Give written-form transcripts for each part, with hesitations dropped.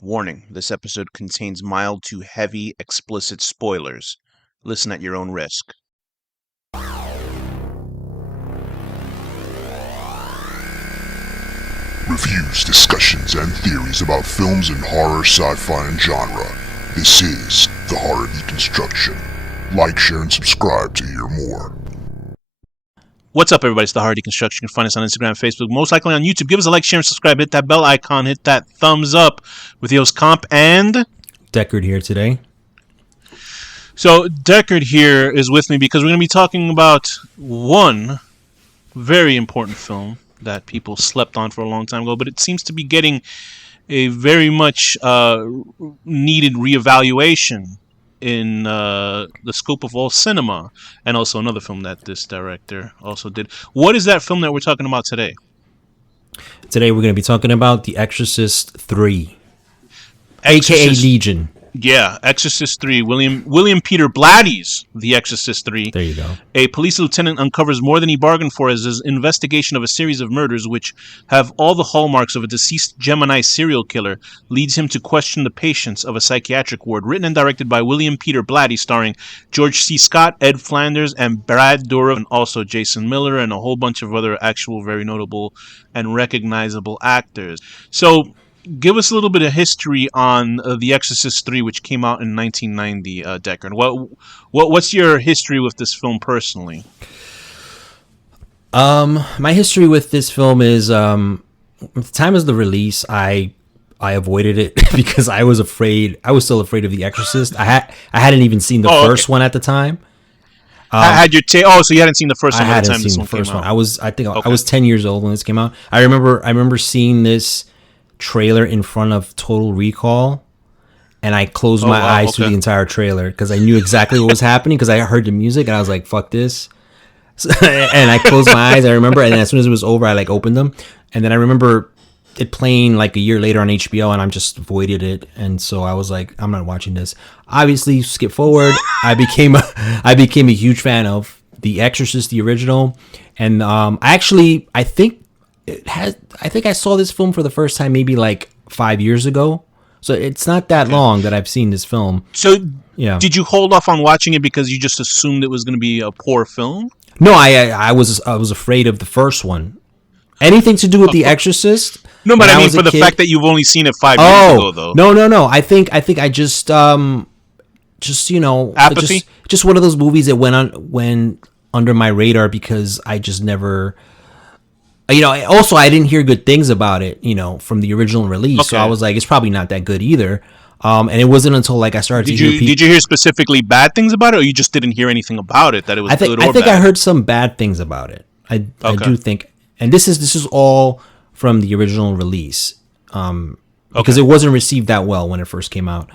Warning, this episode contains mild to heavy explicit spoilers. Listen at your own risk. Reviews, discussions, and theories about films in horror, sci-fi, and genre. This is The Horror Deconstruction. Like, share, and subscribe to hear more. What's up, everybody? It's The Horror Deconstruction. You can find us on Instagram, Facebook, most likely on YouTube. Give us a like, share, and subscribe. Hit that bell icon. Hit that thumbs up. With your host, KOMP and DECKARD here today. So, DECKARD here is with me because we're going to be talking about one very important film that people slept on for a long time ago, but it seems to be getting a very much needed reevaluation in the scope of all cinema, and also another film that this director also did. What is that film that we're talking about today? Today we're going to be talking about The Exorcist 3, Exorcist, aka Legion. Yeah, Exorcist 3. William Peter Blatty's The Exorcist 3. There you go. A police lieutenant uncovers more than he bargained for as his investigation of a series of murders which have all the hallmarks of a deceased Gemini serial killer leads him to question the patience of a psychiatric ward. Written and directed by William Peter Blatty, starring George C. Scott, Ed Flanders, and Brad Dourif, and also Jason Miller, and a whole bunch of other actual very notable and recognizable actors. So, give us a little bit of history on The Exorcist 3, which came out in 1990, DECKARD. What's your history with this film personally? My history with this film is, at the time of the release, I avoided it because I was afraid. I was still afraid of The Exorcist. I hadn't even seen the first one at the time. So you hadn't seen the first one at the time this one came out. I was 10 years old when this came out. I remember seeing this trailer in front of Total Recall, and I closed my eyes through the entire trailer because I knew exactly what was happening because I heard the music and I was like, fuck this. And I closed my eyes, I remember, and then as soon as it was over, I opened them, and then I remember it playing a year later on HBO, and I just avoided it. And so I was like, I'm not watching this. Obviously, skip forward, I became a huge fan of The Exorcist, the original, and I think I saw this film for the first time maybe 5 years ago. So it's not that long that I've seen this film. So did you hold off on watching it because you just assumed it was going to be a poor film? No, I was afraid of the first one. Anything to do with The Exorcist? No, but I mean for the fact that you've only seen it 5 years ago, though. No. I think I just apathy. Just one of those movies that went under my radar because I just never. Also, I didn't hear good things about it, from the original release. Okay. So I was like, it's probably not that good either. And it wasn't until I started to hear people. Did you hear specifically bad things about it, or you just didn't hear anything about it, that it was good or bad? I think I heard some bad things about it. I do think. And this is all from the original release. Because it wasn't received that well when it first came out.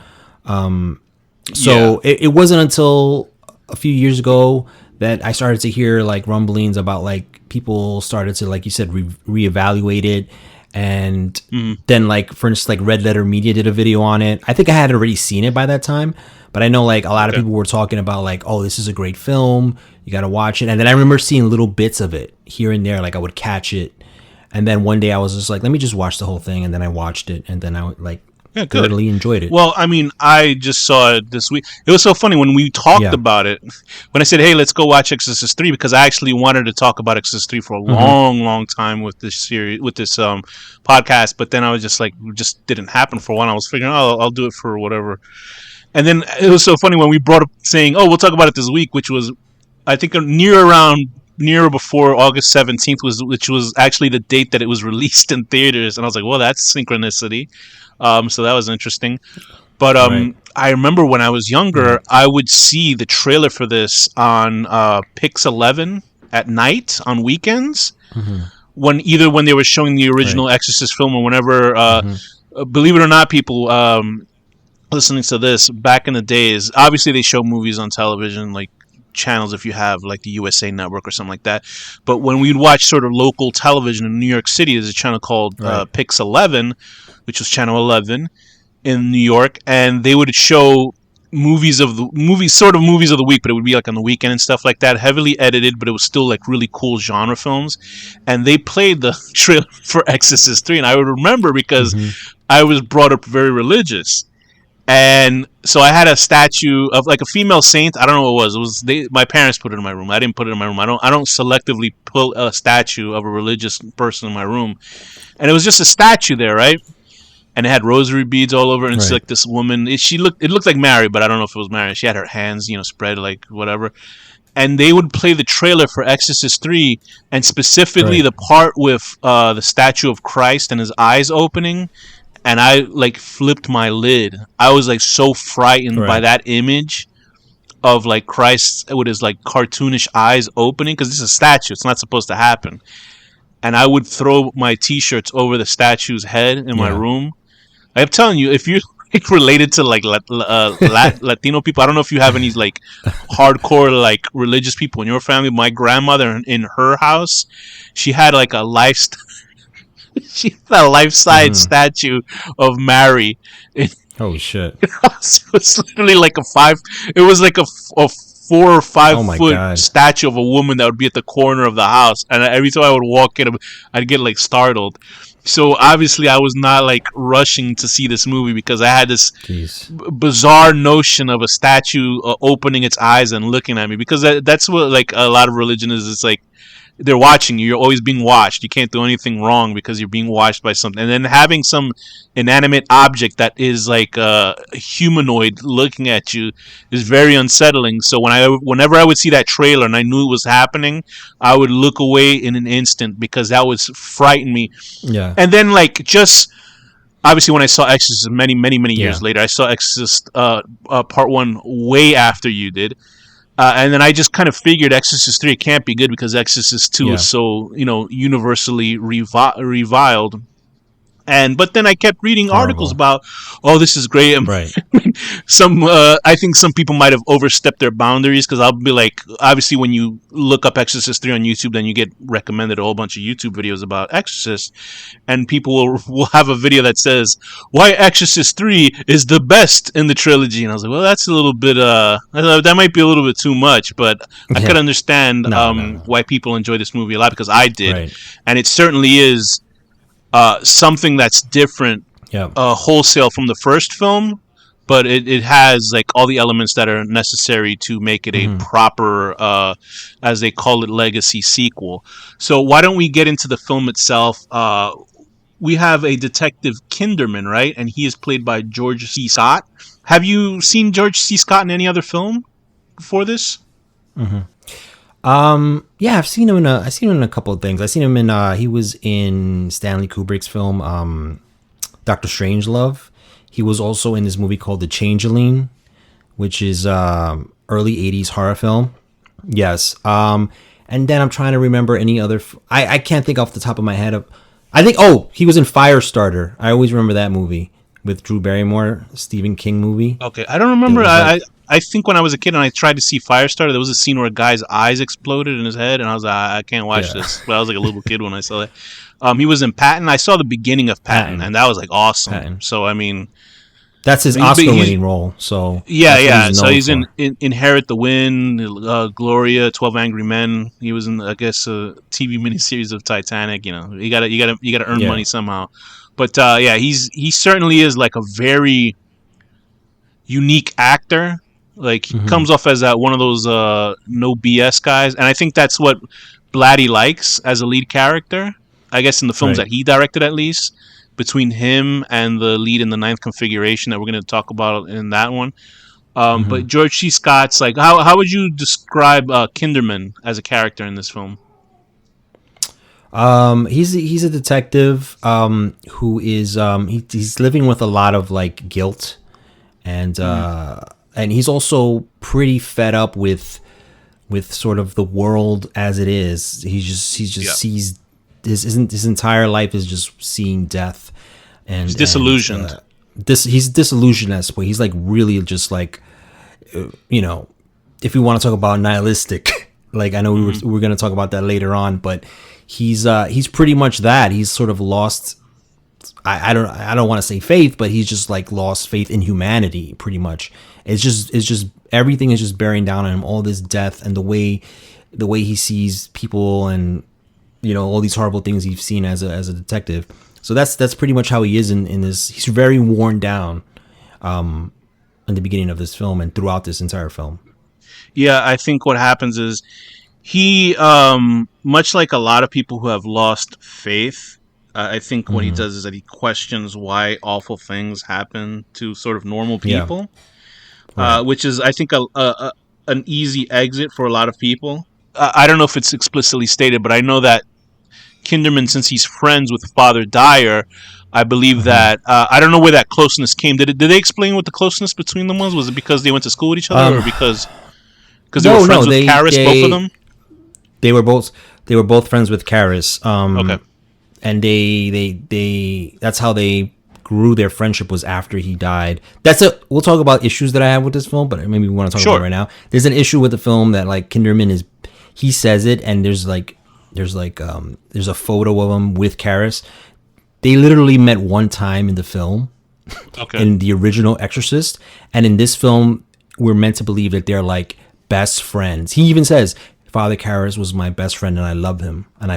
It wasn't until a few years ago that I started to hear rumblings about people started to, like you said, reevaluate it, and then for instance Red Letter Media did a video on it. I think I had already seen it by that time, but I know a lot of people were talking about oh, this is a great film, you got to watch it. And then I remember seeing little bits of it here and there, I would catch it, and then one day I was just let me just watch the whole thing, and then I watched it, and then I thoroughly enjoyed it. Well, I mean, I just saw it this week. It was so funny when we talked about it. When I said, "Hey, let's go watch Exorcist 3," because I actually wanted to talk about Exorcist 3 for a long time with this series, with this podcast. But then I was just it just didn't happen for a while. I was figuring, I'll do it for whatever. And then it was so funny when we brought up saying, "Oh, we'll talk about it this week," which was, I think, near before August 17th which was actually the date that it was released in theaters. And I was like, well, that's synchronicity. So that was interesting. But I remember when I was younger, I would see the trailer for this on Pix 11 at night on weekends, when they were showing the original Exorcist film, or whenever. Believe it or not, people listening to this, back in the days, obviously they show movies on television, channels if you have the USA Network or something like that. But when we'd watch sort of local television in New York City, there's a channel called Pix 11, which was channel 11 in New York, and they would show movies of the week, but it would be on the weekend and stuff like that, heavily edited, but it was still really cool genre films. And they played the trailer for Exorcist 3, and I would remember because I was brought up very religious. And so I had a statue of like a female saint. I don't know what it was. My parents put it in my room. I didn't put it in my room. I don't selectively put a statue of a religious person in my room. And it was just a statue there, right? And it had rosary beads all over it. And it's like this woman. It looked like Mary, but I don't know if it was Mary. She had her hands, spread like whatever. And they would play the trailer for Exorcist 3, and specifically the part with the statue of Christ and his eyes opening. And I like flipped my lid. I was like so frightened by that image of like Christ with his like cartoonish eyes opening, because it's a statue. It's not supposed to happen. And I would throw my T-shirts over the statue's head in my room. I'm telling you, if you're like related to like Latino people, I don't know if you have any like hardcore like religious people in your family. My grandmother in her house, she had like a life size statue of Mary. Oh shit! It was literally like it was like a 4 or 5 foot statue of a woman that would be at the corner of the house, and every time I would walk in, I'd get like startled. So obviously I was not like rushing to see this movie because I had this bizarre notion of a statue opening its eyes and looking at me, because that's what like a lot of religion is. It's like they're watching you. You're always being watched. You can't do anything wrong because you're being watched by something. And then having some inanimate object that is like a humanoid looking at you is very unsettling. So whenever I would see that trailer and I knew it was happening, I would look away in an instant because that would frighten me. Yeah. And then like just obviously when I saw Exorcist many years later, I saw Exorcist part 1 way after you did. And then I just kind of figured Exorcist 3 can't be good because Exorcist 2 is so, universally reviled. But then I kept reading articles about, this is great. Right. I think some people might have overstepped their boundaries, because I'll be like, obviously when you look up Exorcist 3 on YouTube, then you get recommended a whole bunch of YouTube videos about Exorcist, and people will have a video that says why Exorcist 3 is the best in the trilogy, and I was like, well, that's a little bit that might be a little bit too much, but I could understand why people enjoy this movie a lot, because I did, and it certainly is something that's different wholesale from the first film, but it has like all the elements that are necessary to make it a proper, as they call it, legacy sequel. So why don't we get into the film itself? We have a detective Kinderman, right? And he is played by George C. Scott. Have you seen George C. Scott in any other film before this? Yeah, I've seen him in a couple of things. I've seen him in he was in Stanley Kubrick's film Dr. Strangelove. He was also in this movie called The Changeling, which is early 80s horror film. Yes. And then I'm trying to remember any other I can't think off the top of my head of he was in Firestarter. I always remember that movie with Drew Barrymore, Stephen King movie. Okay, I don't remember. I think when I was a kid and I tried to see Firestarter, there was a scene where a guy's eyes exploded in his head, and I was like, I can't watch this. But I was like a little kid when I saw that. He was in Patton. I saw the beginning of Patton, and that was like awesome. Patton. So I mean, that's his Oscar-winning role. So so he's in Inherit the Wind, Gloria, 12 Angry Men. He was in, I guess, a TV miniseries of Titanic. You gotta earn money somehow. But he certainly is like a very unique actor. Like he comes off as one of those no BS guys, and I think that's what Blatty likes as a lead character. I guess in the films that he directed, at least, between him and the lead in the Ninth Configuration that we're going to talk about in that one. But George C. Scott's like, how would you describe Kinderman as a character in this film? He's a detective who is he's living with a lot of like guilt, and he's also pretty fed up with sort of the world as it is. He just sees his entire life is just seeing death, and he's disillusioned. He's disillusioned as well. He's like really just like, if we want to talk about nihilistic, like I know we're going to talk about that later on, but he's pretty much that. He's sort of lost. I don't want to say faith, but he's just like lost faith in humanity. Pretty much, it's just everything is just bearing down on him. All this death and the way he sees people, and all these horrible things he's seen as a detective. So that's pretty much how he is in this. He's very worn down in the beginning of this film and throughout this entire film. Yeah, I think what happens is he, much like a lot of people who have lost faith, I think what he does is that he questions why awful things happen to sort of normal people, which is, I think, an easy exit for a lot of people. I don't know if it's explicitly stated, but I know that Kinderman, since he's friends with Father Dyer, I believe that I don't know where that closeness came. Did they explain what the closeness between them was? Was it because they went to school with each other, or because they were friends with Karras, both of them? They were both friends with Karras. Okay. And they that's how they grew their friendship, was after he died. We'll talk about issues that I have with this film, but maybe we want to talk about it right now. There's an issue with the film that, like, Kinderman he says it, and there's a photo of him with Karras. They literally met one time in the film, in the original Exorcist, and in this film, we're meant to believe that they're like best friends. He even says, Father Karras was my best friend, and I loved him, and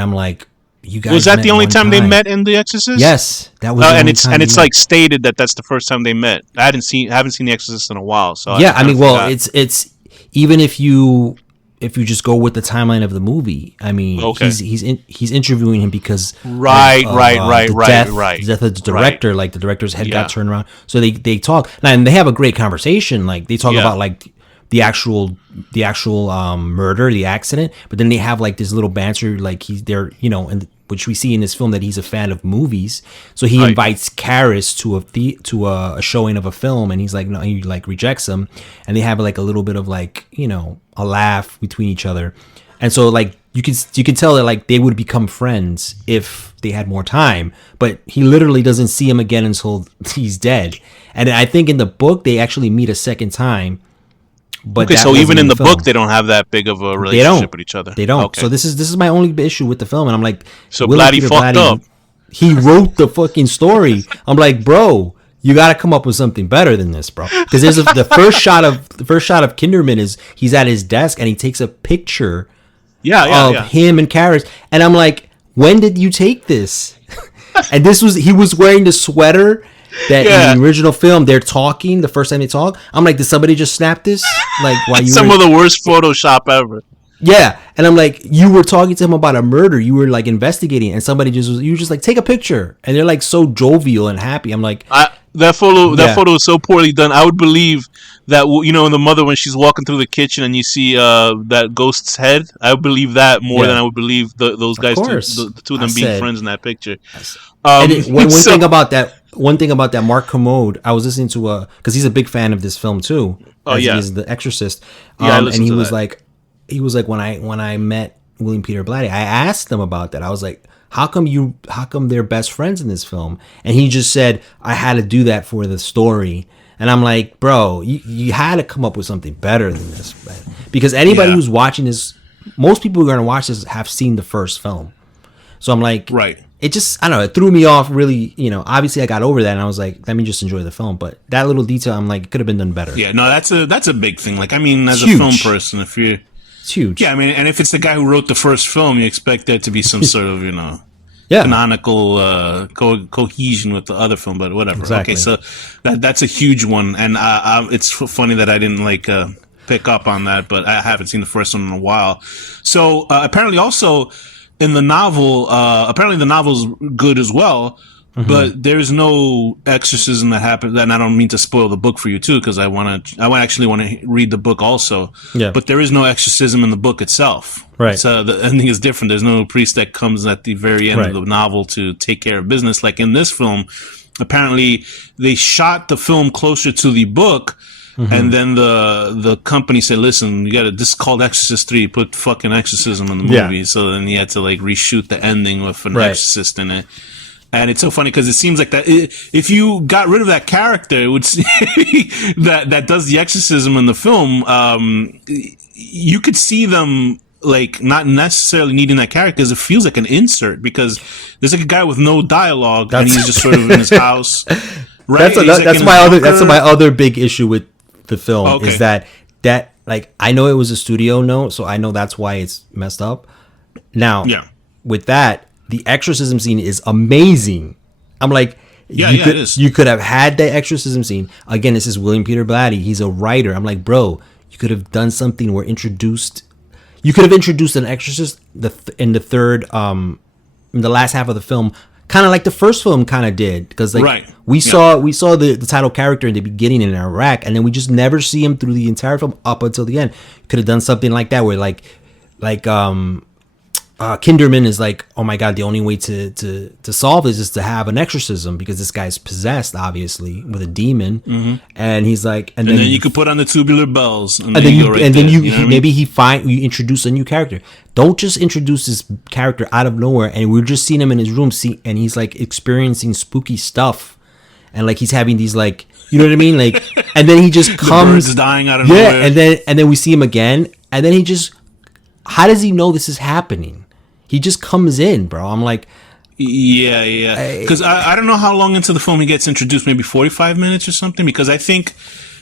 I'm like, you guys. Was that the only time they met in The Exorcist? Yes, that was. And it's like stated that that's the first time they met. I haven't seen The Exorcist in a while, so yeah. I mean, well, it's even if you just go with the timeline of the movie, I mean, he's interviewing him because right. The death of the director, like the director's head got turned around. So they talk, and they have a great conversation. Like they talk about like the actual murder, the accident, but then they have like this little banter, like they're and which we see in this film that he's a fan of movies. So he invites Karras to a showing of a film, and he's like, no, he like rejects him, and they have like a little bit of like a laugh between each other, and so like you can tell that like they would become friends if they had more time, but he literally doesn't see him again until he's dead. And I think in the book they actually meet a second time. But so even in the book, they don't have that big of a relationship with each other. They don't. Okay. So this is my only issue with the film, and I'm like, so Blatty fucked up. He wrote the fucking story. I'm like, bro, you got to come up with something better than this, bro. Because there's the first shot of Kinderman is he's at his desk and he takes a picture of him and Karras, and I'm like, when did you take this? And he was wearing the sweater. That in the original film, they're talking the first time they talk. I'm like, did somebody just snap this? Like, why you? Some of the worst Photoshop ever. Yeah, and I'm like, you were talking to him about a murder. You were like investigating, and you were just like, take a picture, and they're like so jovial and happy. I'm like, that photo is so poorly done. I would believe that in the mother when she's walking through the kitchen and you see that ghost's head. I would believe that more than I would believe those guys, the two of them being friends in that picture. One thing about that, Mark Commode, I was listening to because he's a big fan of this film too. He is The Exorcist. And he was like, when I met William Peter Blatty, I asked him about that. I was like, how come they're best friends in this film? And he just said, I had to do that for the story. And I'm like, bro, you had to come up with something better than this, because anybody who's watching this, most people who are going to watch this have seen the first film. So I'm like, it just, I don't know, it threw me off really, obviously I got over that and I was like, let me just enjoy the film. But that little detail, I'm like, it could have been done better. Yeah, no, that's a big thing. Like, I mean, as a film person, it's huge. Yeah, I mean, and if it's the guy who wrote the first film, you expect there to be some sort of, canonical cohesion with the other film, but whatever. Exactly. Okay, so that's a huge one. And it's funny that I didn't pick up on that, but I haven't seen the first one in a while. So apparently also, in the novel, apparently the novel's good as well, but there's no exorcism that happens. And I don't mean to spoil the book for you too, because I actually want to read the book also. Yeah. But there is no exorcism in the book itself. Right. So the ending is different. There's no priest that comes at the very end of the novel to take care of business. Like in this film, apparently they shot the film closer to the book. And then the company said, listen, this is called Exorcist 3, put fucking exorcism in the movie. Yeah. So then he had to reshoot the ending with an exorcist in it. And it's so funny because it seems like that if you got rid of that character, it would that does the exorcism in the film, you could see them not necessarily needing that character because it feels like an insert, because there's a guy with no dialogue and he's just sort of in his house. Right? That's my other big issue with the film is that I know it was a studio note, so I know that's why it's messed up. Now, with that, the exorcism scene is amazing. I'm like, it is. You could have had the exorcism scene. Again, this is William Peter Blatty. He's a writer. I'm like, bro, you could have done something where you could have introduced an exorcist in the last half of the film, kind of like the first film kind of did, because like we saw the title character in the beginning in Iraq, and then we just never see him through the entire film up until the end. You could have done something like that where like Kinderman is like, oh my god, the only way to solve this is to have an exorcism, because this guy's possessed, obviously, with a demon. And he's like, and then you could put on the tubular bells, and then you introduce a new character. Don't just introduce this character out of nowhere and we're just seeing him in his room, and he's like experiencing spooky stuff, and like he's having these like, you know what I mean, like, and then he just comes, the birds dying out of nowhere, and then we see him again, and then he just, how does he know this is happening? He just comes in, bro. I'm like, yeah. Because I don't know how long into the film he gets introduced, maybe 45 minutes or something. Because I think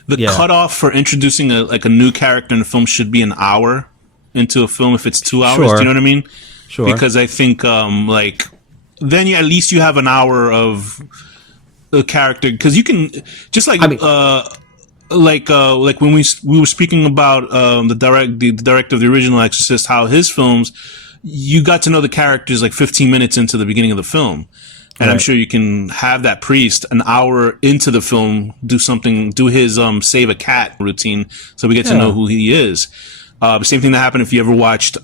the cutoff for introducing a new character in the film should be an hour into a film if it's 2 hours. Sure. Do you know what I mean? Sure. Because I think like then at least you have an hour of a character, because you can just like like when we were speaking about the director of the original Exorcist, how his films, you got to know the characters like 15 minutes into the beginning of the film. And I'm sure you can have that priest an hour into the film do his save a cat routine, so we get to know who he is. The same thing that happened if you ever watched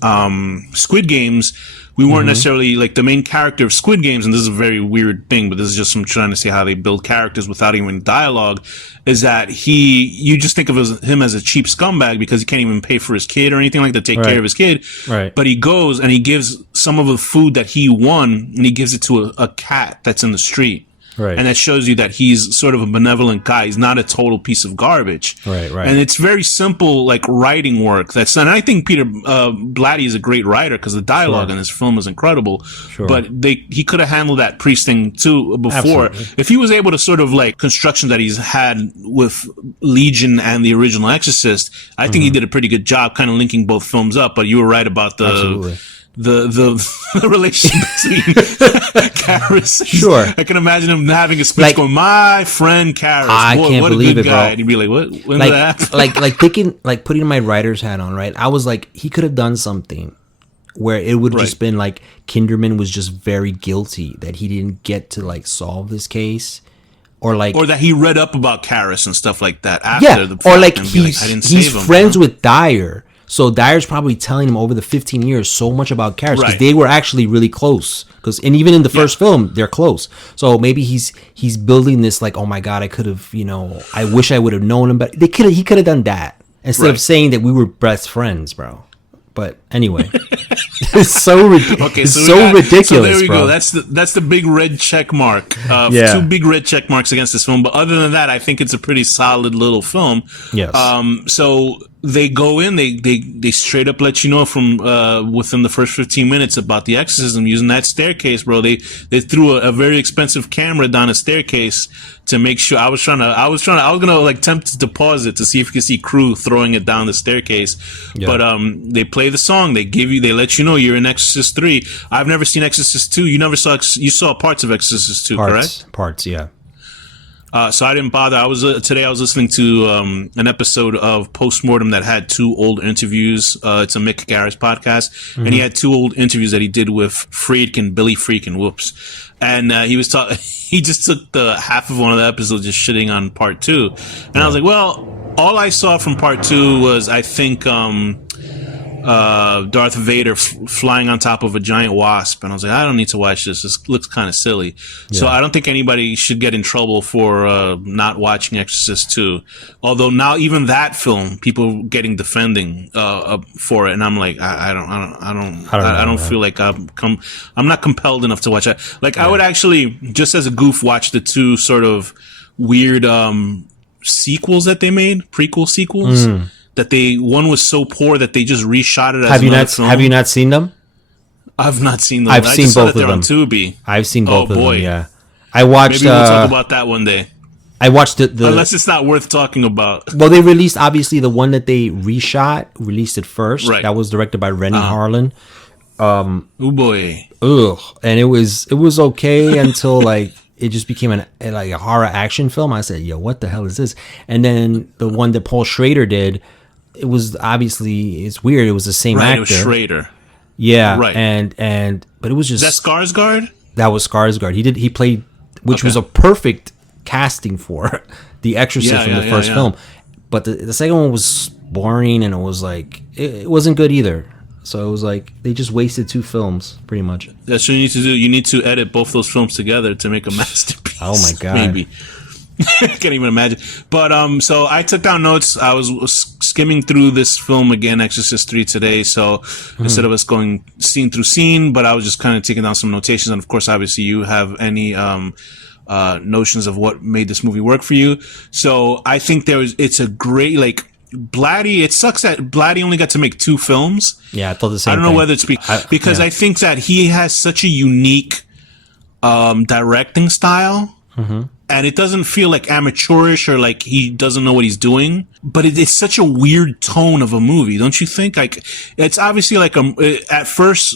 Squid Games. We weren't necessarily like the main character of Squid Games, and this is a very weird thing, but this is just from trying to see how they build characters without even dialogue, is that you just think of him as a cheap scumbag because he can't even pay for his kid or anything like that, take care of his kid. Right. But he goes and he gives some of the food that he won, and he gives it to a cat that's in the street. Right. And that shows you that he's sort of a benevolent guy. He's not a total piece of garbage. Right. And it's very simple, like, writing work. And I think Peter Blatty is a great writer because the dialogue in this film is incredible. Sure. But he could have handled that priest thing too before. Absolutely. If he was able to sort of like construction that he's had with Legion and the original Exorcist, I think he did a pretty good job kind of linking both films up. But you were right about the relationship between Karras. Sure. I can imagine him having a speech going, my friend Karras. I can't believe it, bro. And he'd be like, what? When did that happen? like thinking, like putting my writer's hat on, right? I was like, he could have done something where it would have just been like Kinderman was just very guilty that he didn't get to like solve this case. Or that he read up about Karras and stuff like that after the fact. Or like I didn't he's save him, friends with Dyer. So Dyer's probably telling him over the 15 years so much about Karras because they were actually really close. And even in the first film, they're close. So maybe he's building this like, oh my god, I could have, I wish I would have known him, but he could have done that instead of saying that we were best friends, bro. But anyway, it's so ridiculous. So there we go. That's the big red check mark. 2 big red check marks against this film. But other than that, I think it's a pretty solid little film. Yes. So they go in, they straight up let you know from within the first 15 minutes about the exorcism using that staircase, bro. They threw a very expensive camera down a staircase to make sure. I was gonna like tempted to pause it to see if you could see crew throwing it down the staircase. Yeah. But they play the song, they let you know you're in Exorcist 3. I've never seen Exorcist 2. You saw parts of Exorcist 2, correct? Parts, yeah. So I didn't bother. Today I was listening to an episode of Postmortem that had 2 old interviews. It's a Mick Garris podcast, and he had 2 old interviews that he did with Billy Friedkin. Whoops. And he was talking. He just took the half of one of the episodes just shitting on part 2, and I was like, well, all I saw from part 2 was I think Darth Vader flying on top of a giant wasp, and I was like, I don't need to watch this. This looks kind of silly. So I don't think anybody should get in trouble for not watching Exorcist 2. Although now even that film, people getting defending for it, and I'm like, I don't feel like I'm not compelled enough to watch that. Like I would actually, just as a goof, watch the 2 sort of weird sequels that they made, prequel sequels. That one was so poor that they just reshot it as another film. Have you not seen them? I've not seen them. I've seen both of them. On Tubi. I've seen both of them. Yeah, I watched. Maybe we'll talk about that one day. I watched the unless it's not worth talking about. Well, they released obviously the one that they released it first. Right. That was directed by Rennie Harlin. Oh boy. Ugh. And it was okay until like it just became a horror action film. I said, yo, what the hell is this? And then the one that Paul Schrader did, it was obviously, it's weird. It was the same actor. It was Schrader. Yeah. Right. But it was just. Is that Skarsgård? That was Skarsgård. He played, which was a perfect casting for The Exorcist from the first film. But the second one was boring, and it was like, it wasn't good either. So it was like they just wasted 2 films, pretty much. That's what you need to do. You need to edit both those films together to make a masterpiece. Oh my god! Maybe. I can't even imagine. But so I took down notes. I was skimming through this film again, Exorcist 3 today. So instead of us going scene through scene, but I was just kind of taking down some notations. And of course, obviously, you have any notions of what made this movie work for you. So I think it's a great, like, Blatty. It sucks that Blatty only got to make 2 films. Yeah, I thought the same. I don't know whether it's because I think that he has such a unique directing style, and it doesn't feel like amateurish or like he doesn't know what he's doing. But it's such a weird tone of a movie, don't you think? Like, it's obviously like at first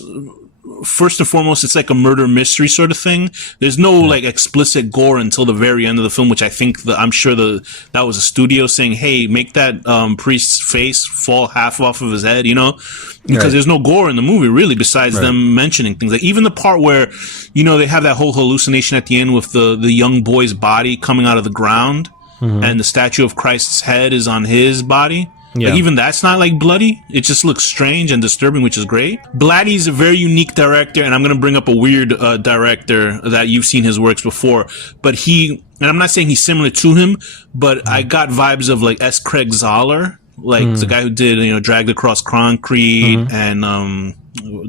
and foremost, it's like a murder mystery sort of thing. There's no like explicit gore until the very end of the film, which I think I'm sure that was a studio saying, "Hey, make that priest's face fall half off of his head," because there's no gore in the movie really, besides them mentioning things. Like even the part where, they have that whole hallucination at the end with the young boy's body coming out of the ground, and the statue of Christ's head is on his body. Yeah. Like even that's not like bloody. It just looks strange and disturbing, which is great. Blatty's a very unique director, and I'm going to bring up a weird director that you've seen his works before. But and I'm not saying he's similar to him, but I got vibes of like S. Craig Zahler, like the guy who did, Dragged Across Concrete and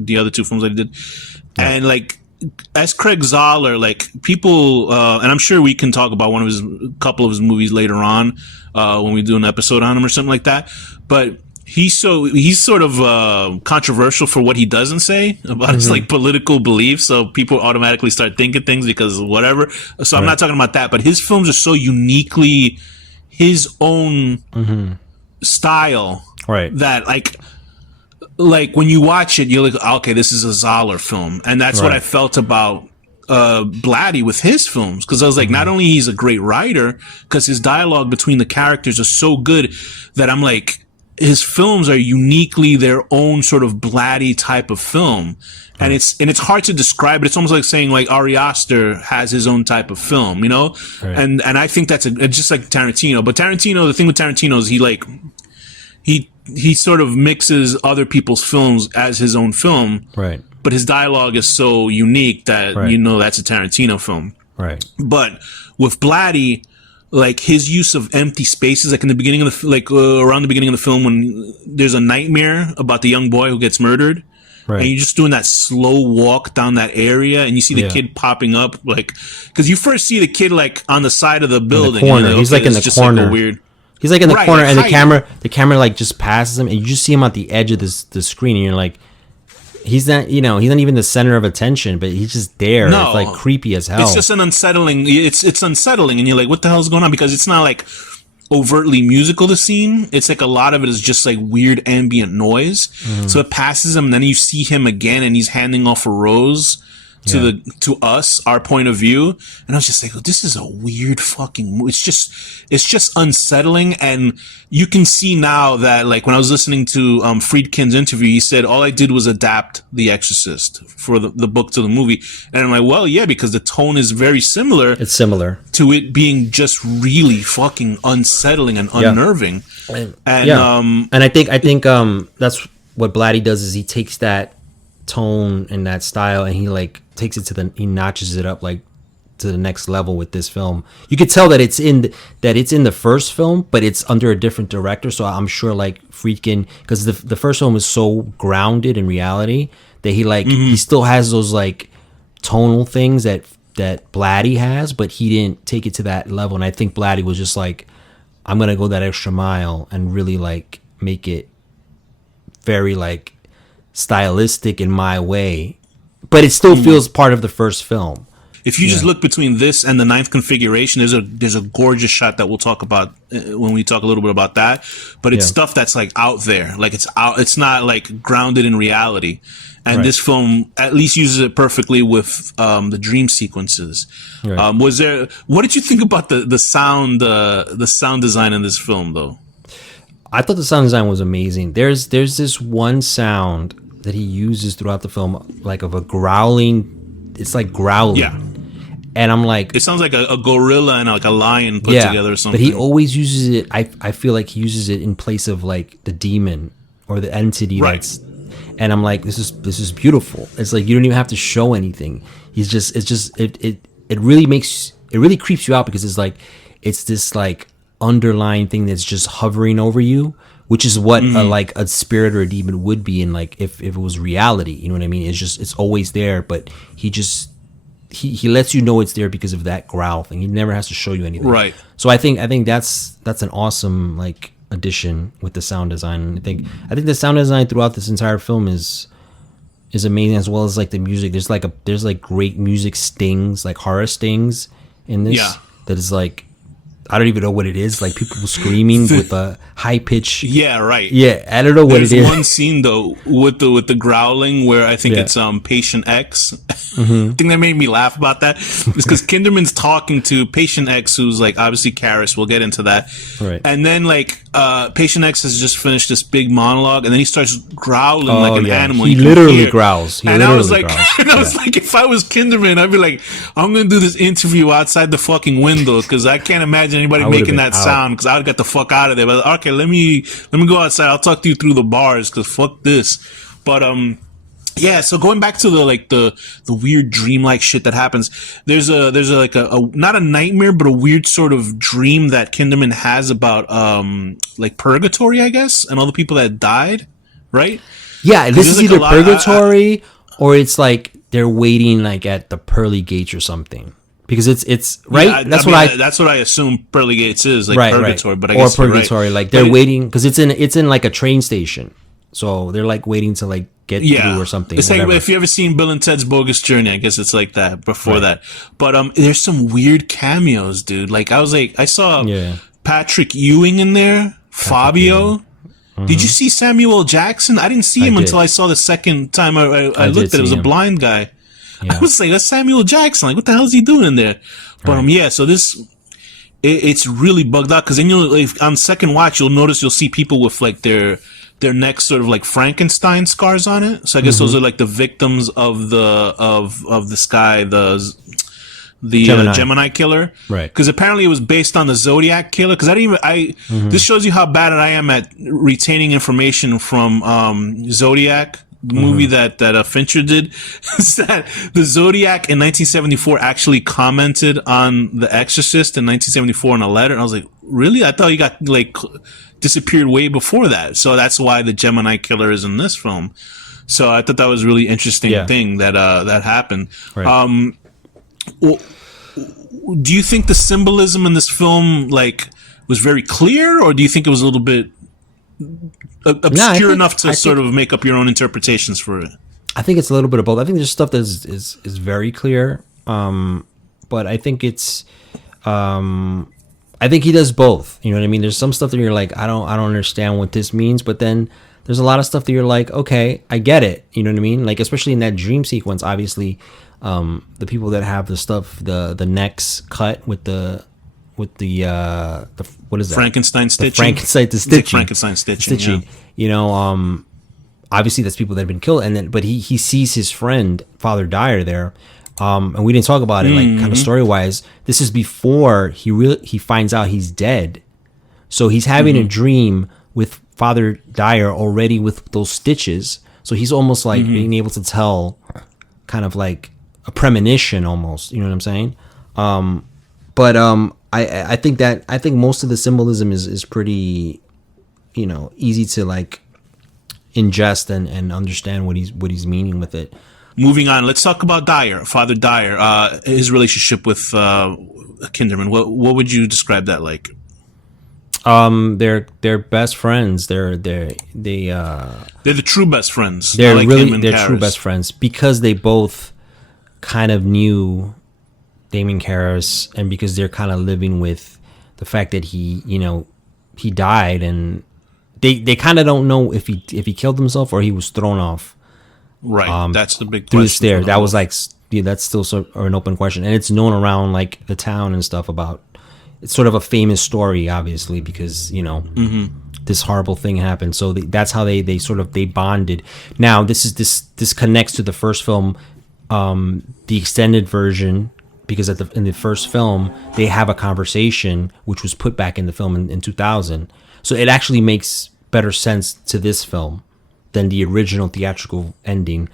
the other 2 films that he did. Yeah. And like S. Craig Zahler, like people, and I'm sure we can talk about a couple of his movies later on when we do an episode on him or something like that. But he's sort of controversial for what he doesn't say about his like political beliefs. So people automatically start thinking things because whatever. So I'm not talking about that. But his films are so uniquely his own style, that like when you watch it, you're like, okay, this is a Zahler film. And that's what I felt about Blatty with his films, because I was like, not only he's a great writer, because his dialogue between the characters is so good that I'm like, his films are uniquely their own sort of Blatty type of film. And it's hard to describe it. It's almost like saying like Ari Aster has his own type of film, and I think that's just like Tarantino. But Tarantino, the thing with Tarantino is he sort of mixes other people's films as his own film. Right. But his dialogue is so unique that, that's a Tarantino film. Right. But with Blatty, like his use of empty spaces, like in the beginning of around the beginning of the film when there's a nightmare about the young boy who gets murdered. Right. And you're just doing that slow walk down that area, and you see the kid popping up, like, because you first see the kid like on the side of the building. In the corner. He's like in the corner. Like he's like in the corner, and the camera like just passes him, and you just see him at the edge of the screen, and you're like, he's not even the center of attention, but he's just there. No, it's like creepy as hell. It's just an unsettling. It's unsettling, and you're like, what the hell's going on? Because it's not like overtly musical, the scene. It's like a lot of it is just like weird ambient noise. So it passes him, and then you see him again, and he's handing off a rose to us, our point of view. And I was just like, oh, this is a weird fucking movie. It's just unsettling. And you can see now that, like, when I was listening to Friedkin's interview, he said, all I did was adapt The Exorcist for the book to the movie. And I'm like, well, yeah, because the tone is very similar. It's similar to it being just really fucking unsettling and unnerving. And I think that's what Blatty does, is he takes that tone and that style, and he like takes it he notches it up like to the next level with this film. You could tell that it's in the first film, but it's under a different director. So I'm sure like Friedkin, because the first film is so grounded in reality that he still has those like tonal things that Blatty has, but he didn't take it to that level. And I think Blatty was just like, I'm gonna go that extra mile and really like make it very like stylistic in my way, but it still feels part of the first film. if you just look between this and the ninth configuration, there's a gorgeous shot that we'll talk about when we talk a little bit about that. But it's stuff that's like out there, like it's not like grounded in reality. And this film at least uses it perfectly with the dream sequences. Right. What did you think about the sound design in this film, though? I thought the sound design was amazing. There's this one sound that he uses throughout the film, like of a growling. It's like growling. Yeah. And I'm like, it sounds like a gorilla and like a lion put together or something. But he always uses it. I feel like he uses it in place of like the demon or the entity that's. And I'm like, this is beautiful. It's like you don't even have to show anything. It really creeps you out because it's this like underlying thing that's just hovering over you, which is what a spirit or a demon would be in, like if it was reality. You know what I mean? It's always there, but he lets you know it's there because of that growl thing. He never has to show you anything. Right. So I think that's an awesome like addition with the sound design. I think the sound design throughout this entire film is amazing, as well as like the music. There's great music stings, like horror stings in this. Yeah. That is like, I don't even know what it is. Like people screaming with a high pitch. Yeah, right. Yeah, I don't know what it is. There's one scene though with the growling where I think it's Patient X. The thing that made me laugh about that is because Kinderman's talking to Patient X, who's like obviously Karis. We'll get into that. Right. And then like Patient X has just finished this big monologue, and then he starts growling like an animal. He literally growls. I was like, if I was Kinderman, I'd be like, I'm gonna do this interview outside the fucking window because I can't imagine anybody making that sound, because I would get the fuck out of there. But okay, let me go outside. I'll talk to you through the bars because fuck this. But yeah. So going back to the weird dreamlike shit that happens, there's a not a nightmare but a weird sort of dream that Kinderman has about like purgatory, I guess, and all the people that died, right? Yeah, this is either purgatory or it's like they're waiting like at the pearly gates or something. Because it's right. Yeah, that's what I assume pearly gates is, like purgatory. Right. But I guess purgatory, like they're waiting because it's in like a train station, so they're like waiting to like get through or something. It's like if you ever seen Bill and Ted's Bogus Journey, I guess it's like that before that. But there's some weird cameos, dude. Like I saw Patrick Ewing in there, Fabio. Did you see Samuel Jackson? I didn't see him until I saw the second time I looked at it. It was a blind guy. Yeah. I was like, that's Samuel Jackson. Like, what the hell is he doing in there? But so it's really bugged out because then on second watch you'll see people with like their necks sort of like Frankenstein scars on it. So I guess those are like the victims of this guy, the Gemini killer, right? Because apparently it was based on the Zodiac killer. Because this shows you how bad I am at retaining information from Zodiac. The movie that Fincher did, is that the Zodiac in 1974 actually commented on The Exorcist in 1974 in a letter. And I was like, really? I thought he got like disappeared way before that. So that's why the Gemini killer is in this film. So I thought that was a really interesting thing that happened. Right. Do you think the symbolism in this film like was very clear, or do you think it was a little bit obscure enough to sort of make up your own interpretations for it? I think it's a little bit of both. I think there's stuff that is very clear, but I think it's I think he does both. You know what I mean? There's some stuff that you're like, I don't understand what this means, but then there's a lot of stuff that you're like, okay, I get it. You know what I mean? Like especially in that dream sequence, obviously, the people that have the stuff, the necks cut with the what is that? Frankenstein stitching. Frankenstein stitching. Yeah. You know, obviously that's people that have been killed, but he sees his friend Father Dyer there, and we didn't talk about it like kind of story wise. This is before he finds out he's dead, so he's having a dream with Father Dyer already with those stitches. So he's almost like being able to tell, kind of like a premonition almost. You know what I'm saying? I think most of the symbolism is pretty, easy to like ingest and understand what he's meaning with it. Moving on, let's talk about Father Dyer, his relationship with Kinderman. What would you describe that like? They're best friends. They're the true best friends. They're true best friends because they both kind of knew Damien Karras, and because they're kind of living with the fact that he died, and they kind of don't know if he killed himself or he was thrown off. Right. That's the big through the question. stairs. That was like, that's still an open question, and it's known around like the town and stuff about. It's sort of a famous story, obviously, because this horrible thing happened. So that's how they bonded. Now this connects to the first film, the extended version, because in the first film they have a conversation which was put back in the film in 2000. So it actually makes better sense to this film than the original theatrical ending.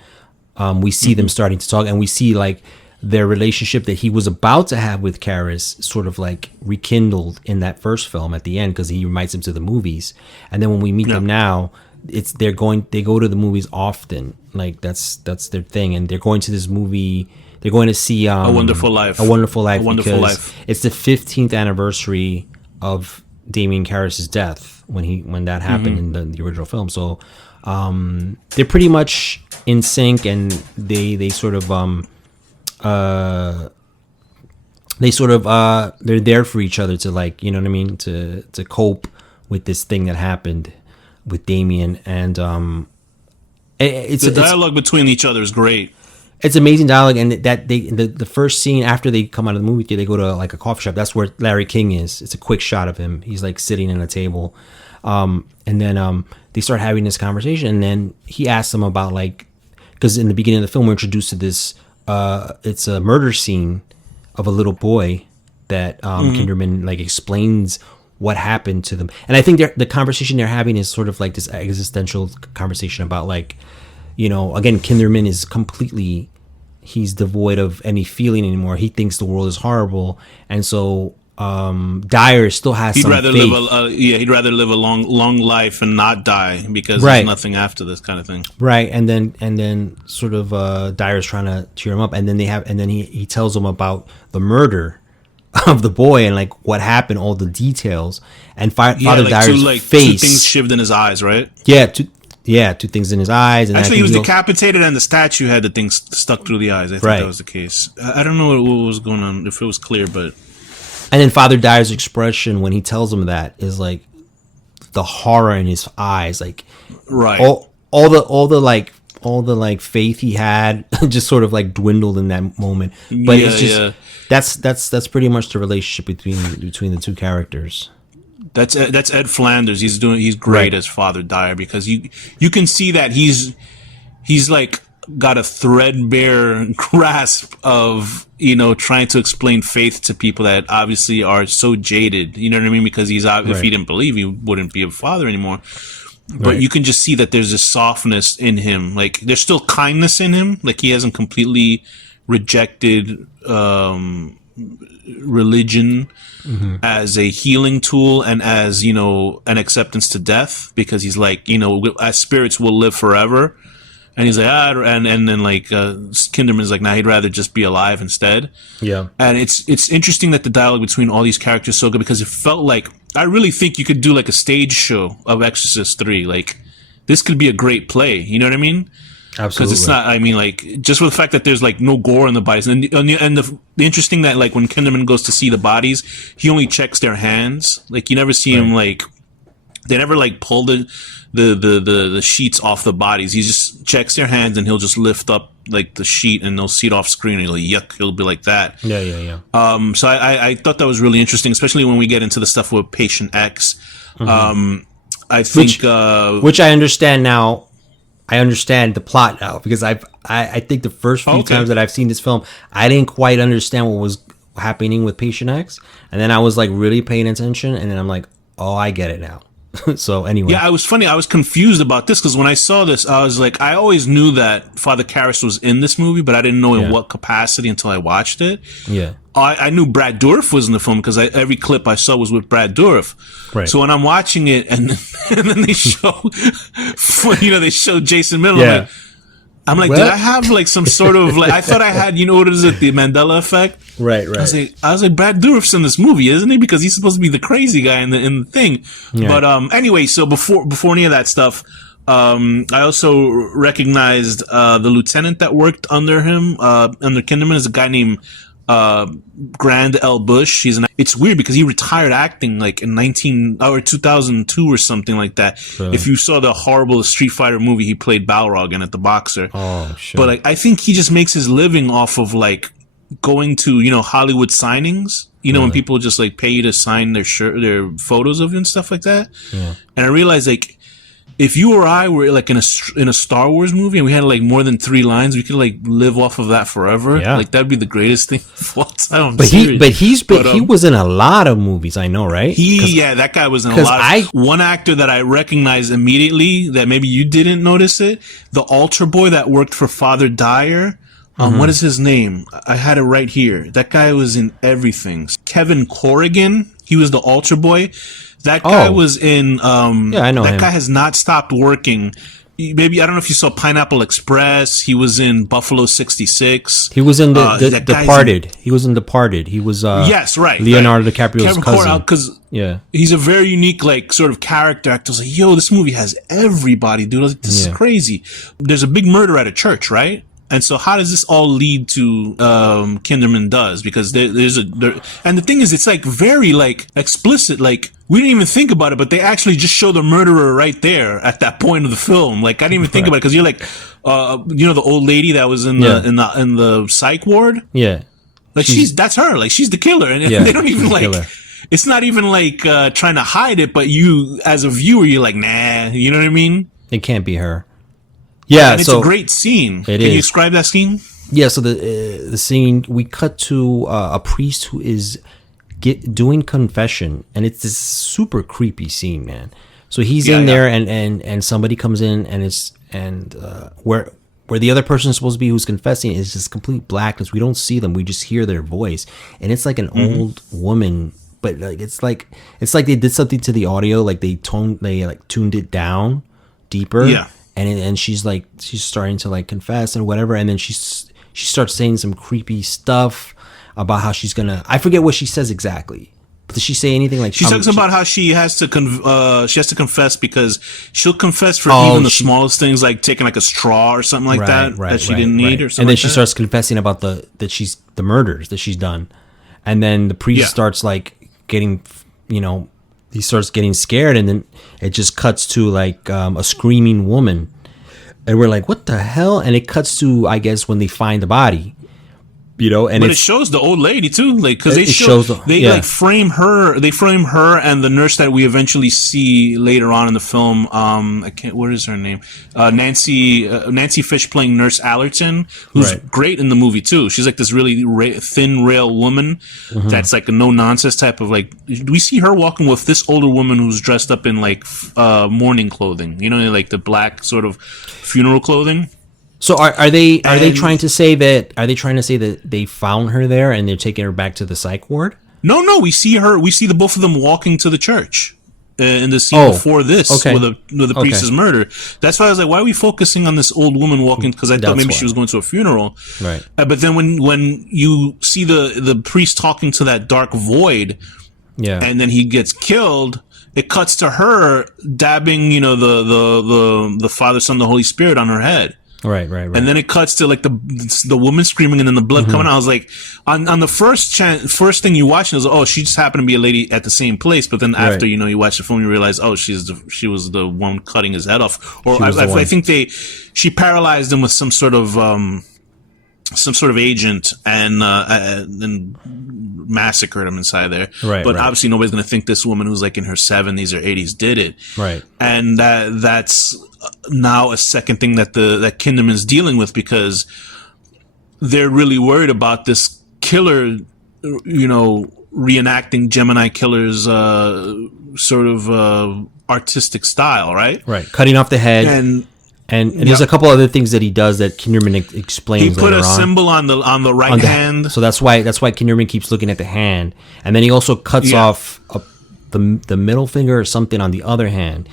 We see them starting to talk, and we see like their relationship that he was about to have with Karras sort of like rekindled in that first film at the end, because he invites him to the movies. And then when we meet them now, they go to the movies often. Like that's their thing, and they're going to this movie. They're going to see A Wonderful Life. A Wonderful Life. A Wonderful because Life. It's the 15th anniversary of Damien Karras' death when that happened in the original film. So they're pretty much in sync, and they sort of they're there for each other to, like, you know what I mean, to cope with this thing that happened with Damien. And the dialogue between each other is great. It's amazing dialogue, and that the first scene after they come out of the movie theater, they go to like a coffee shop. That's where Larry King is. It's a quick shot of him. He's like sitting at a table, and then they start having this conversation, and then he asks them about, like, because in the beginning of the film we're introduced to this. It's a murder scene of a little boy that Kinderman like explains what happened to them, and I think the conversation they're having is sort of like this existential conversation about, like, you know, again, Kinderman is completely, he's devoid of any feeling anymore. He thinks the world is horrible, and so Dyer still has some faith. He'd rather live a long life and not die, because there's nothing after this kind of thing. Right, and then sort of Dyer's trying to cheer him up, and then he tells him about the murder of the boy and like what happened, all the details, and Father Dyer's face. 2 things shoved in his eyes, right? Yeah, 2 things in his eyes. And actually, he was decapitated, and the statue had the things stuck through the eyes. I think that was the case. I don't know what was going on, if it was clear, but. And then Father Dyer's expression when he tells him that is like the horror in his eyes, like all the faith he had just sort of like dwindled in that moment. But it's just that's pretty much the relationship between the 2 characters. That's Ed Flanders. He's great as Father Dyer, because you can see that he's like got a threadbare grasp of, you know, trying to explain faith to people that obviously are so jaded, you know what I mean? Because if he didn't believe, he wouldn't be a father anymore. But you can just see that there's this softness in him. Like, there's still kindness in him. Like, he hasn't completely rejected religion as a healing tool and as, you know, an acceptance to death, because he's like, you know, as spirits will live forever. And he's like, and then like Kinderman's like, nah, he'd rather just be alive instead. Yeah. And it's interesting that the dialogue between all these characters is so good, because it felt like, I really think you could do like a stage show of Exorcist 3. Like, this could be a great play. You know what I mean? Absolutely. Because it's not, I mean, like, just with the fact that there's like no gore in the bodies. And the interesting that, like, when Kinderman goes to see the bodies, he only checks their hands. Like, you never see him like, they never like pull the sheets off the bodies. He just checks their hands, and he'll just lift up like the sheet, and they'll see it off screen, and he'll be like that. Yeah. So I thought that was really interesting, especially when we get into the stuff with Patient X. I think which I understand now. I understand the plot now, because I think the first few times that I've seen this film, I didn't quite understand what was happening with Patient X, and then I was like really paying attention, and then I'm like, oh, I get it now. So anyway, I was confused about this, because when I saw this, I was like, I always knew that Father Karras was in this movie, but I didn't know in what capacity until I watched it. Yeah, I knew Brad Dourif was in the film, because every clip I saw was with Brad Dourif. Right. So when I'm watching it, and then they show, they show Jason Miller. Yeah. I'm like, did I have like some sort of like? I thought I had, what is it, the Mandela effect? Right. I was like, Brad Dourif's in this movie, isn't he? Because he's supposed to be the crazy guy in the thing. Yeah. But anyway, so before any of that stuff, I also recognized the lieutenant that worked under him, under Kinderman, is a guy named Grand L. Bush. It's weird because he retired acting like in 2002 or something like that. Really? If you saw the horrible Street Fighter movie, he played Balrog in it, the boxer. Oh, shit. But like, I think he just makes his living off of like going to, Hollywood signings. When people just like pay you to sign their photos of you and stuff like that. Yeah. And I realized like, if you or I were like in a Star Wars movie and we had like more than 3 lines, we could like live off of that forever. Yeah. Like that'd be the greatest thing of all time. He was in a lot of movies, I know, right? That guy was in a lot. One actor that I recognized immediately that maybe you didn't notice it, the altar boy that worked for Father Dyer. What is his name? I had it right here. That guy was in everything. Kevin Corrigan. He was the altar boy. That guy was in. I know that him. guy has not stopped working. Maybe I don't know if you saw Pineapple Express. He was in Buffalo 66. He was in the Departed. He was in Departed. He was yes, right. Leonardo DiCaprio's cousin. Because he's a very unique like sort of character actor. I was like, yo, this movie has everybody, dude. I was like, this is crazy. There's a big murder at a church, right? And so how does this all lead to Kinderman Does? Because and the thing is, it's like very like explicit. Like we didn't even think about it, but they actually just show the murderer right there at that point of the film. Like I didn't even think about it because you're like, the old lady that was in the psych ward. Yeah, like that's her. Like she's the killer, and they don't even like. Killer. It's not even like trying to hide it, but you as a viewer, you're like, nah. You know what I mean? It can't be her. Yeah, and it's a great scene. Can you describe that scene? Yeah, so the scene, we cut to a priest who is doing confession, and it's this super creepy scene, man. So he's in there, and somebody comes in, and where the other person is supposed to be who's confessing is just complete blackness. We don't see them; we just hear their voice, and it's like an old woman, but like it's like they did something to the audio, like they tuned it down deeper. Yeah. And she's starting to like confess and whatever, and then she starts saying some creepy stuff about how she's gonna. I forget what she says exactly. But does she say anything like? She talks about how she has to confess because she'll confess for even the smallest things, like taking like a straw or something like that she didn't need or something. And then like she starts confessing about the murders that she's done, and then the priest starts like getting he starts getting scared, and then it just cuts to like a screaming woman, and we're like, what the hell? And it cuts to, I guess, when they find the body, and it shows the old lady too, like because like frame her and the nurse that we eventually see later on in the film. What is her name? Nancy Fish playing Nurse Allerton, who's great in the movie too. She's like this really thin rail woman that's like a no nonsense type of like. We see her walking with this older woman who's dressed up in like mourning clothing, like the black sort of funeral clothing. So are they trying to say that they found her there and they're taking her back to the psych ward? No, we see the both of them walking to the church in the scene before this, where the priest is murdered. That's why I was like, why are we focusing on this old woman walking? Because I thought maybe she was going to a funeral. Right. But then when you see the priest talking to that dark void, and then he gets killed. It cuts to her dabbing, the Father, Son, the Holy Spirit on her head. Right. And then it cuts to like the woman screaming and then the blood coming out. I was like, on the first thing you watch, it was she just happened to be a lady at the same place. But then after you watch the film, you realize she was the one cutting his head off. Or I think she paralyzed him with some sort of agent and massacred him inside there. Right. But obviously nobody's going to think this woman who's like in her 70s or 80s did it. Right. And that's now a second thing that Kinderman's dealing with, because they're really worried about this killer, reenacting Gemini Killer's sort of artistic style, right? Right. Cutting off the head. And there's a couple other things that he does that Kinderman explains. He put a symbol on the right hand. So that's why Kinderman keeps looking at the hand, and then he also cuts off the middle finger or something on the other hand.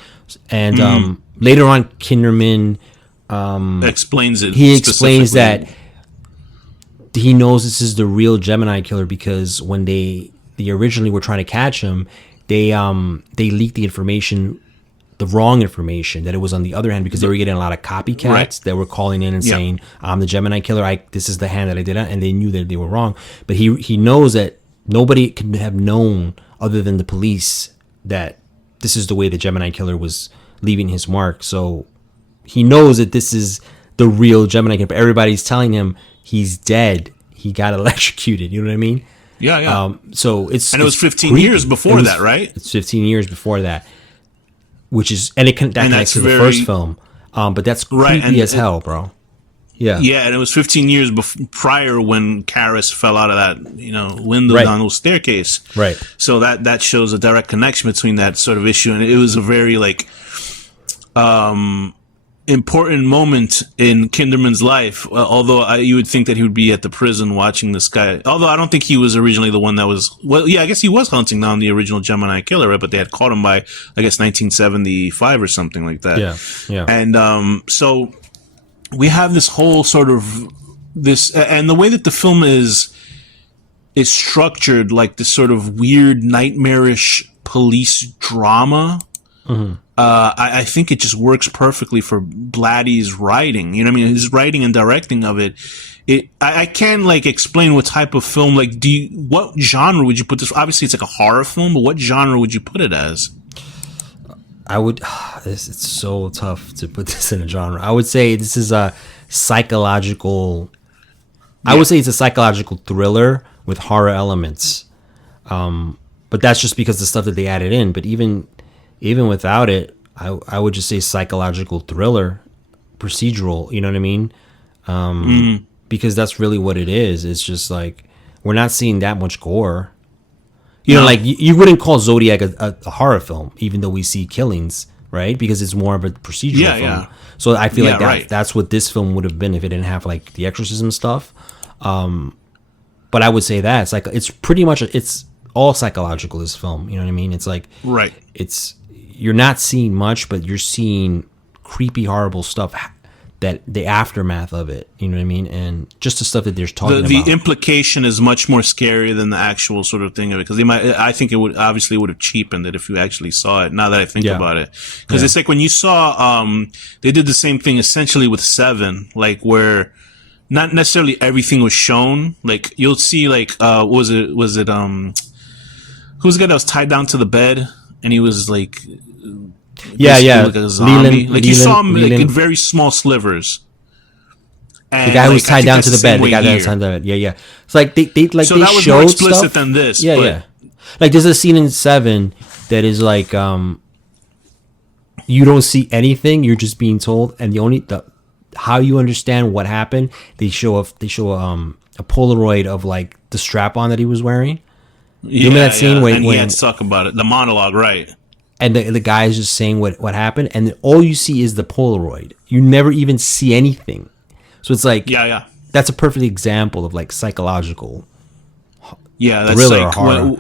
And later on, Kinderman explains it. He explains that he knows this is the real Gemini Killer because when they originally were trying to catch him, they leaked the information the wrong information, that it was on the other hand, because they were getting a lot of copycats that were calling in and saying, I'm the Gemini killer, this is the hand that I did it, and they knew that they were wrong. But he knows that nobody could have known other than the police that this is the way the Gemini killer was leaving his mark. So he knows that this is the real Gemini killer. Everybody's telling him he's dead. He got electrocuted. You know what I mean? Yeah. So it was 15 years before that, right? It's 15 years before that, which is, and connects to the first film. But that's creepy as hell, bro. Yeah. Yeah, and it was 15 years prior when Karras fell out of that, window down the staircase. Right. So that shows a direct connection between that sort of issue, and it was a very important moment in Kinderman's life. Although you would think that he would be at the prison watching this guy. Although I don't think he was originally the one that was. Well, yeah, I guess he was hunting down the original Gemini killer, right? But they had caught him by, I guess, 1975 or something like that. Yeah. And so we have this whole sort of this, and the way that the film is structured, like this sort of weird, nightmarish police drama. Mm-hmm. I think it just works perfectly for Blatty's writing. You know what I mean? His writing and directing of it. I can't explain what type of film. What genre would you put this? Obviously, it's like a horror film, but what genre would you put it as? I would. It's so tough to put this in a genre. I would say this is a psychological. I would say it's a psychological thriller with horror elements. But that's just because the stuff that they added in. But even without it, I would just say psychological thriller, procedural. You know what I mean? Because that's really what it is. It's just we're not seeing that much gore. You wouldn't call Zodiac a horror film, even though we see killings, right? Because it's more of a procedural film. Yeah. So I feel that's what this film would have been if it didn't have the exorcism stuff. But I would say that it's pretty much it's all psychological. This film, you know what I mean? It's right. It's you're not seeing much, but you're seeing creepy, horrible stuff. That the aftermath of it, you know what I mean, and just the stuff that they're talking about. The implication is much more scary than the actual sort of thing of it, because I think it would have cheapened it if you actually saw it. Now that I think about it, because it's when you saw, they did the same thing essentially with Seven, where not necessarily everything was shown. You'll see, who's the guy that was tied down to the bed and he was Yeah. Like a zombie. You saw him in very small slivers. And the guy who was tied down to the bed. The guy that was tied down to the bed. Yeah. It's so they that was showed more explicit stuff than this. Yeah. There's a scene in Seven that is you don't see anything. You're just being told, and how you understand what happened. They show a Polaroid of the strap on that he was wearing. You remember that scene when he had to talk about it, the monologue, right? And the guy is just saying what happened, and all you see is the Polaroid. You never even see anything. So it's that's a perfect example of psychological thriller or horror.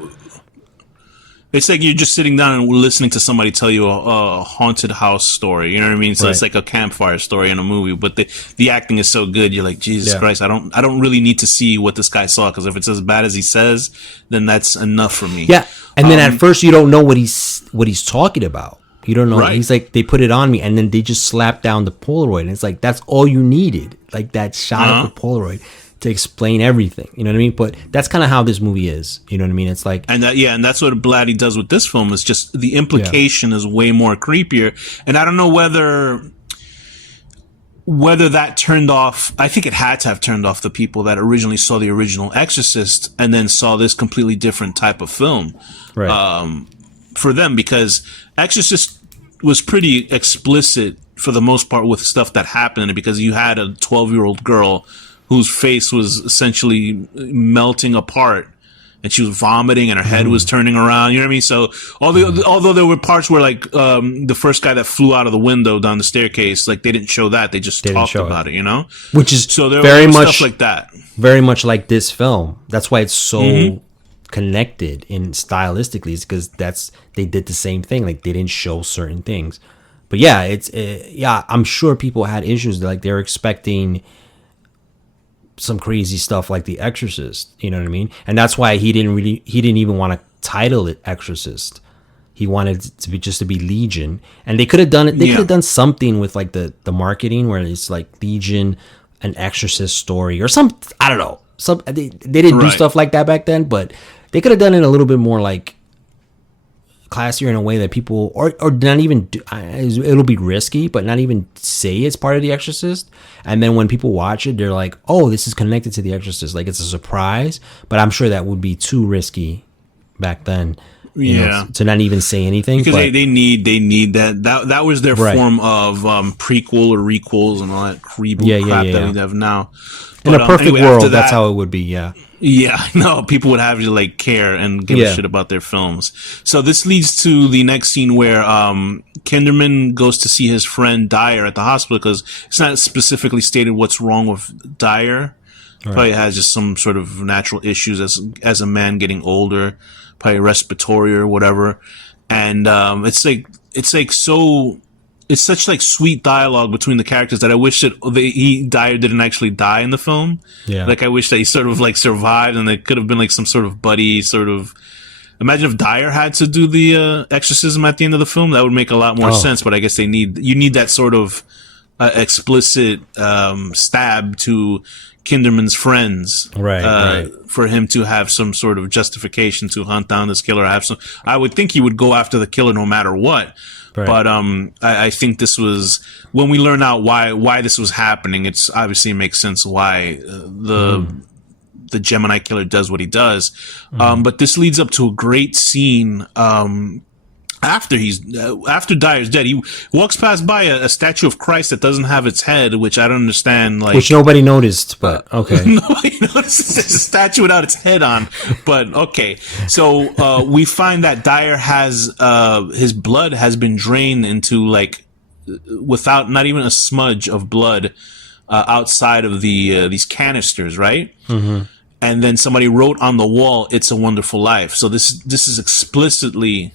It's you're just sitting down and listening to somebody tell you a haunted house story. You know what I mean? So it's like a campfire story in a movie, but the acting is so good. You're Jesus Christ, I don't really need to see what this guy saw, because if it's as bad as he says, then that's enough for me. Yeah, and then at first you don't know what he's talking about. You don't know. Right. He's they put it on me, and then they just slap down the Polaroid, and it's that's all you needed, that shot of the Polaroid to explain everything. You know what I mean? But that's kind of how this movie is. You know what I mean? It's and that's what Blatty does with this film. Is just the implication is way more creepier, and I don't know whether that turned off. I think it had to have turned off the people that originally saw the original Exorcist and then saw this completely different type of film. Right. For them, because Exorcist was pretty explicit for the most part with stuff that happened, because you had a 12-year-old girl whose face was essentially melting apart, and she was vomiting, and her head was turning around. You know what I mean? So although there were parts where the first guy that flew out of the window down the staircase, they didn't show that. They just talked about it, which is so there very was much stuff like that. Very much like this film. That's why it's so connected in stylistically, is because they did the same thing. They didn't show certain things. But I'm sure people had issues. They're expecting some crazy stuff like The Exorcist, you know what I mean? And that's why he didn't even want to title it Exorcist. he wanted it to be Legion, and they could have done it. They could have done something with like the marketing where it's like Legion, an Exorcist story or some. I don't know. They didn't do stuff like that back then, but they could have done it a little bit more like classier in a way that people or not even do, it'll be risky, but not even say it's part of The Exorcist. And then when people watch it, they're like, "Oh, this is connected to The Exorcist." Like it's a surprise. But I'm sure that would be too risky back then. You know, to not even say anything because they need that was their form of prequel or requels and all that reboot crap that we have now. In a perfect world, that's how it would be. Yeah, no, people would have to like care and give a shit about their films. So this leads to the next scene where Kinderman goes to see his friend Dyer at the hospital because it's not specifically stated what's wrong with Dyer. Right. Probably has just some sort of natural issues as a man getting older, probably respiratory or whatever. And it's such like sweet dialogue between the characters that I wish that Dyer didn't actually die in the film. Yeah. Like I wish that he sort of like survived and there could have been like some sort of buddy sort of. Imagine if Dyer had to do the exorcism at the end of the film. That would make a lot more sense. But I guess you need that sort of explicit stab to Kinderman's friends, right. For him to have some sort of justification to hunt down this killer. I would think he would go after the killer no matter what. Right. But I think this was when we learn out why this was happening. It's obviously makes sense why the Gemini killer does what he does. But this leads up to a great scene. After Dyer's dead, he walks past by a statue of Christ that doesn't have its head, which I don't understand. Like, which nobody noticed, but okay. Nobody noticed. There's a statue without its head on, but okay. So we find that Dyer has his blood has been drained into like without not even a smudge of blood outside of these canisters, right? Mm-hmm. And then somebody wrote on the wall, "It's a Wonderful Life." So this is explicitly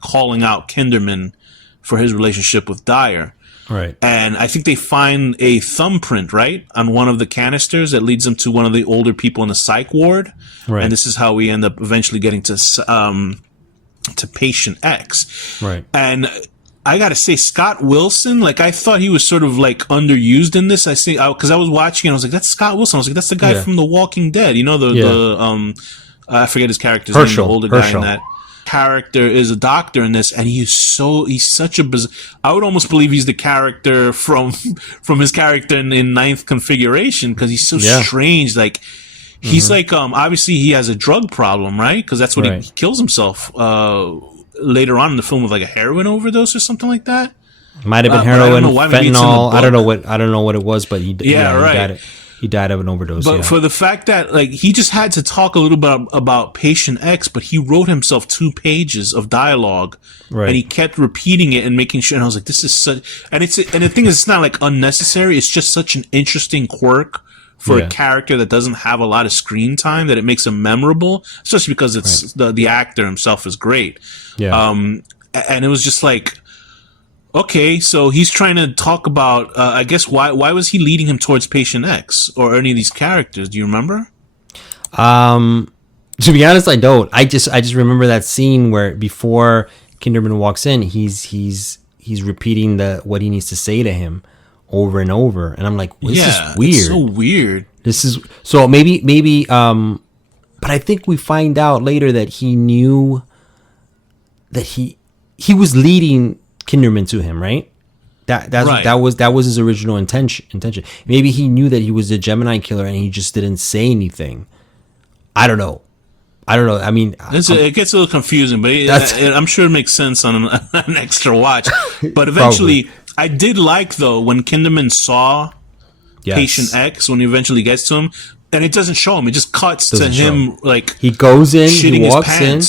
calling out Kinderman for his relationship with Dyer. Right. And I think they find a thumbprint, right, on one of the canisters that leads them to one of the older people in the psych ward. Right. And this is how we end up eventually getting to patient X. Right. And I gotta say, Scott Wilson, like I thought he was sort of like underused in this. Because I was watching and I was like, that's Scott Wilson. I was like, that's the guy from The Walking Dead. You know, I forget his character's name, the older guy in that. Character is a doctor in this, and he's such a I would almost believe he's the character from his character in Ninth Configuration, because he's so strange. Like he's like obviously he has a drug problem, right? Because that's what he kills himself later on in the film with like a heroin overdose or something like that. Might have been heroin, fentanyl. I don't know what it was, but he got it. He died of an overdose. But for the fact that like he just had to talk a little bit about Patient X, but he wrote himself 2 pages of dialogue, and he kept repeating it and making sure. And I was like, this is such. And the thing is, it's not like unnecessary. It's just such an interesting quirk for a character that doesn't have a lot of screen time that it makes him memorable, especially because it's the actor himself is great. Yeah. And it was just like. Okay, so he's trying to talk about, I guess, why was he leading him towards Patient X or any of these characters? Do you remember? To be honest, I don't. I just remember that scene where before Kinderman walks in, he's repeating what he needs to say to him over and over, and I'm like, this is weird. It's so weird. This is so maybe. But I think we find out later that he knew that he was leading Kinderman to him, right? That was his original intention. Maybe he knew that he was a Gemini killer and he just didn't say anything. I don't know. I mean, it gets a little confusing, but I'm sure it makes sense on an extra watch. But eventually, I did like though when Kinderman saw Patient X when he eventually gets to him, and it doesn't show him. It just cuts to him like he goes in, he walks in.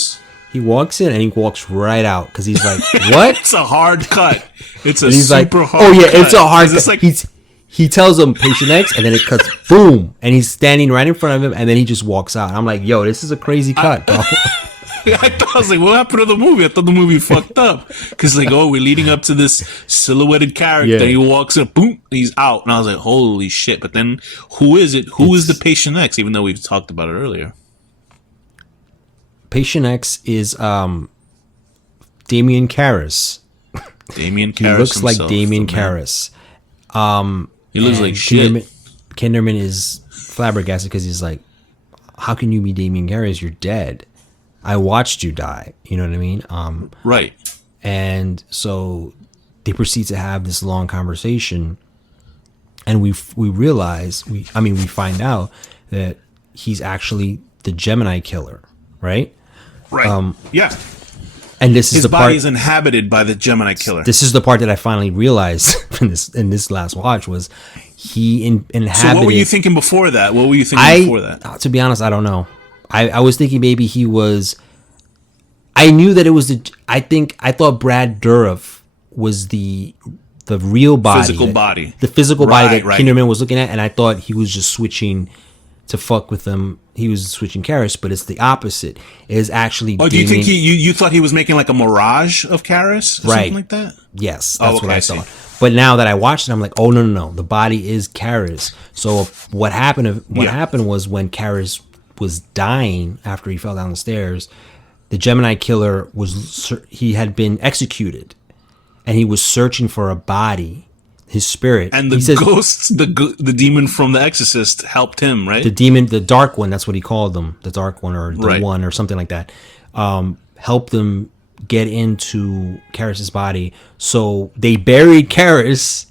He walks in and he walks right out because he's like, "What?" It's a hard cut. It's a super hard. Oh yeah, cut. it's a hard cut. Like, he tells him Patient X, and then it cuts boom, and he's standing right in front of him, and then he just walks out. I'm like, "Yo, this is a crazy cut." I was like, "What happened to the movie?" I thought the movie fucked up because like, oh, we're leading up to this silhouetted character. Yeah. He walks in, boom, he's out, and I was like, "Holy shit!" But then, who is it? Who is the Patient X? Even though we've talked about it earlier. Patient X is Damien Karras. Damien Karras. He looks himself, like Damien Karras. He looks like shit. Kinderman is flabbergasted because he's like, how can you be Damien Karras? You're dead. I watched you die. You know what I mean? Right. And so they proceed to have this long conversation, and we realize we find out that he's actually the Gemini killer, right? Right. Yeah. And this is his the body part, is inhabited by the Gemini killer. This is the part that I finally realized in this last watch was he inhabited. So what were you thinking before that? Before that? To be honest, I don't know. I was thinking maybe he was. I knew that it was I thought Brad Dourif was the real body, the physical body that Kinderman was looking at, and I thought he was just switching to fuck with them. He was switching Karras, but it's the opposite. It is actually. Oh, do you think you thought he was making like a mirage of Karras, or something like that? Yes, that's what I thought. But now that I watched it, I'm like, oh no, the body is Karras. So what happened? What happened was when Karras was dying after he fell down the stairs, the Gemini killer he had been executed, and he was searching for a body. His spirit, and the ghost, the demon from the Exorcist, helped him, right? The demon, the dark one, that's what he called them, the dark one, or the one, or something like that, helped them get into Karras' body. So they buried Karras,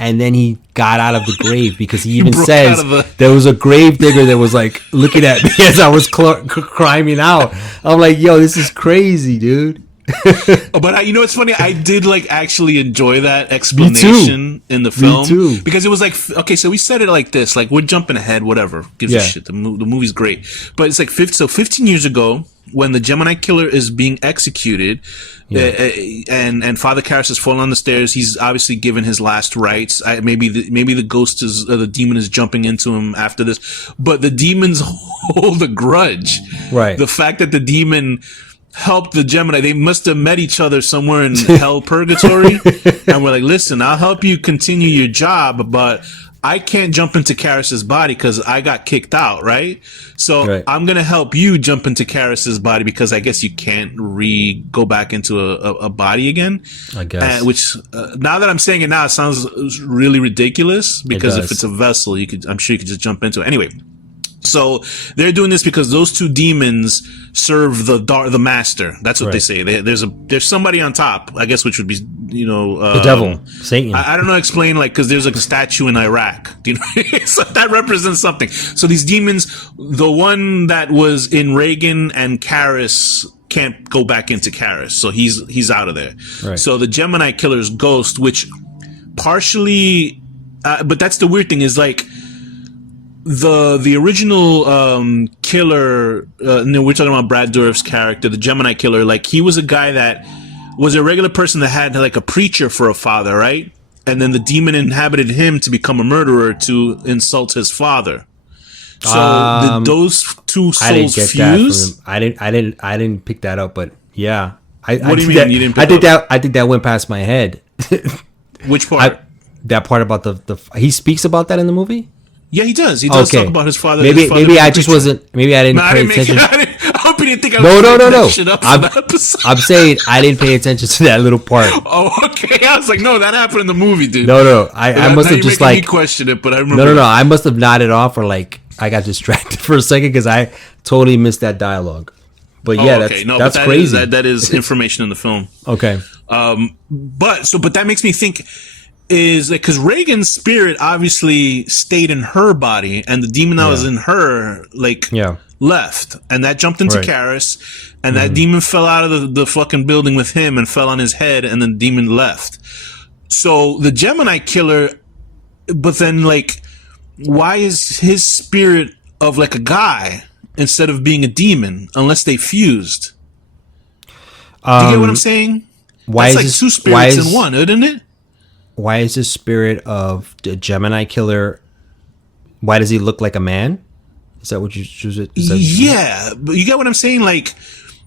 and then he got out of the grave, because he even says there was a grave digger that was like looking at me as I was crying out. I'm like, yo, this is crazy, dude. But you know, it's funny. I did actually enjoy that explanation in the film. Me too. Because it was like, okay, so we said it like this, like we're jumping ahead, whatever, gives a shit. The movie's great, but it's like 15 years ago when the Gemini killer is being executed, and Father Karras has fallen on the stairs. He's obviously given his last rites. Maybe the ghost is the demon is jumping into him after this, but the demons hold a grudge. Right. The fact that the demon helped the Gemini, they must have met each other somewhere in hell purgatory, and we're like, listen, I'll help you continue your job, but I can't jump into Karras' body because I got kicked out, right? So I'm gonna help you jump into Karras' body, because I guess you can't go back into a body again, I guess. Which now that I'm saying it now, it sounds really ridiculous, because if it's a vessel, I'm sure you could just jump into it anyway. So they're doing this because those two demons serve the master. That's what they say. There's somebody on top, I guess, which would be, the devil, Satan. I don't know. Explain, because there's a statue in Iraq. Do you know? So that represents something. So these demons, the one that was in Reagan and Karras can't go back into Karras, so he's out of there. Right. So the Gemini killer's ghost, which partially, but that's the weird thing, is like. The original killer, we're talking about Brad Dourif's character, the Gemini killer. Like, he was a guy that was a regular person that had like a preacher for a father, right? And then the demon inhabited him to become a murderer to insult his father. So those two souls fuse. I didn't pick that up, but yeah. What do you mean? You didn't pick it up? I think that went past my head. Which part? That part about the he speaks about that in the movie. Yeah, he does. He does talk about his father. Maybe I just wasn't. Maybe I didn't pay attention. I hope you didn't think I was making that shit up for that episode. I'm saying I didn't pay attention to that little part. Oh, okay. I was like, no, that happened in the movie, dude. No. I must have just me question it, but I remember. No. I must have nodded off, or like I got distracted for a second because I totally missed that dialogue. But yeah, that's crazy. That is information in the film. Okay. But that makes me think. Is like, because Reagan's spirit obviously stayed in her body, and the demon that was in her left, and that jumped into Karras, and that demon fell out of the fucking building with him and fell on his head, and the demon left. So the Gemini killer, but then like, why is his spirit of like a guy instead of being a demon, unless they fused? Do you get what I'm saying? Why That's is two spirits in one, isn't it? Why is the spirit of the Gemini killer? Why does he look like a man? Is that what you choose? Yeah, but you get what I'm saying? Like,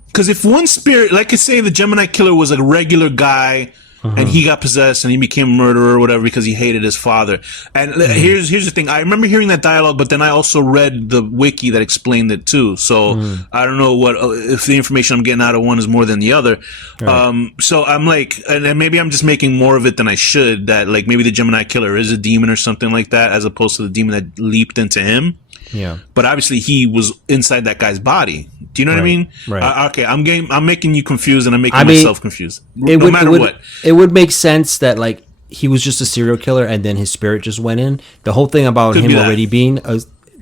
because if one spirit, like I say, the Gemini killer was a regular guy and he got possessed and he became a murderer or whatever because he hated his father. And here's the thing. I remember hearing that dialogue, but then I also read the wiki that explained it too. So I don't know if the information I'm getting out of one is more than the other. Right. So I'm like, and maybe I'm just making more of it than I should, that like maybe the Gemini killer is a demon or something like that, as opposed to the demon that leaped into him. Yeah. But obviously he was inside that guy's body. Do you know what I mean? Right. Okay, I'm making you confused and I'm making myself confused. No matter what. It would make sense that like he was just a serial killer and then his spirit just went in. The whole thing about him already being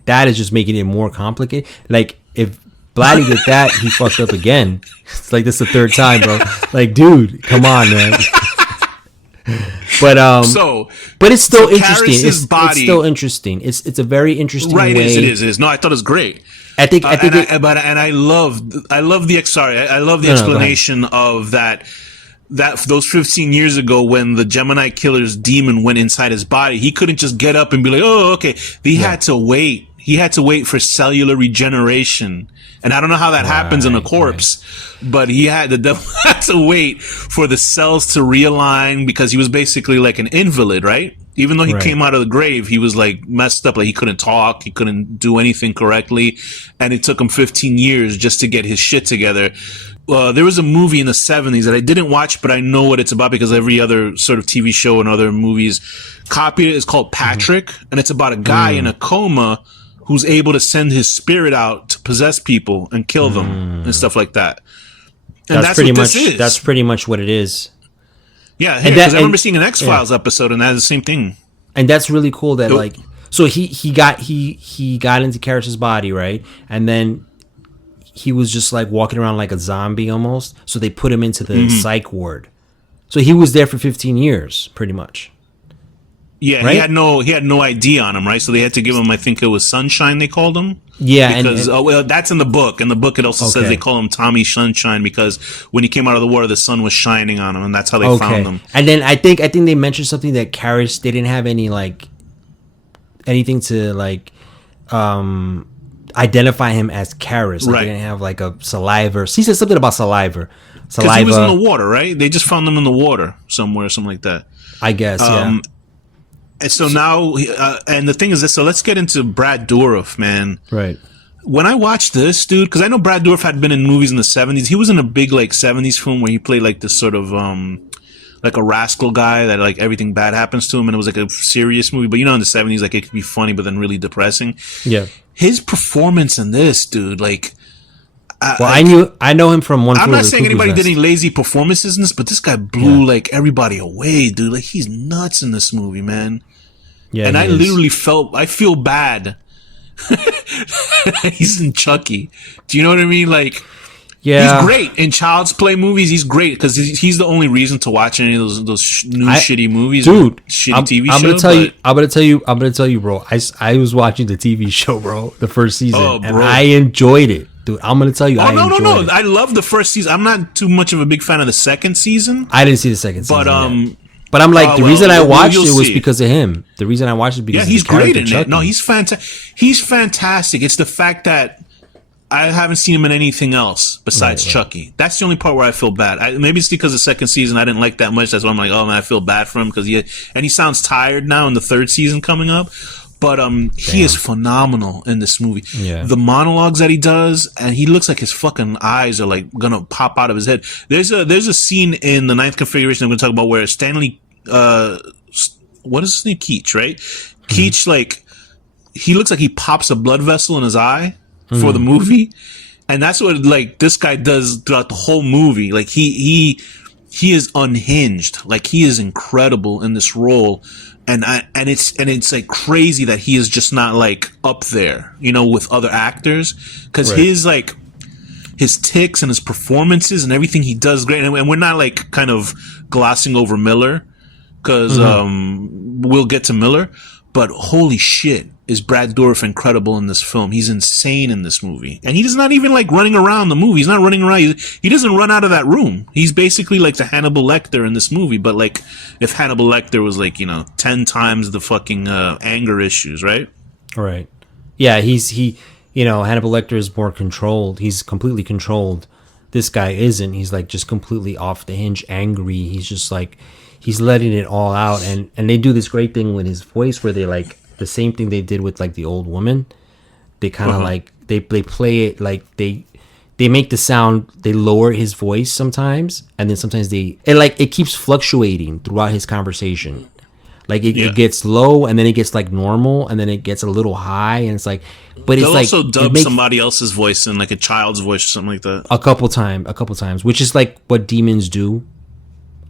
that is just making it more complicated. Like if Blatty did that, he fucked up again. It's like this the third time, bro. Like, dude, come on, man. But it's still interesting. It's still interesting. It's a very interesting way. It is. No, I thought it was great. I love the explanation of that those 15 years ago when the Gemini killer's demon went inside his body. He couldn't just get up and be like, oh, okay. He had to wait. He had to wait for cellular regeneration. And I don't know how that happens in a corpse, but the devil had to wait for the cells to realign because he was basically like an invalid, right? Even though he came out of the grave, he was like messed up. Like he couldn't talk, he couldn't do anything correctly. And it took him 15 years just to get his shit together. There was a movie in the 70s that I didn't watch, but I know what it's about because every other sort of TV show and other movies copied it. It's called Patrick, and it's about a guy in a coma who's able to send his spirit out to possess people and kill them and stuff like that. And that's pretty much this is. That's pretty much what it is. Yeah, because I remember seeing an X-Files episode, and that's the same thing. And that's really cool. That like, so he got into Karras's body, right? And then he was just like walking around like a zombie almost. So they put him into the psych ward. So he was there for 15 years, pretty much. Yeah, right? he had no ID on him, right? So they had to give him, I think it was Sunshine they called him. Yeah, because that's in the book. In the book, it also says they call him Tommy Sunshine because when he came out of the water, the sun was shining on him, and that's how they found him. And then I think they mentioned something that Karras, they didn't have any like anything to like identify him as Karras. Like, they didn't have like a saliva. He said something about saliva. Because he was in the water, right? They just found him in the water somewhere, something like that. I guess. Yeah. And so now, and the thing is this, so let's get into Brad Dourif, man. Right. When I watched this, dude, because I know Brad Dourif had been in movies in the 70s. He was in a big, like, 70s film where he played, like, this sort of, like, a rascal guy that, like, everything bad happens to him. And it was, like, a serious movie. But, you know, in the 70s, like, it could be funny, but then really depressing. Yeah. His performance in this, dude, like... I know him from one. I'm not saying anybody did any lazy performances in this, but this guy blew, like, everybody away, dude. Like, he's nuts in this movie, man. Yeah, and I literally I feel bad. He's in Chucky. Do you know what I mean? Like, he's great in Child's Play movies. He's great because he's the only reason to watch any of those new shitty movies, dude. Shitty TV shows. I'm gonna tell you, bro. I was watching the TV show, bro, the first season, and I enjoyed it, dude. I'm gonna tell you. No. I love the first season. I'm not too much of a big fan of the second season. I didn't see the second season, but I'm like, the reason I watched it was because of him. The reason I watched it because he's great in it. No, he's fantastic. He's fantastic. It's the fact that I haven't seen him in anything else besides Chucky. That's the only part where I feel bad. Maybe it's because the second season I didn't like that much. That's why I'm like, oh man, I feel bad for him because he sounds tired now in the third season coming up. But he is phenomenal in this movie. Yeah. The monologues that he does, and he looks like his fucking eyes are like gonna pop out of his head. There's a scene in the Ninth Configuration I'm gonna talk about where Stanley, what is his name? Keach, right? Keach, like, he looks like he pops a blood vessel in his eye for the movie, and that's what like this guy does throughout the whole movie. Like he is unhinged. Like he is incredible in this role. And it's like crazy that he is just not like up there, you know, with other actors, because his tics and his performances and everything he does great. And we're not like kind of glossing over Miller because we'll get to Miller, but holy shit, is Brad Dourif incredible in this film. He's insane in this movie, and he's not even like running around the movie. He's not running around. He doesn't run out of that room. He's basically like the Hannibal Lecter in this movie, but like if Hannibal Lecter was like, you know, 10 times the fucking anger issues, right? Right. Yeah, he you know, Hannibal Lecter is more controlled. He's completely controlled. this guy isn't. He's like just completely off the hinge, angry. He's just like, he's letting it all out. And they do this great thing with his voice where they like the same thing they did with like the old woman. They kind of like, they play it like they make the sound, they lower his voice sometimes. And then sometimes it keeps fluctuating throughout his conversation. Like it gets low and then it gets like normal and then it gets a little high and it's like, but it's they'll like also dub somebody else's voice in like a child's voice or something like that. A couple times, which is like what demons do.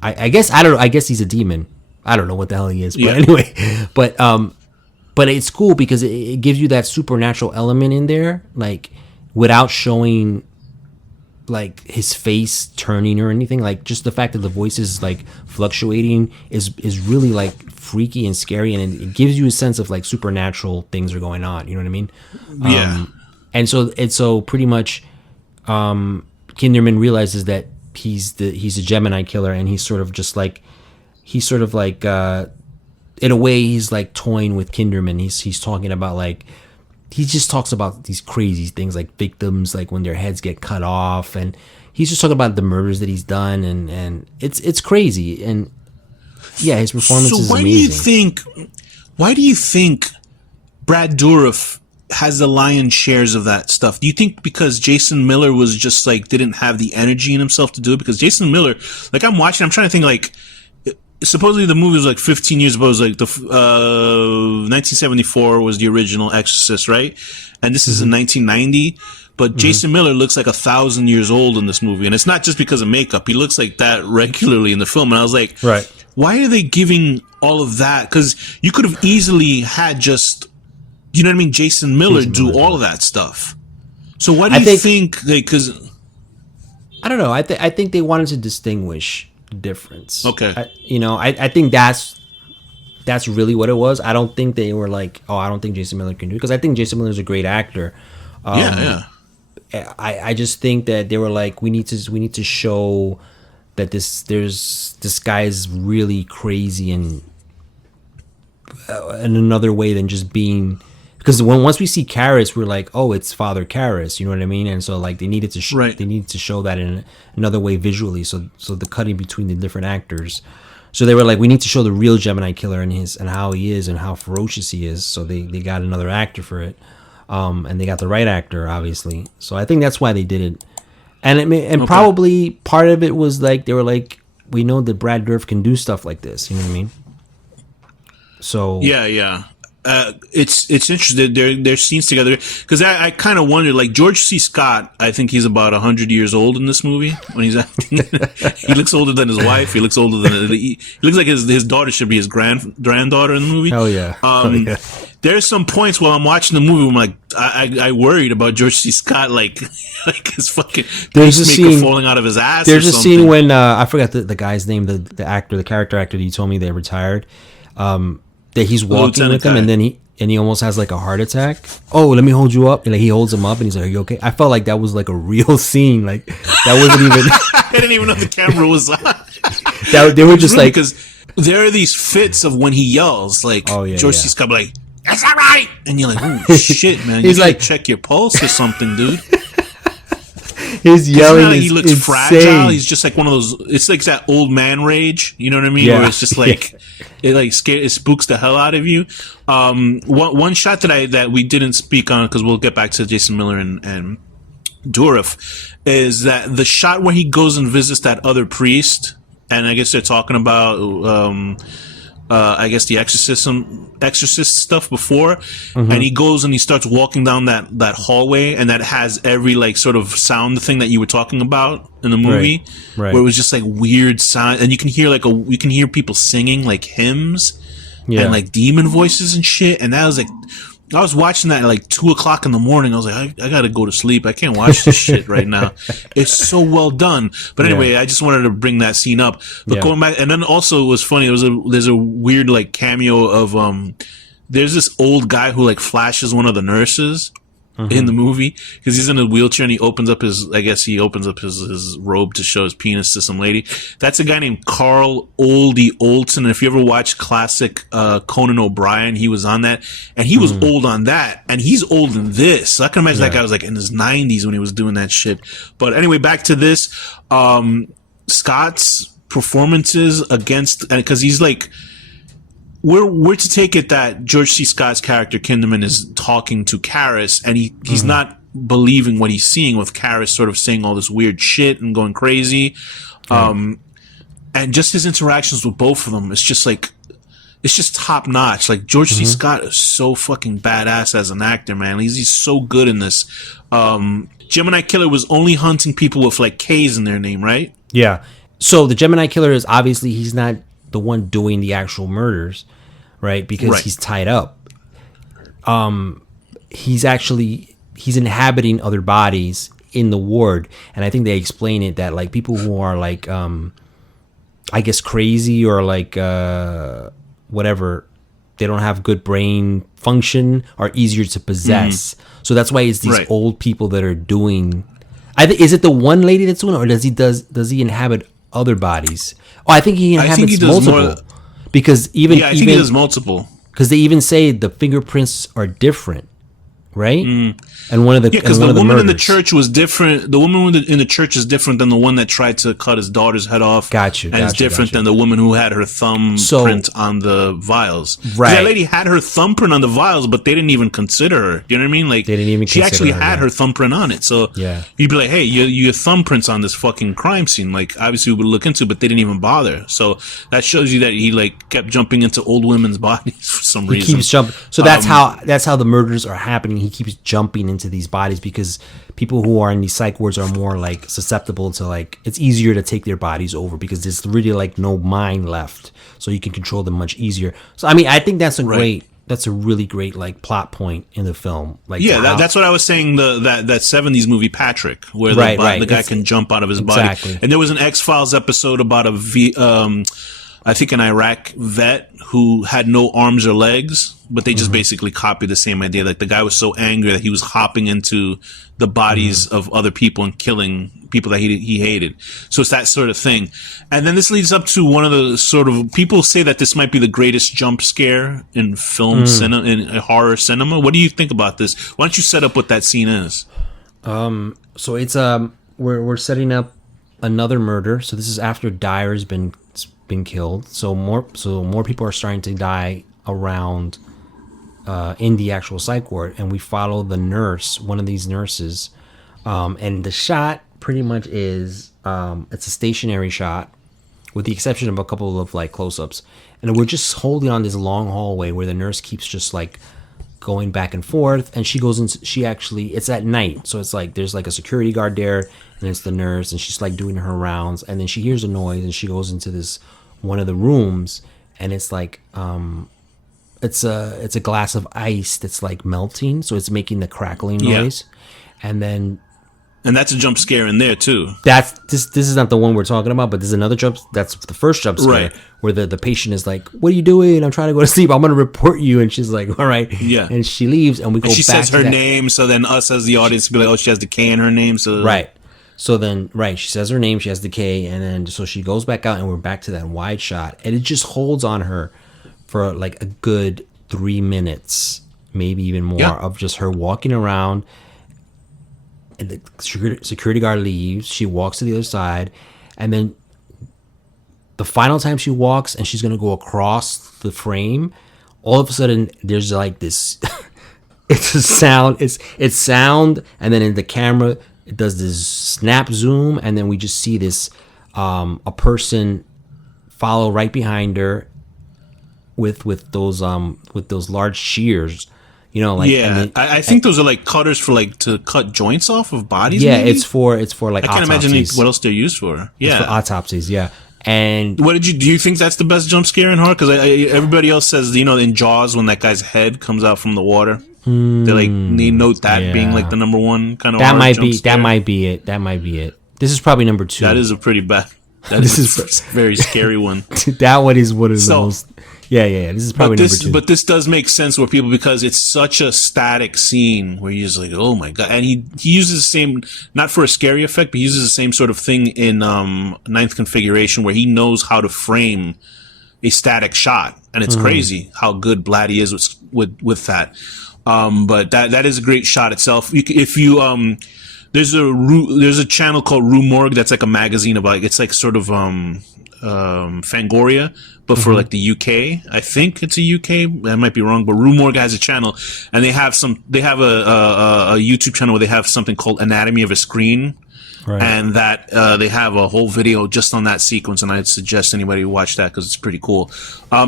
I guess I don't know. I guess he's a demon. I don't know what the hell he is, but anyway, but it's cool because it gives you that supernatural element in there, like without showing like his face turning or anything. Like just the fact that the voice is like fluctuating is really like freaky and scary, and it gives you a sense of like supernatural things are going on. You know what I mean? Yeah. And so pretty much, Kinderman realizes that he's a Gemini killer, and he's sort of in a way he's like toying with Kinderman. He's talking about like, he just talks about these crazy things like victims, like when their heads get cut off, and he's just talking about the murders that he's done, and it's crazy. And yeah, his performance is amazing. Why do you think Brad Dourif has the lion's shares of that stuff? Do you think because Jason Miller was just like didn't have the energy in himself to do it? Because Jason Miller, like I'm trying to think like, supposedly the movie was like 15 years ago. It was like 1974 was the original Exorcist, right? And this is in 1990. But Jason Miller looks like 1,000 years old in this movie, and it's not just because of makeup. He looks like that regularly in the film, and I was like, right, why are they giving all of that? Because you could have easily had just, you know what I mean, Jason Miller do all of that stuff. So why do you think they? Because I don't know. I think they wanted to distinguish the difference. Okay, I think that's really what it was. I don't think they were like, oh, I don't think Jason Miller can do it, because I think Jason Miller's a great actor. Yeah. I just think that they were like, we need to show that this guy is really crazy and in another way than just being, because once we see Karras, we're like, oh, it's Father Karras, you know what I mean? And so like they needed to show that in another way visually, so the cutting between the different actors. So they were like, we need to show the real Gemini killer and how he is and how ferocious he is. So they got another actor for it. And they got the right actor, obviously. So I think that's why they did it. And probably part of it was like, they were like, we know that Brad Dourif can do stuff like this. You know what I mean? So yeah. It's interesting. Their scenes together, because I kind of wondered, like George C. Scott, I think he's about 100 years old in this movie when he's acting. He looks older than his wife. He looks older than he looks like his daughter should be his granddaughter in the movie. Hell yeah. There's some points while I'm watching the movie, I'm like, I worried about George C. Scott, like his fucking pacemaker falling out of his ass. There's a scene when I forgot the guy's name, the character actor that you told me they retired. That he's walking with him, and then he almost has like a heart attack. Oh, let me hold you up. And like he holds him up, and he's like, "Are you okay?" I felt like that was like a real scene. Like that wasn't even. I didn't even know the camera was on. They were just like, because there are these fits of when he yells, like George C. Scott, like, "That's all right," and you're like, "Oh shit, man!" He's like, check your pulse or something, dude. His yelling is he looks insane. fragile. He's just like one of those. It's like that old man rage. You know what I mean? Where it's just like it spooks the hell out of you. One shot that we didn't speak on, because we'll get back to Jason Miller and Dourif, is that the shot where he goes and visits that other priest, and I guess they're talking about I guess the Exorcist stuff before, and he goes and he starts walking down that hallway, and that has every like sort of sound thing that you were talking about in the movie, right. Where it was just like weird sound, and you can hear people singing like hymns and like demon voices and shit, and that was like, I was watching that at like 2:00 in the morning. I was like, I gotta go to sleep. I can't watch this shit right now. It's so well done. But anyway, I just wanted to bring that scene up. But going back, and then also it was funny. There's a weird like cameo of there's this old guy who like flashes one of the nurses, in the movie, because he's in a wheelchair and he opens up his robe to show his penis to some lady. That's a guy named Carl Oldie Olson. If you ever watched classic Conan O'Brien, he was on that, and he was old on that, and he's old in this. So I can imagine that guy was like in his 90s when he was doing that shit. But anyway, back to this. Scott's performances against, because he's like, we're to take it that George C. Scott's character Kinderman is talking to Karras, and he's not believing what he's seeing, with Karras sort of saying all this weird shit and going crazy. And just his interactions with both of them, it's just top notch. Like, George C. Scott is so fucking badass as an actor, man. He's so good in this. Gemini Killer was only hunting people with like K's in their name, right? Yeah. So the Gemini Killer is obviously, he's not the one doing the actual murders, right? Because he's tied up. He's inhabiting other bodies in the ward, and I think they explain it that like people who are like I guess crazy or like whatever, they don't have good brain function, are easier to possess. So that's why it's these old people that are doing. Is it the one lady that's doing it, or does he inhabit other bodies? Oh, I think he inhabits multiple. Because I think he does multiple. Because they even say the fingerprints are different, right? And one of the because the woman in the church was different. The woman in the church is different than the one that tried to cut his daughter's head off. Got you. And it's different than the woman who had her thumbprint on the vials. Right. That lady had her thumbprint on the vials, but they didn't even consider her. Do you know what I mean? Like, they didn't even. She actually had her thumbprint on it. So you'd be like, hey, your thumbprint's on this fucking crime scene. Like, obviously we would look into it, but they didn't even bother. So that shows you that he like kept jumping into old women's bodies for some reason. He keeps jumping. So that's how the murders are happening. He keeps jumping into these bodies because people who are in these psych wards are more like susceptible to, like, it's easier to take their bodies over because there's really like no mind left, so you can control them much easier. So I mean, I think that's a really great like plot point in the film. Like, that's what I was saying. That 70s movie Patrick, where the guy can jump out of his body. And there was an X-Files episode about I think an Iraq vet who had no arms or legs, but they just basically copied the same idea. Like, the guy was so angry that he was hopping into the bodies of other people and killing people that he hated. So it's that sort of thing. And then this leads up to one of the sort of, people say that this might be the greatest jump scare in film cinema, in horror cinema. What do you think about this? Why don't you set up what that scene is? So it's we're setting up another murder. So this is after Dyer's been killed. So more people are starting to die around in the actual psych ward, and we follow the nurse, one of these nurses, and the shot pretty much is it's a stationary shot with the exception of a couple of like close-ups, and we're just holding on this long hallway where the nurse keeps just like going back and forth, and it's at night, so it's like there's like a security guard there, and it's the nurse, and she's like doing her rounds, and then she hears a noise and she goes into this one of the rooms, and it's like it's a glass of ice that's like melting, so it's making the crackling noise. And that's a jump scare in there too. This is not the one we're talking about, but there's another jump. That's the first jump scare where the patient is like, "What are you doing? I'm trying to go to sleep. I'm going to report you." And she's like, "All right." Yeah. And she leaves, and we go. And she back says her name, so then us as the audience be like, "Oh, she has the K in her name." So So then, she says her name, she has the K, and then so she goes back out, and we're back to that wide shot, and it just holds on her for like a good 3 minutes, maybe even more, of just her walking around. And the security guard leaves. She walks to the other side, and then the final time she walks, and she's gonna go across the frame. All of a sudden, there's like this. It's a sound. It's sound, and then in the camera, it does this snap zoom, and then we just see this a person follow right behind her with those large shears, you know, like. Yeah, I think those are like cutters for like to cut joints off of bodies. Yeah, maybe? it's for like. I can't imagine what else they're used for. Yeah, it's for autopsies. Yeah. And do you think that's the best jump scare in horror? Because everybody else says, you know, in Jaws when that guy's head comes out from the water, they like note that being like the number one kind of. That might be it. This is probably number 2. That is a pretty bad. This is a very scary one. That one is one of the most. Yeah. This is probably number 2. But this does make sense where people, because it's such a static scene where you're just like, oh my god. And he uses the same, not for a scary effect, but he uses the same sort of thing in Ninth Configuration, where he knows how to frame a static shot, and it's crazy how good Blatty is with that. But that is a great shot itself. If you there's a channel called Rue Morgue that's like a magazine about, it's like sort of Fangoria, but for like the UK. I think it's a UK. I might be wrong, but Rue Morgue has a channel, and they have a YouTube channel where they have something called Anatomy of a Screen. Right. And that they have a whole video just on that sequence, and I'd suggest anybody watch that because it's pretty cool.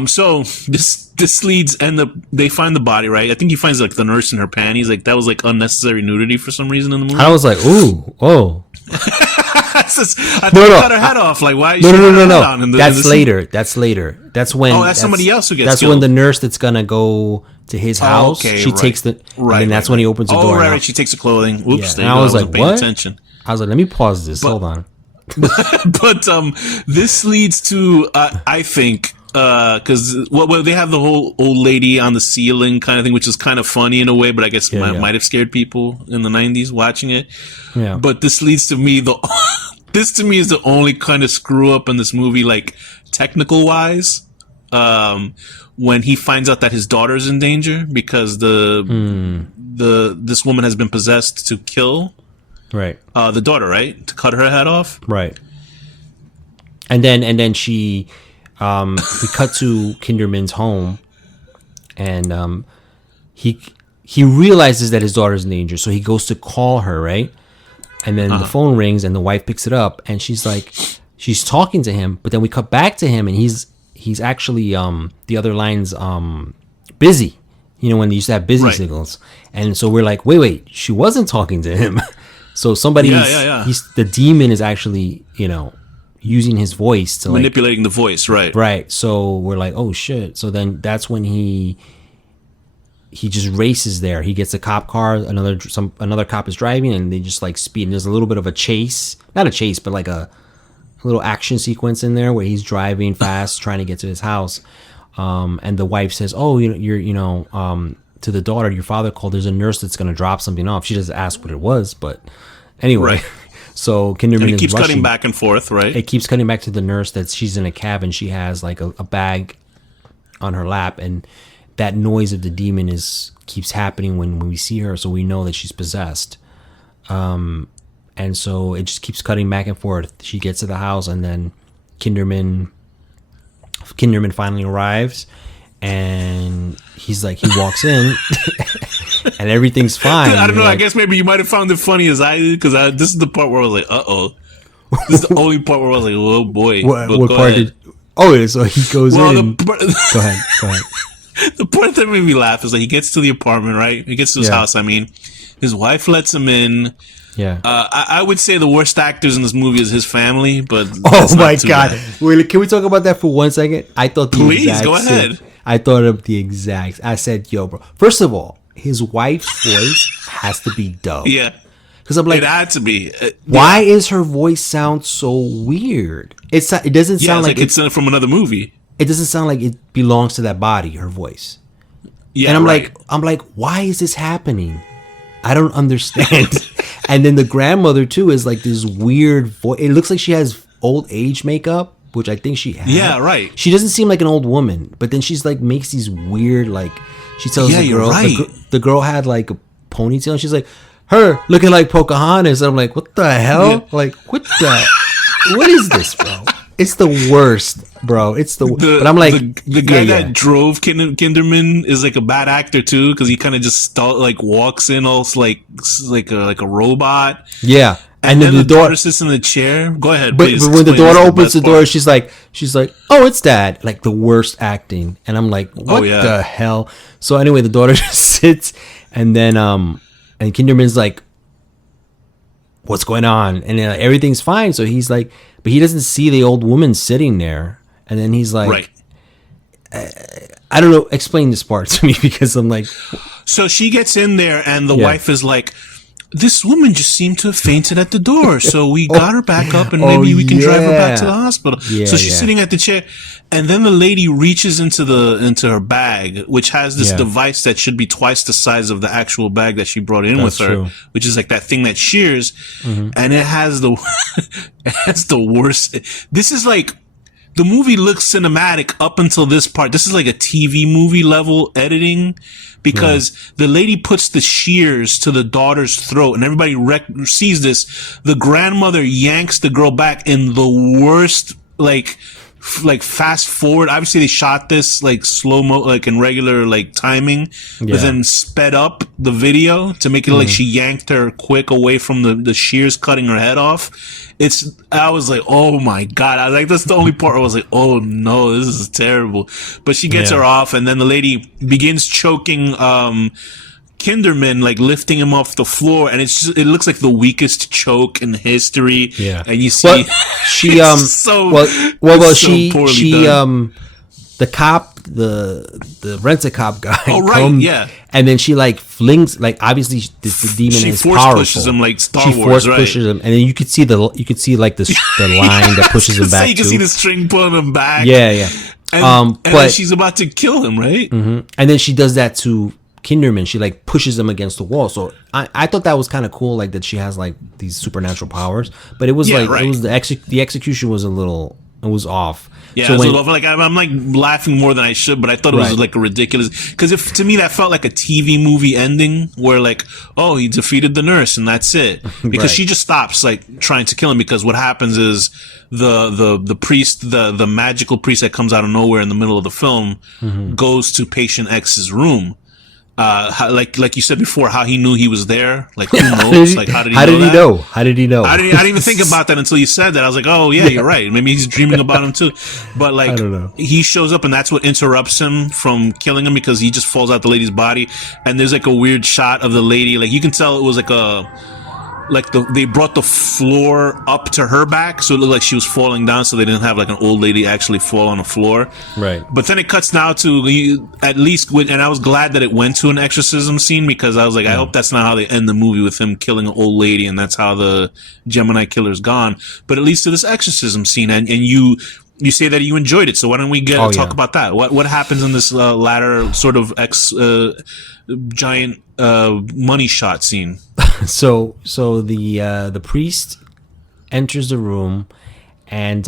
So this leads, and they find the body, right? I think he finds like the nurse in her panties. Like that was like unnecessary nudity for some reason in the movie. I was like, ooh, whoa. I thought they cut her head off. Like why? No. That's later. That's later. That's when. Oh, that's somebody else who gets. That's killed. when the nurse that's gonna go to his house. She takes the right, and that's when he opens the door. Right. She takes the clothing. Oops. Yeah. And I was like, what? Attention. I was like, let me pause this. Hold on. But this leads to, I think, because they have the whole old lady on the ceiling kind of thing, which is kind of funny in a way, but I guess might have scared people in the 90s watching it. Yeah. But this leads to me, this to me is the only kind of screw up in this movie, like technical wise. When he finds out that his daughter's in danger because this woman has been possessed to kill. Right. The daughter, right? To cut her head off. Right. And then she, we cut to Kinderman's home, and he realizes that his daughter's in danger, so he goes to call her, right? And then the phone rings, and the wife picks it up, and she's like, she's talking to him, but then we cut back to him, and he's actually the other line's busy. You know, when they used to have busy signals, and so we're like, wait, she wasn't talking to him. So somebody, the demon is actually, using his voice to manipulating the voice, right? Right. So we're like, oh shit. So then that's when he just races there. He gets a cop car. Another cop is driving, and they just like speed. And there's a little bit of a chase, not a chase, but like a little action sequence in there where he's driving fast, trying to get to his house. And the wife says, "Oh, to the daughter, your father called. There's a nurse that's going to drop something off." She doesn't ask what it was, but anyway. Right. So Kinderman keeps cutting back and forth, right? It keeps cutting back to the nurse that she's in a cab and she has like a bag on her lap, and that noise of the demon keeps happening when we see her, so we know that she's possessed. And so it just keeps cutting back and forth. She gets to the house, and then Kinderman finally arrives. And he walks in, and everything's fine. I don't know. I guess maybe you might have found it funny as I did, because this is the part where I was like, "Uh-oh." This is the only part where I was like, "Oh boy." What part did? Oh, yeah. So he goes in. Go ahead. The part that made me laugh is like he gets to the apartment, right? He gets to his house. I mean, his wife lets him in. Yeah. I would say the worst actors in this movie is his family, but oh my god! Wait, can we talk about that for 1 second? I thought please go ahead. I thought of the exact. I said, "Yo, bro." First of all, his wife's voice has to be dubbed. Yeah, because I'm like, it had to be. Why is her voice sound so weird? It doesn't sound like it's from another movie. It doesn't sound like it belongs to that body. Her voice. Yeah, and I'm like, why is this happening? I don't understand. And then the grandmother too is like this weird voice. It looks like she has old age makeup, which I think she has. Yeah, right. She doesn't seem like an old woman, but then she's like makes these weird she tells the girl the girl had like a ponytail, and she's like, her looking like Pocahontas. And I'm like, what the hell? Yeah. Like what is this, bro? It's the worst, bro. But I'm like, the guy that drove Kinderman is like a bad actor too, because he kind of just walks in all like a robot. Yeah, and then the daughter sits in the chair. Go ahead, but when the daughter opens the door, she's like, oh, it's Dad. Like the worst acting, and I'm like, what the hell? So anyway, the daughter just sits, and then and Kinderman's like, what's going on? And everything's fine. So he's like, but he doesn't see the old woman sitting there. And then he's like, I don't know. Explain this part to me, because I'm like, so she gets in there and the wife is like, this woman just seemed to have fainted at the door. So we got her back up and maybe we can drive her back to the hospital. So she's sitting at the chair. And then the lady reaches into her bag, which has this device that should be twice the size of the actual bag that she brought in with her, which is like that thing that shears. And it has the worst. This is like, the movie looks cinematic up until this part. This is like a TV movie level editing, because the lady puts the shears to the daughter's throat, and everybody sees this. The grandmother yanks the girl back in the worst, like fast forward. Obviously they shot this like slow-mo, like in regular like timing, but then sped up the video to make it like she yanked her quick away from the shears cutting her head off. I was like, oh my God. I was like, that's the only part where I was like, oh no, this is terrible. But she gets her off, and then the lady begins choking Kinderman, like lifting him off the floor, and it looks like the weakest choke in history. Yeah, and you see, she the cop, the rent-a-cop guy. Oh right, and then she like flings, like obviously the demon she is force powerful. Pushes him like Star Wars. She force pushes him, and then you could see like the line that pushes him back. You can see the string pulling him back. Yeah. And then she's about to kill him, right? And then she does that to Kinderman. She like pushes him against the wall. So I thought that was kind of cool, like that she has like these supernatural powers. But it was it was the execution was it was off. Yeah, so I'm like laughing more than I should, but I thought it was like a ridiculous, because to me that felt like a TV movie ending where like, oh, he defeated the nurse and that's it, because she just stops like trying to kill him, because what happens is the priest, the magical priest that comes out of nowhere in the middle of the film goes to patient X's room. Like you said before, how he knew he was there. Like, who knows? Like, how did he know? How did he know? I didn't even think about that until you said that. I was like, oh yeah, you're right. Maybe he's dreaming about him too. But like, I don't know. He shows up, and that's what interrupts him from killing him, because he just falls out the lady's body. And there's like a weird shot of the lady. Like, you can tell it was they brought the floor up to her back, so it looked like she was falling down, so they didn't have like an old lady actually fall on the floor. Right. But then it cuts now to at least, and I was glad that it went to an exorcism scene, because I was like, I hope that's not how they end the movie, with him killing an old lady, and that's how the Gemini killer's gone. But it leads to this exorcism scene, and you say that you enjoyed it, so why don't we talk about that? What happens in this latter sort of giant money shot scene? So the priest enters the room, and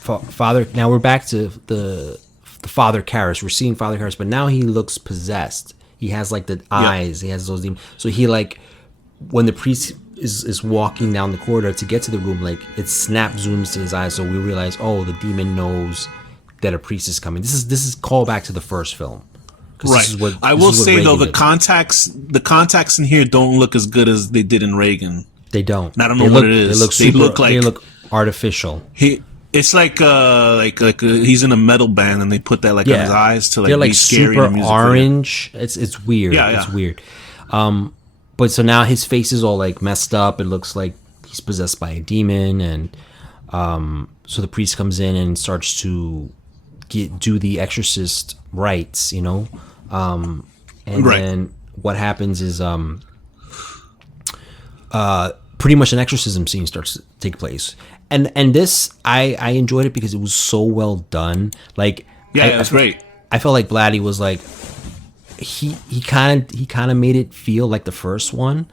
Father. Now we're back to the Father Karras. We're seeing Father Karras, but now he looks possessed. He has like the eyes. He has those demons. So he like, when the priest is walking down the corridor to get to the room, like it snap zooms to his eyes. So we realize, oh, the demon knows that a priest is coming. This is callback to the first film. Right. I will say though, the contacts in here don't look as good as they did in Reagan. They don't. And I don't know what it is. They look artificial. It's like he's in a metal band, and they put that like on his eyes to like be scary. Super orange. It's weird. It's weird. But so now his face is all like messed up. It looks like he's possessed by a demon, and so the priest comes in and starts to do the exorcist rites, then what happens is pretty much an exorcism scene starts to take place, and this I enjoyed it because it was so well done. Like, it's great. I felt like Blatty was like, he kind of made it feel like the first one,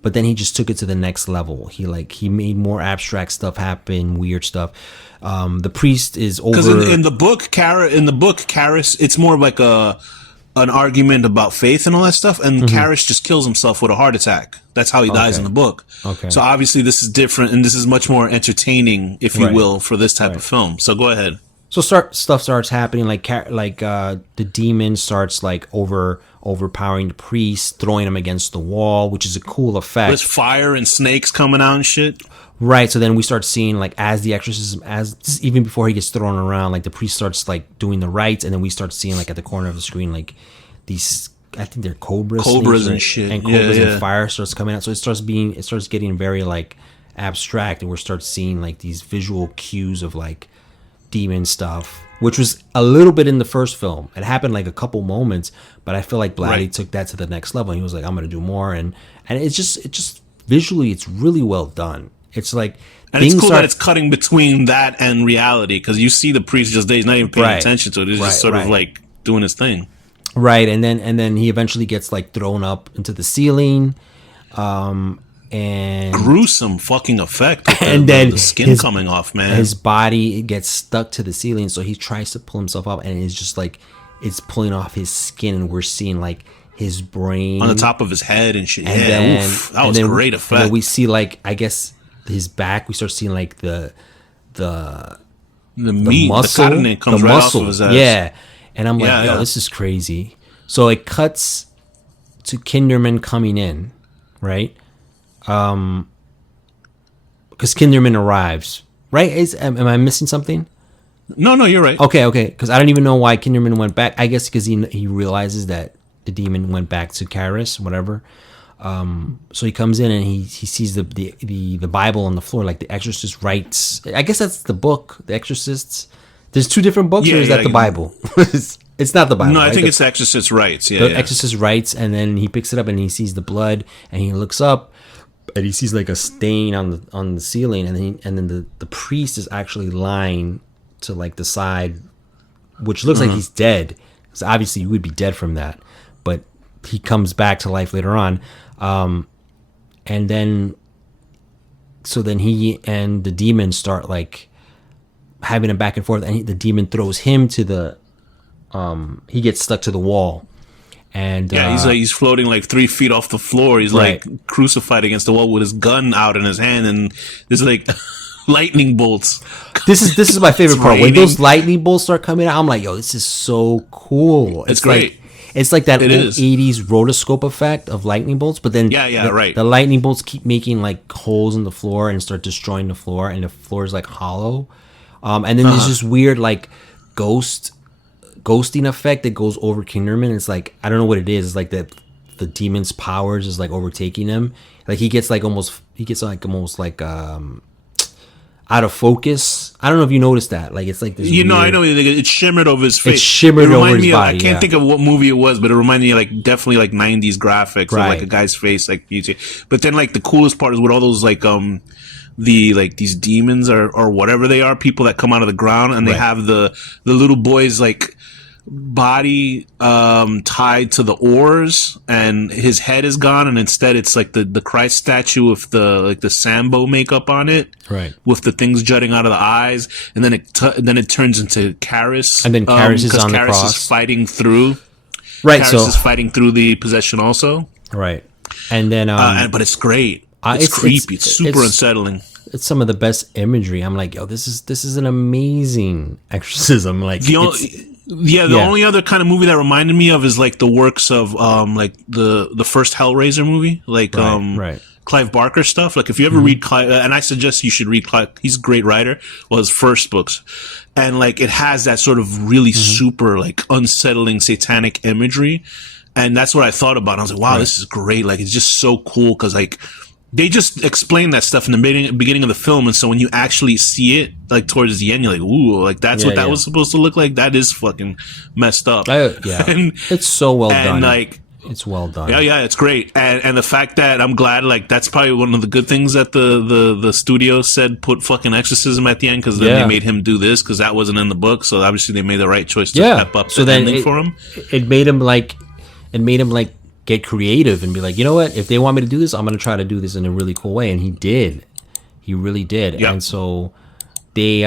but then he just took it to the next level. He made more abstract stuff happen, weird stuff. The priest is over, because in the book, Karras, it's more like an argument about faith and all that stuff, and Karras just kills himself with a heart attack. That's how he dies in the book. Okay. So obviously this is different, and this is much more entertaining, if you will, for this type of film. So go ahead. So stuff starts happening, like the demon starts like overpowering the priest, throwing him against the wall, which is a cool effect. There's fire and snakes coming out and shit. Right. So then we start seeing, like, as the exorcism, even before he gets thrown around, like the priest starts like doing the rites, and then we start seeing, like, at the corner of the screen, like these, I think they're cobras and shit, and cobras and fire starts coming out. So it starts getting very like abstract, and we start seeing like these visual cues of like demon stuff, which was a little bit in the first film. It happened like a couple moments, but I feel like Blatty took that to the next level. And he was like, I'm going to do more. And it's just visually, it's really well done. It's like, and it's cool that it's cutting between that and reality, because you see the priest just he's not even paying attention to it. He's just sort of like doing his thing. Right. And then he eventually gets like thrown up into the ceiling. And gruesome fucking effect with and then the skin coming off, man. His body gets stuck to the ceiling, so he tries to pull himself up, and it's just like it's pulling off his skin, and we're seeing like his brain on the top of his head and shit. And that was great effect. And then we see like, I guess his back. We start seeing like the meat, muscle, the carne comes right off of his ass. Yeah, and I'm like, yo, this is crazy. So it cuts to Kinderman coming in, right? Because Kinderman arrives, right? Am I missing something? No, you're right. Okay. Because I don't even know why Kinderman went back. I guess because he realizes that the demon went back to Karis, whatever. So he comes in and he sees the Bible on the floor, like the Exorcist writes. I guess that's the book, the Exorcists. There's two different books, or is that the Bible? It's not the Bible. No, I think it's the Exorcist writes. The Exorcist writes, and then he picks it up and he sees the blood, and he looks up. And he sees like a stain on the ceiling, and then the priest is actually lying to like the side, which looks like he's dead. So obviously, you would be dead from that, but he comes back to life later on, and then he and the demon start like having a back and forth, and the demon throws him to the he gets stuck to the wall. And he's floating like 3 feet off the floor. He's like crucified against the wall with his gun out in his hand, and there's like lightning bolts. This is my favorite part. When those lightning bolts start coming out, I'm like, yo, this is so cool. It's great. It's like that old 80s rotoscope effect of lightning bolts, but then the lightning bolts keep making like holes in the floor and start destroying the floor, and the floor is like hollow. And then there's this weird like ghosting effect that goes over Kinderman. It's like, I don't know what it is. It's like that the demon's powers is like overtaking him. Like he gets almost out of focus. I don't know if you noticed that. Like it's like this. I know it shimmered over his face. It shimmered over his body. I can't think of what movie it was, but it reminded me of like definitely like 90s graphics of like a guy's face, like beauty. But then like the coolest part is with all those like these demons or whatever they are, people that come out of the ground, and they have the little boy's like body tied to the oars, and his head is gone, and instead it's like the Christ statue with the Sambo makeup on it, right, with the things jutting out of the eyes, and then it turns into Karis, and then Karis is on the cross, is fighting through, right, Karis is fighting through the possession also, right, and then but it's great. It's creepy. It's super unsettling. It's some of the best imagery. I'm like, yo, this is an amazing exorcism. Like the only other kind of movie that reminded me of is like the works of like the first Hellraiser movie, like Clive Barker stuff. Like if you ever read Clive, and I suggest you should read Clive. He's a great writer. Well, his first books, and like it has that sort of really super like unsettling satanic imagery, and that's what I thought about. I was like, wow, this is great. Like it's just so cool because like they just explain that stuff in the beginning of the film, and so when you actually see it, like towards the end, you're like, "Ooh, like that's what that was supposed to look like." That is fucking messed up. And it's so well done. And like, it's well done. Yeah, it's great. And the fact that I'm glad, like that's probably one of the good things that the studio said put fucking exorcism at the end, because then they made him do this because that wasn't in the book. So obviously they made the right choice to pep up the ending for him. It made him like get creative and be like, you know what? If they want me to do this, I'm going to try to do this in a really cool way. And he did. He really did. Yep. And so they,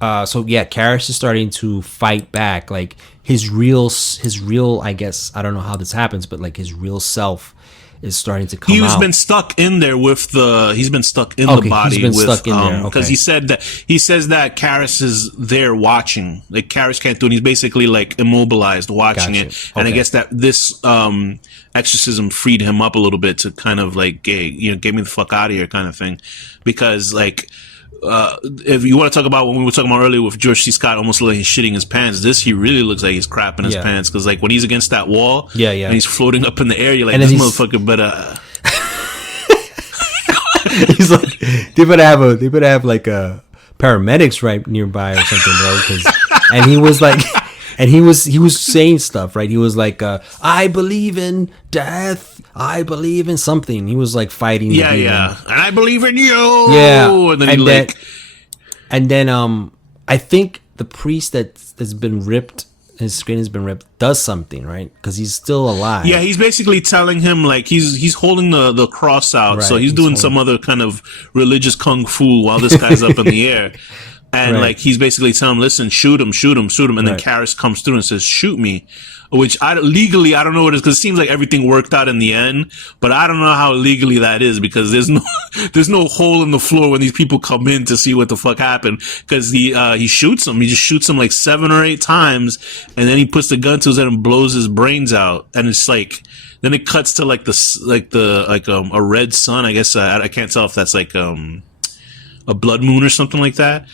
Karis is starting to fight back. Like his real, I guess, I don't know how this happens, but like his real self is starting to come out. He's been stuck in there with the body. He's been stuck in there. Because he says that Karis is there watching. Like Karis can't do it. He's basically like immobilized watching it. And I guess that this exorcism freed him up a little bit to kind of like get me the fuck out of here kind of thing. Because like if you want to talk about what we were talking about earlier with George C. Scott almost like he's shitting his pants, he really looks like he's crapping his pants, because like when he's against that wall and he's floating up in the air, you're like, this motherfucker better he's like, they better have like a paramedics right nearby or something, bro. And he was like, and he was saying stuff, right? He was like, I believe in death. I believe in something. He was like fighting. Yeah, yeah. And I believe in you. Yeah. And then I think the priest that's been ripped, his skin has been ripped, does something, right? Because he's still alive. Yeah, he's basically telling him, like, he's holding the cross out, right, so he's doing some other kind of religious kung fu while this guy's up in the air. And, like, he's basically telling him, listen, shoot him. And then Karras comes through and says, shoot me. Which, legally, I don't know what it is, because it seems like everything worked out in the end. But I don't know how legally that is, because there's no hole in the floor when these people come in to see what the fuck happened. Because he shoots him. He just shoots him like 7 or 8 times. And then he puts the gun to his head and blows his brains out. And it's like, then it cuts to like a red sun. I guess, I can't tell if that's like, a blood moon or something like that.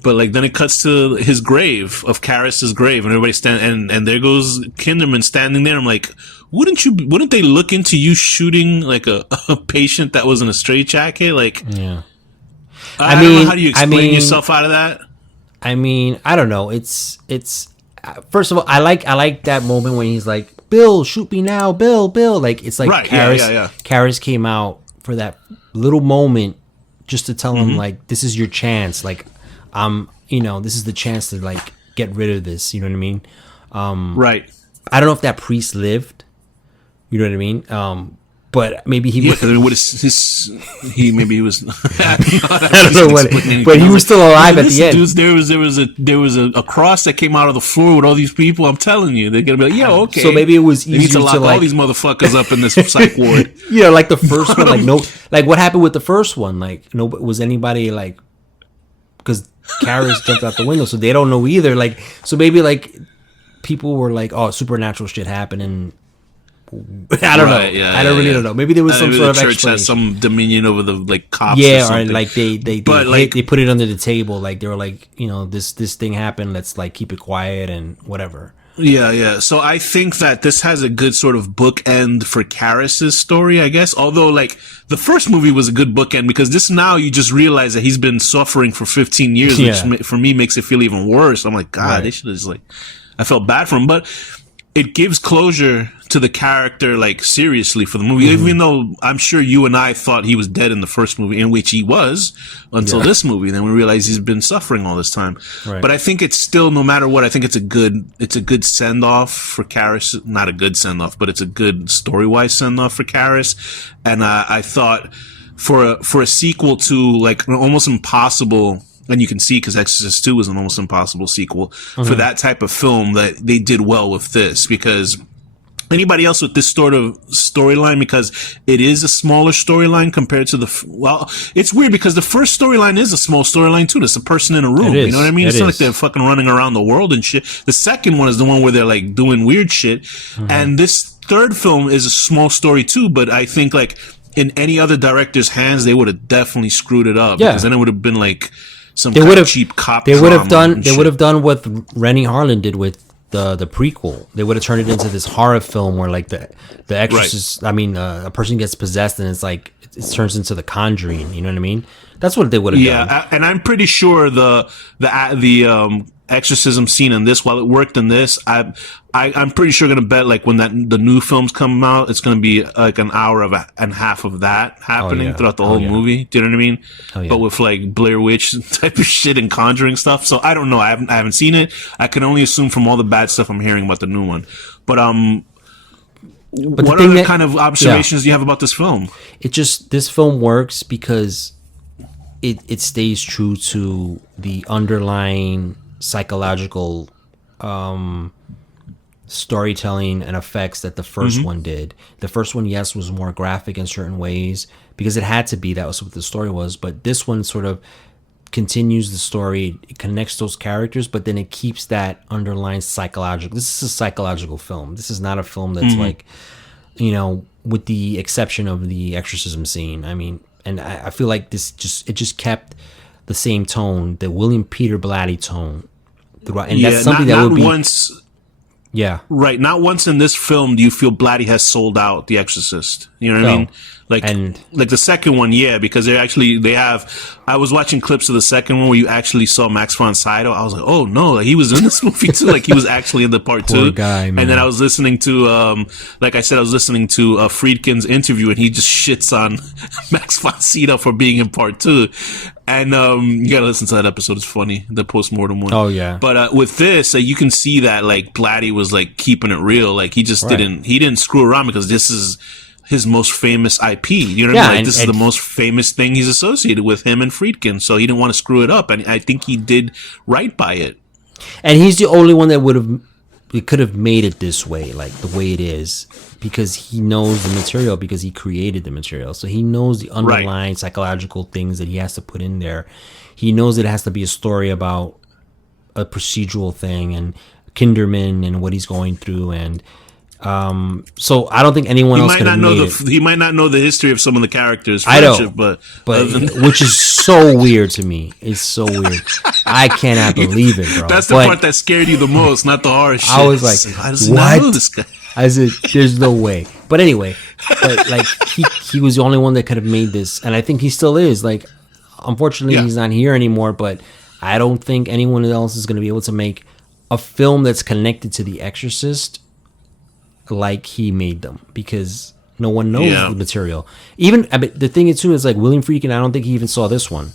But like then it cuts to his grave, of Karras' grave, and everybody and there goes Kinderman standing there. I'm like, wouldn't they look into you shooting like a patient that was in a straitjacket? Like, yeah. I don't know, how do you explain yourself out of that? I mean, I don't know. It's first of all, I like that moment when he's like, Bill, shoot me now, Bill. Like, it's like Karras, Karras came out for that little moment just to tell him, like, this is your chance. Like, this is the chance to, like, get rid of this. You know what I mean? Right. I don't know if that priest lived. You know what I mean? But maybe he. Yeah, because maybe he was. I don't know what, but he was still alive at the end. Dudes, there was a cross that came out of the floor with all these people. I'm telling you, they're gonna be like, yeah, okay. So maybe it was easier to lock all these motherfuckers up in this psych ward. Yeah, like the first one, like what happened with the first one? Like, was anybody like, because Karras jumped out the window, so they don't know either. Like, so maybe like people were like, oh, supernatural shit happened and. I don't know. Yeah, I don't really know. Maybe there was some sort of church explanation. has some dominion over the like cops. Yeah, or something. Or like they put it under the table. Like they were like, this thing happened. Let's like keep it quiet and whatever. Yeah. So I think that this has a good sort of bookend for Karras' story, I guess. Although like the first movie was a good bookend because this now you just realize that he's been suffering for 15 years, which for me makes it feel even worse. I'm like, God, they should have like. I felt bad for him, but. It gives closure to the character, like, seriously for the movie, even though I'm sure you and I thought he was dead in the first movie, in which he was, until this movie. Then we realized he's been suffering all this time. Right. But I think it's still, no matter what, I think it's a good send-off for Karras. Not a good send-off, but it's a good story-wise send-off for Karras. And I thought for a sequel to, like, an almost impossible... And you can see, because Exorcist 2 was an almost impossible sequel for that type of film, that they did well with this. Because anybody else with this sort of storyline, because it is a smaller storyline compared to it's weird because the first storyline is a small storyline too. There's a person in a room. You know what I mean? It's not like they're fucking running around the world and shit. The second one is the one where they're like doing weird shit. And this third film is a small story too, but I think like in any other director's hands, they would have definitely screwed it up. Because then it would have been like, they would have cheap cop. They would have done what Rennie Harlan did with the prequel. They would have turned it into this horror film where like the Exorcist. Right. I mean, a person gets possessed and it's like it turns into The Conjuring. You know what I mean? That's what they would have done. Yeah, and I'm pretty sure the exorcism scene in this, while it worked in this, I'm pretty sure gonna bet like when the new films come out, it's gonna be like an hour and half of that happening throughout the whole movie. Do you know what I mean? But with like Blair Witch type of shit and Conjuring stuff. So I don't know. I haven't seen it. I can only assume from all the bad stuff I'm hearing about the new one. But what other kind of observations do you have about this film? This film works because it stays true to the underlying psychological storytelling and effects that the first one did. The first one, yes, was more graphic in certain ways because it had to be. That was what the story was. But this one sort of continues the story. It connects those characters, but then it keeps that underlying psychological. This is a psychological film. This is not a film that's like, with the exception of the exorcism scene. I mean, and I feel like it just kept the same tone, the William Peter Blatty tone throughout. And that's something that would be once. Yeah. Right. Not once in this film do you feel Blatty has sold out The Exorcist. You know what I mean? Like the second one, yeah, because they have. I was watching clips of the second one where you actually saw Max von Sydow. I was like, oh no, like he was in this movie too. Like he was actually in the part two. Guy, man. And then I was listening to, like I said, I was listening to Friedkin's interview, and he just shits on Max von Sydow for being in part two. And you gotta listen to that episode; it's funny, the postmortem one. Oh yeah. But with this, you can see that like Blatty was like keeping it real. Like he just didn't screw around, because this is his most famous IP. You know what I mean? Like, this is the most famous thing he's associated with, him and Friedkin. So he didn't want to screw it up, and I think he did right by it. And he's the only one that could have made it this way, like the way it is, because he knows the material, because he created the material. So he knows the underlying psychological things that he has to put in there. He knows it has to be a story about a procedural thing and Kinderman and what he's going through. And so I don't think anyone else could have made it. He might not know the history of some of the characters. I know, but which is so weird to me. It's so weird. I cannot believe it, bro. That's the part that scared you the most, not the horror shit. I was like, how does he not know this guy? I said, there's no way. But anyway, like he was the only one that could have made this, and I think he still is. Like, unfortunately, he's not here anymore. But I don't think anyone else is going to be able to make a film that's connected to The Exorcist like he made them, because no one knows the material. Even the thing is too is like William Friedkin. I don't think he even saw this one.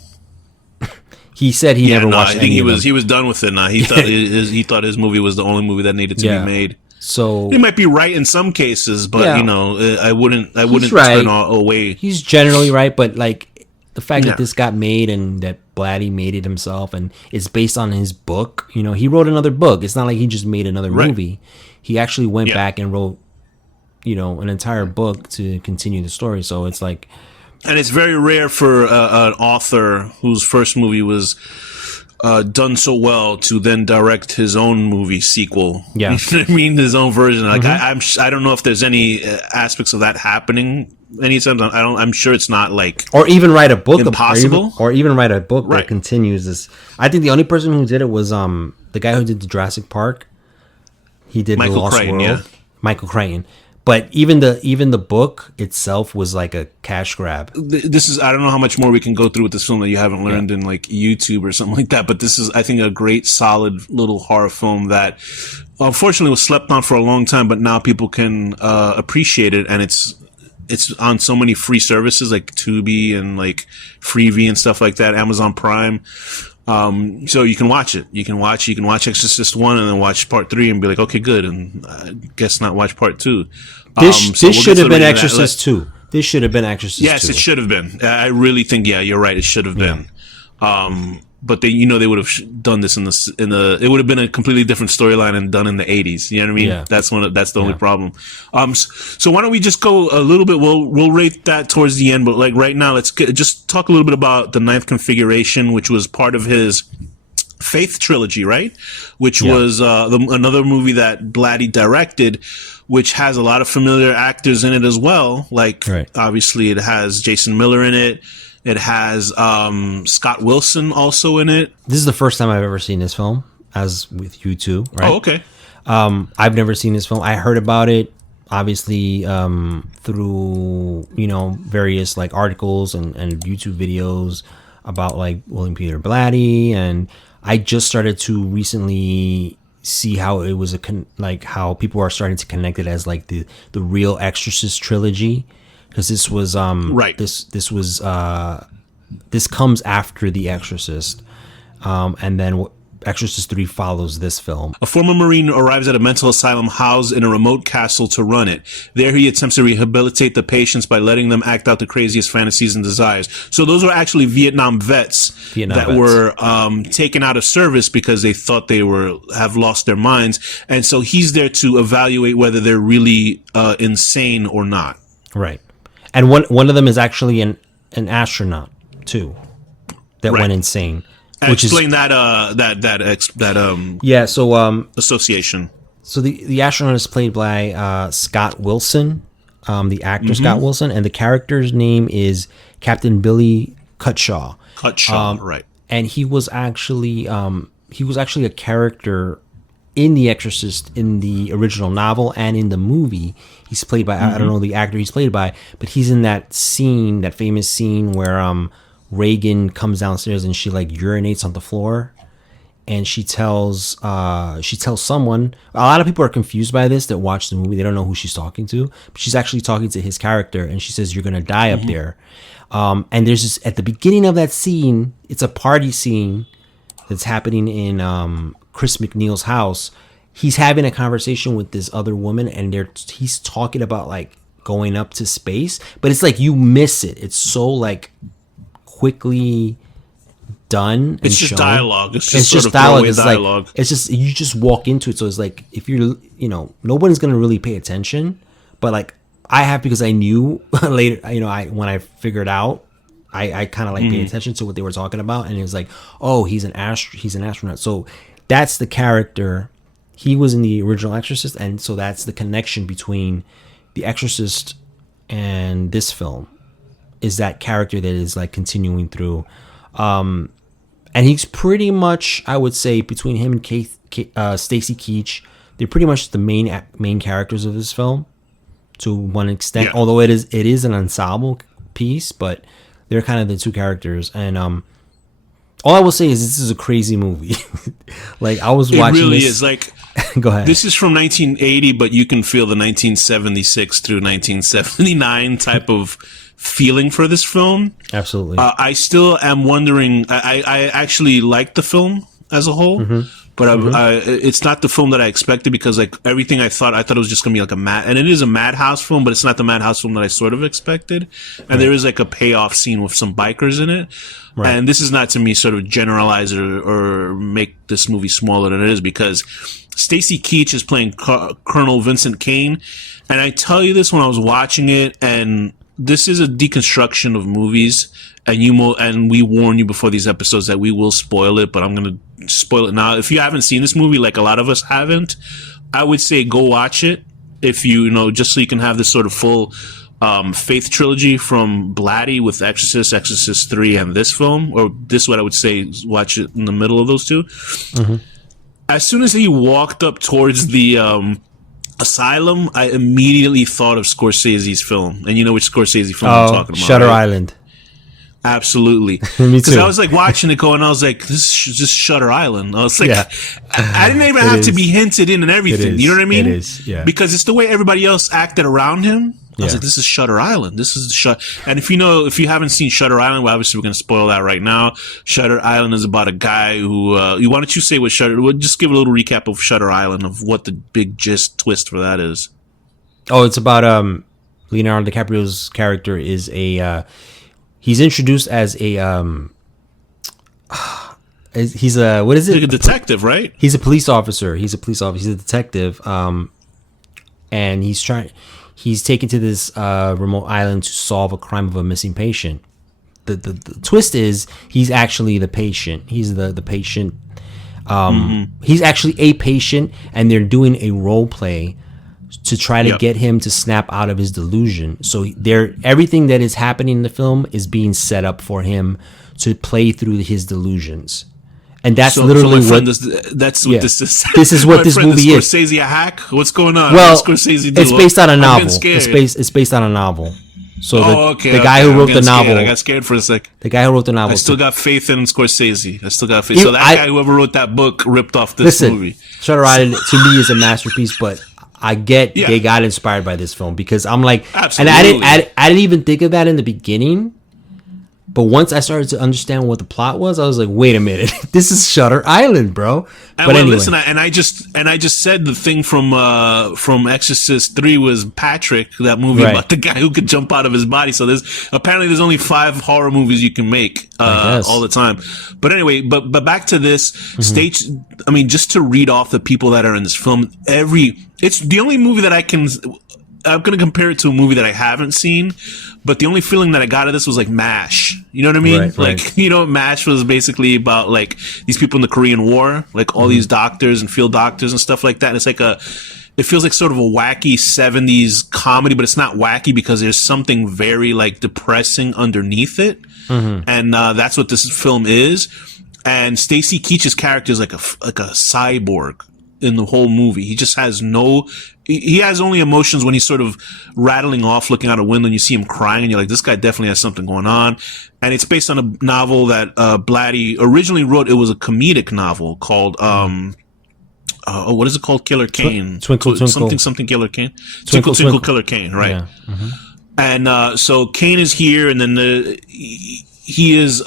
He said he never watched. I think he was done with it now. He thought his movie was the only movie that needed to be made. So he might be right in some cases, but I wouldn't turn away. He's generally right, but like the fact that this got made and that Blatty made it himself, and it's based on his book. You know, he wrote another book. It's not like he just made another movie. He actually went back and wrote, an entire book to continue the story. So it's like, and it's very rare for an author whose first movie was done so well to then direct his own movie sequel. Yeah, you know what I mean, his own version. Like I don't know if there's any aspects of that happening anytime. I'm sure it's not like, or even write a book impossible, or even write a book that continues this. I think the only person who did it was the guy who did the Jurassic Park. He did Michael The Lost Crichton, World. Michael Crichton. But even the book itself was like a cash grab. This is, I don't know how much more we can go through with this film that you haven't learned in like YouTube or something like that. But this is, I think, a great, solid little horror film that unfortunately was slept on for a long time, but now people can appreciate it. And it's on so many free services like Tubi and like Freevee and stuff like that, Amazon Prime. So you can watch it. You can watch Exorcist 1 and then watch part 3 and be like, okay, good. And I guess not watch part 2. This should have been Exorcist 2. This should have been Exorcist 2. Yes, it should have been. I really think, you're right. It should have been. But they would have done this it would have been a completely different storyline and done in the 80s. You know what I mean? Yeah. That's the only problem. So why don't we just go a little bit? We'll rate that towards the end, but like right now, let's just talk a little bit about the Ninth Configuration, which was part of his Faith trilogy, right? Which was another movie that Blatty directed, which has a lot of familiar actors in it as well. Like obviously, it has Jason Miller in it. It has Scott Wilson also in it. This is the first time I've ever seen this film, as with you two, right? Oh, okay. I've never seen this film. I heard about it, obviously, through, various like articles and YouTube videos about like William Peter Blatty. And I just started to recently see how it was how people are starting to connect it as like the real Exorcist trilogy. Because this was this comes after The Exorcist, and then Exorcist 3 follows this film. A former Marine arrives at a mental asylum housed in a remote castle to run it. There he attempts to rehabilitate the patients by letting them act out the craziest fantasies and desires. So those were actually Vietnam vets were taken out of service because they thought they have lost their minds. And so he's there to evaluate whether they're really insane or not. Right. And one of them is actually an astronaut too, that went insane. Explain that association. So the astronaut is played by Scott Wilson, the actor Scott Wilson, and the character's name is Captain Billy Cutshaw. Right. And he was actually a character in The Exorcist, in the original novel and in the movie, he's played by, I don't know the actor he's played by, but he's in that scene, that famous scene where Reagan comes downstairs and she like urinates on the floor, and she tells someone. A lot of people are confused by this that watch the movie. They don't know who she's talking to, but she's actually talking to his character, and she says, "You're gonna die up there." And there's this, at the beginning of that scene, it's a party scene that's happening in Chris McNeil's house. He's having a conversation with this other woman, and he's talking about like going up to space, but it's like you miss it. It's so like quickly done. It's just shown. dialogue. It's just sort of dialogue. It's dialogue. Like, it's just, you just walk into it. So it's like, if you're, nobody's gonna really pay attention, but like I have, because I knew later, when I figured out, I kind of like paid attention to what they were talking about, and it was like, oh, he's an astronaut. So that's the character. He was in the original Exorcist, and so that's the connection between the Exorcist and this film, is that character that is like continuing through. And he's pretty much, I would say, between him and Stacy Keach, they're pretty much the main characters of this film to one extent. Yeah. Although it is an ensemble piece, but they're kind of the two characters. And all I will say is this is a crazy movie. Like, I was watching this. It really is. Like, go ahead. This is from 1980, but you can feel the 1976 through 1979 type of feeling for this film. Absolutely. I still am wondering. I actually like the film as a whole, but it's not the film that I expected, because like everything I thought it was just gonna be like and it is a Madhouse film, but it's not the Madhouse film that I sort of expected. And there is like a payoff scene with some bikers in it. Right. And this is not to me sort of generalize or make this movie smaller than it is, because Stacy Keach is playing Colonel Vincent Kane, and I tell you this when I was watching it, and this is a deconstruction of movies, and we warn you before these episodes that we will spoil it, but I'm going to spoil it now. If you haven't seen this movie, like a lot of us haven't, I would say go watch it, if just so you can have this sort of full faith trilogy from Blatty with Exorcist, Exorcist 3, and this film, or this, what I would say, watch it in the middle of those two. As soon as he walked up towards the asylum, I immediately thought of Scorsese's film, and you know which Scorsese film I'm talking about. Shutter right? Island. Absolutely. Me too. Because I was like watching it going, I was like, this is just Shutter Island. I was like, yeah. I didn't even have to be hinted in and everything. You know what I mean? It is, yeah. Because it's the way everybody else acted around him. I was Yeah. like, this is Shutter Island. This is And if you haven't seen Shutter Island, well, obviously we're going to spoil that right now. Shutter Island is about a guy who, why don't you say what just give a little recap of Shutter Island, of what the big twist for that is. Oh, it's about, Leonardo DiCaprio's character is he's introduced as a, he's a, what is it? Like a detective, right? He's a police officer. He's a detective. And he's taken to this remote island to solve a crime of a missing patient. The twist is he's actually the patient. He's the patient. He's actually a patient, and they're doing a role play to try to get him to snap out of his delusion. So everything that is happening in the film is being set up for him to play through his delusions. And that's literally what this is. This is what this movie is. Scorsese a hack? What's going on? Well, Scorsese do? It's based on a novel. It's based on a novel. So the guy who wrote the novel, I got scared for a sec. The guy who wrote the novel. I still got faith in Scorsese. I still got faith. So that guy, whoever wrote that book, ripped off this movie. Shutter Island to me is a masterpiece, but I get they got inspired by this film, because I'm like, absolutely. And I didn't even think of that in the beginning. But once I started to understand what the plot was, I was like, "Wait a minute, this is Shutter Island, bro." But anyway, listen, I just said the thing from Exorcist 3 was Patrick, that movie about the guy who could jump out of his body. So there's only 5 horror movies you can make all the time. But anyway, but back to this stage. I mean, just to read off the people that are in this film, it's the only movie that I'm going to compare it to a movie that I haven't seen, but the only feeling that I got of this was like MASH. You know what I mean? Right. MASH was basically about like these people in the Korean War, like all these doctors and field doctors and stuff like that. And it's like it feels like sort of a wacky 70s comedy, but it's not wacky because there's something very like depressing underneath it. And that's what this film is. And Stacy Keach's character is like a cyborg. in the whole movie. He just has he has only emotions when he's sort of rattling off, looking out a window, and you see him crying, and you're like, this guy definitely has something going on. And it's based on a novel that Blatty originally wrote. It was a comedic novel called what is it called? Killer Kane. Twinkle something Killer Kane. Twinkle Killer Kane. Right. Yeah. Mm-hmm. And so Kane is here, and then he is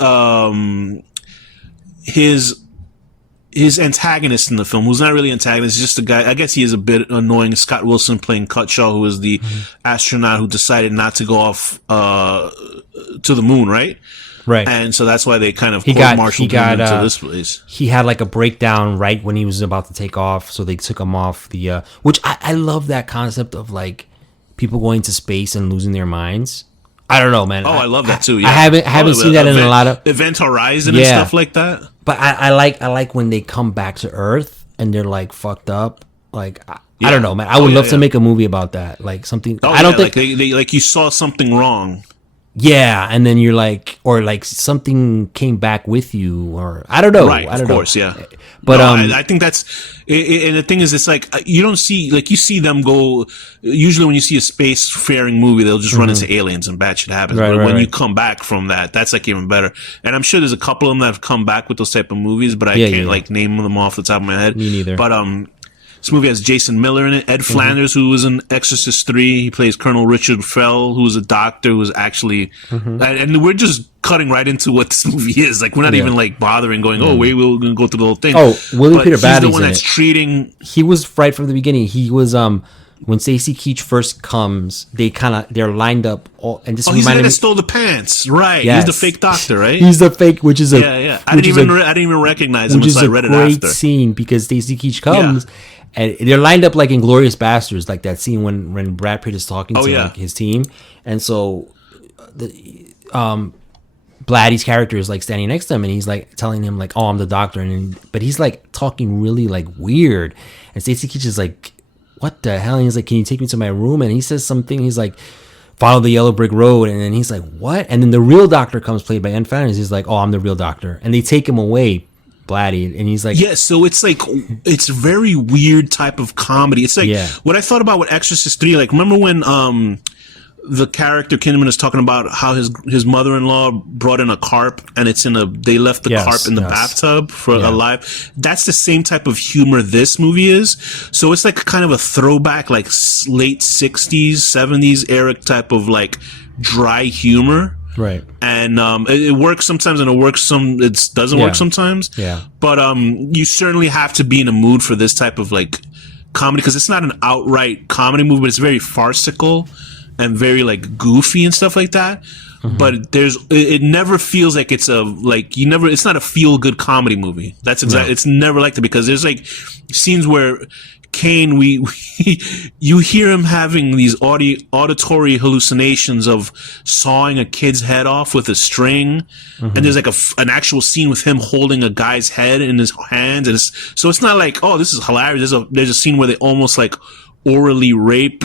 his antagonist in the film, who's not really antagonist, he's just a guy. I guess he is a bit annoying. Scott Wilson playing Cutshaw, who is the astronaut who decided not to go off to the moon, right? Right. And so that's why they kind of court-martialed him into this place. He had like a breakdown right when he was about to take off, so they took him off the which I love that concept of like people going to space and losing their minds. I don't know, man. Oh, I love that too. Yeah. I haven't seen that in a lot of Event Horizon and stuff like that. But I like when they come back to Earth and they're like fucked up. Like I don't know, man. I would love to make a movie about that. Like something. I don't think like they like you saw something wrong. Yeah, and then you're like, or like something came back with you, or I don't know. Right, I don't of course, know. Yeah. But I think that's, and the thing is, it's like you don't see, like you see them go. Usually, when you see a spacefaring movie, they'll just run into aliens and bad shit happens. Right, but when right. you come back from that, that's like even better. And I'm sure there's a couple of them that have come back with those type of movies, but I can't like name them off the top of my head. Me neither. But this movie has Jason Miller in it. Ed Flanders, who was in Exorcist 3. He plays Colonel Richard Fell, who was a doctor who was actually... And we're just cutting right into what this movie is. Like, we're not even, like, bothering going, oh, wait, we're going to go through the whole thing. Oh, William Peter Batty's the one in that's it. treating... He was right from the beginning. He was... When Stacy Keach first comes, they're lined up all, and this he's the guy reminded that me. stole the pants, right? Yes. He's the fake doctor, right? He's the fake, which is a I didn't even recognize him until I read it after. Which is a great scene because Stacy Keach comes, and they're lined up like in Glorious Bastards, like that scene when Brad Pitt is talking to like his team, and so Blatty's character is like standing next to him, and he's like telling him like, "Oh, I'm the doctor," but he's like talking really like weird, and Stacy Keach is like, what the hell? And he's like, can you take me to my room? And he says something. He's like, follow the yellow brick road. And then he's like, what? And then the real doctor comes, played by Ed Flanders. He's like, oh, I'm the real doctor. And they take him away, Blatty. And he's like, yeah. So it's like, it's a very weird type of comedy. It's like what I thought about with Exorcist 3. Like, remember when the character Kinnaman is talking about how his mother-in-law brought in a carp, and they left the carp in the bathtub for alive. That's the same type of humor this movie is. So it's like kind of a throwback, like late 60s, 70s era type of like dry humor. Right. And it works sometimes, and it doesn't work sometimes. Yeah. But you certainly have to be in a mood for this type of like comedy, because it's not an outright comedy movie, but it's very farcical and very like goofy and stuff like that. But it never feels like it's it's not a feel good comedy movie. That's exactly, it's never like that, because there's like scenes where Kane, you hear him having these auditory hallucinations of sawing a kid's head off with a string, and there's like an actual scene with him holding a guy's head in his hands, and so it's not like, oh, this is hilarious. There's a scene where they almost like orally rape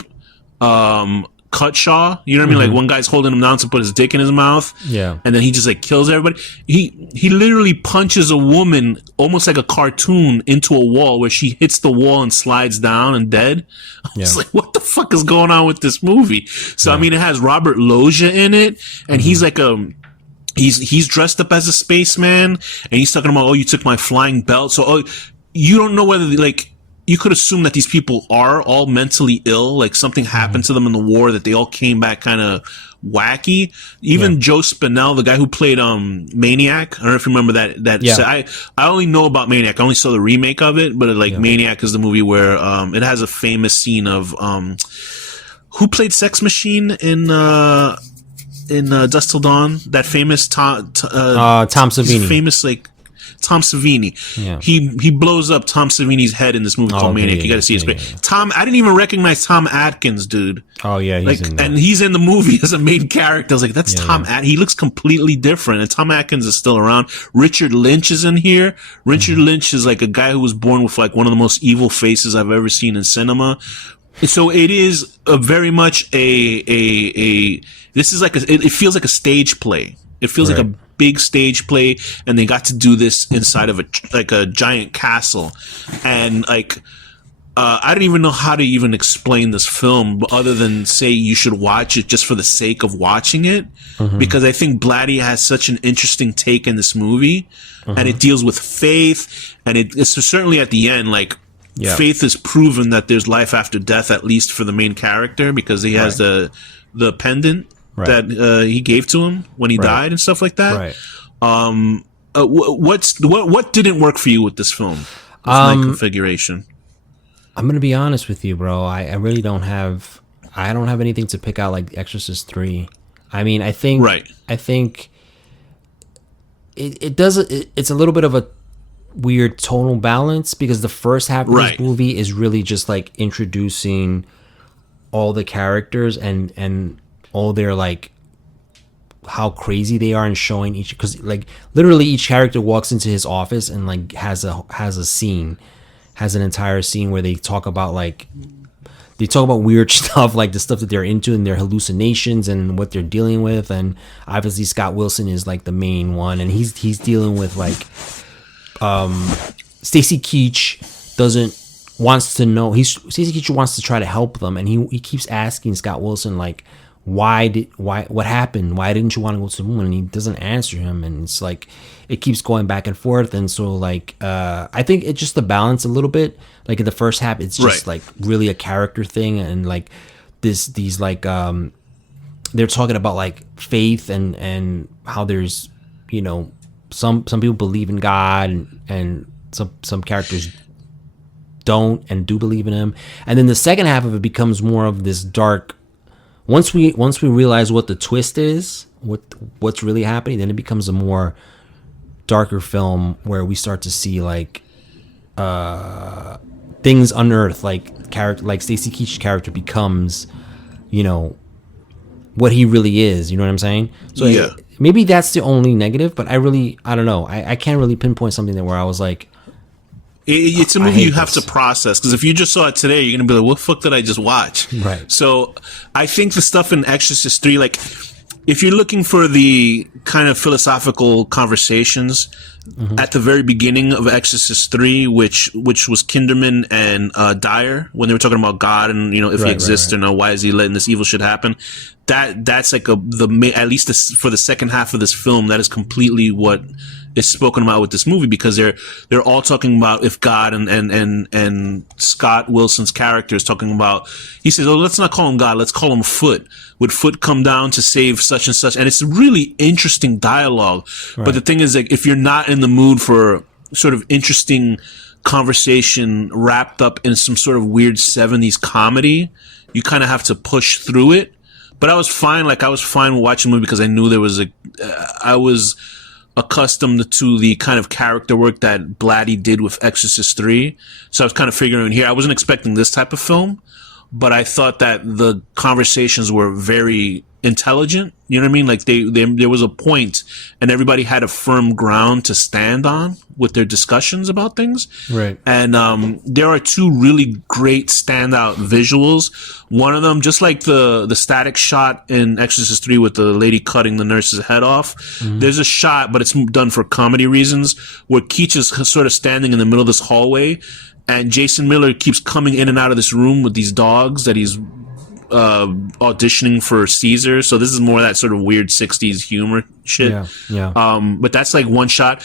Cutshaw, you know what I mean? Like one guy's holding him down to put his dick in his mouth, and then he just like kills everybody. He literally punches a woman almost like a cartoon into a wall, where she hits the wall and slides down and dead. It's like, what the fuck is going on with this movie? So I mean, it has Robert Loggia in it, and he's like he's dressed up as a spaceman, and he's talking about, oh, you took my flying belt. So you don't know whether like, you could assume that these people are all mentally ill, like something happened to them in the war, that they all came back kind of wacky. Even Joe Spinell, the guy who played Maniac, I don't know if you remember that. I only know about Maniac. I only saw the remake of it, but Maniac is the movie where it has a famous scene of who played Sex Machine in Dusk Till Dawn. That famous Tom Savini. Famous like. Tom Savini. He blows up Tom Savini's head in this movie called Maniac. You got to see it. It's great. I didn't even recognize Tom Atkins, dude. Oh yeah, he's in there. And he's in the movie as a main character. I was like, that's Tom Atkins. He looks completely different, and Tom Atkins is still around. Richard Lynch is in here. Richard Lynch is like a guy who was born with like one of the most evil faces I've ever seen in cinema. So it is very much this is like it feels like a stage play. It feels like a big stage play, and they got to do this inside of a giant castle, and like I don't even know how to even explain this film other than say you should watch it just for the sake of watching it, because I think Blatty has such an interesting take in this movie, and it deals with faith, and it's certainly at the end, like, faith is proven that there's life after death, at least for the main character, because he has the pendant that he gave to him when he died and stuff like that. What didn't work for you with this film? With night configuration. I'm gonna be honest with you, bro. I really don't have anything to pick out like Exorcist 3. I mean, I think it does. It's a little bit of a weird tonal balance, because the first half of this movie is really just like introducing all the characters and all their like how crazy they are, and showing each, because like literally each character walks into his office and like has an entire scene where they talk about weird stuff, like the stuff that they're into and their hallucinations and what they're dealing with. And obviously Scott Wilson is like the main one, and he's dealing with like Stacy Keach wants to know. Stacy Keach wants to try to help them, and he keeps asking Scott Wilson like, what happened? Why didn't you want to go to the moon? And he doesn't answer him, and it's like it keeps going back and forth. And so like I think it's just the balance a little bit. Like in the first half, it's just like really a character thing, and like these like they're talking about like faith and how there's, you know, some people believe in God, and some characters don't and do believe in him. And then the second half of it becomes more of this dark. Once we realize what the twist is, what's really happening, then it becomes a more darker film where we start to see like things unearthed, like Stacy Keach's character becomes, you know, what he really is. You know what I'm saying? So maybe that's the only negative, but I don't know. I can't really pinpoint something that where I was like, it's a movie you have to process, because if you just saw it today, you're gonna be like, what the fuck did I just watch? Right. So I think the stuff in Exorcist 3, like, if you're looking for the kind of philosophical conversations at the very beginning of Exorcist 3, which was Kinderman and Dyer, when they were talking about God and, you know, if he exists or no, why is he letting this evil shit happen? That's like at least for the second half of this film, that is completely what is spoken about with this movie, because they're all talking about if God and Scott Wilson's character is talking about, he says, oh, let's not call him God, let's call him Foot. Would Foot come down to save such and such? And it's a really interesting dialogue. But the thing is, like, if you're not in the mood for sort of interesting conversation wrapped up in some sort of weird 70s comedy, you kind of have to push through it. But I was fine watching the movie, because I knew there was I was accustomed to the kind of character work that Blatty did with Exorcist 3. So I was kind of figuring here, I wasn't expecting this type of film, but I thought that the conversations were very intelligent. You know what I mean? Like there was a point, and everybody had a firm ground to stand on with their discussions about things. Right. And there are two really great standout visuals. One of them, just like the static shot in Exorcist 3 with the lady cutting the nurse's head off. There's a shot, but it's done for comedy reasons, where Keach is sort of standing in the middle of this hallway, and Jason Miller keeps coming in and out of this room with these dogs that he's auditioning for Caesar. So this is more of that sort of weird 60s humor shit. But that's like one shot.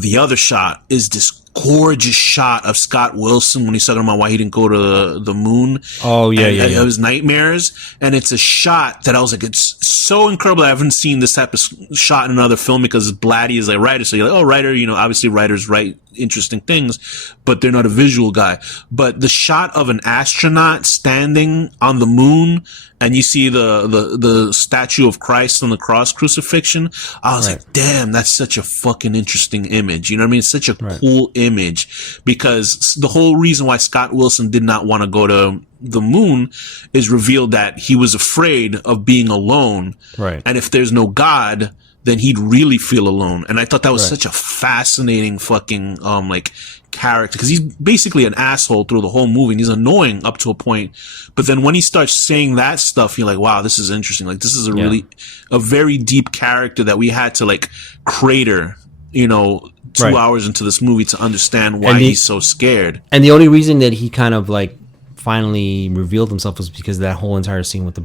The other shot is this gorgeous shot of Scott Wilson when he's talking about why he didn't go to the moon. Oh, yeah, and his nightmares. And it's a shot that I was like, it's so incredible. I haven't seen this type of shot in another film, because Blatty is a writer. So you're like, oh, writer, you know, obviously writers write interesting things, but they're not a visual guy. But the shot of an astronaut standing on the moon, and you see the statue of Christ on the cross crucifixion, I was like, damn, that's such a fucking interesting image. You know what I mean? It's such a cool image, because the whole reason why Scott Wilson did not want to go to the moon is revealed that he was afraid of being alone. Right. And if there's no God, then he'd really feel alone. And I thought that was such a fascinating fucking like character, because he's basically an asshole through the whole movie, and he's annoying up to a point. But then when he starts saying that stuff, you're like, wow, this is interesting. Like, this is a very deep character that we had to like crater, you know, 2 hours into this movie to understand why he's so scared. And the only reason that he kind of like finally revealed himself was because of that whole entire scene with the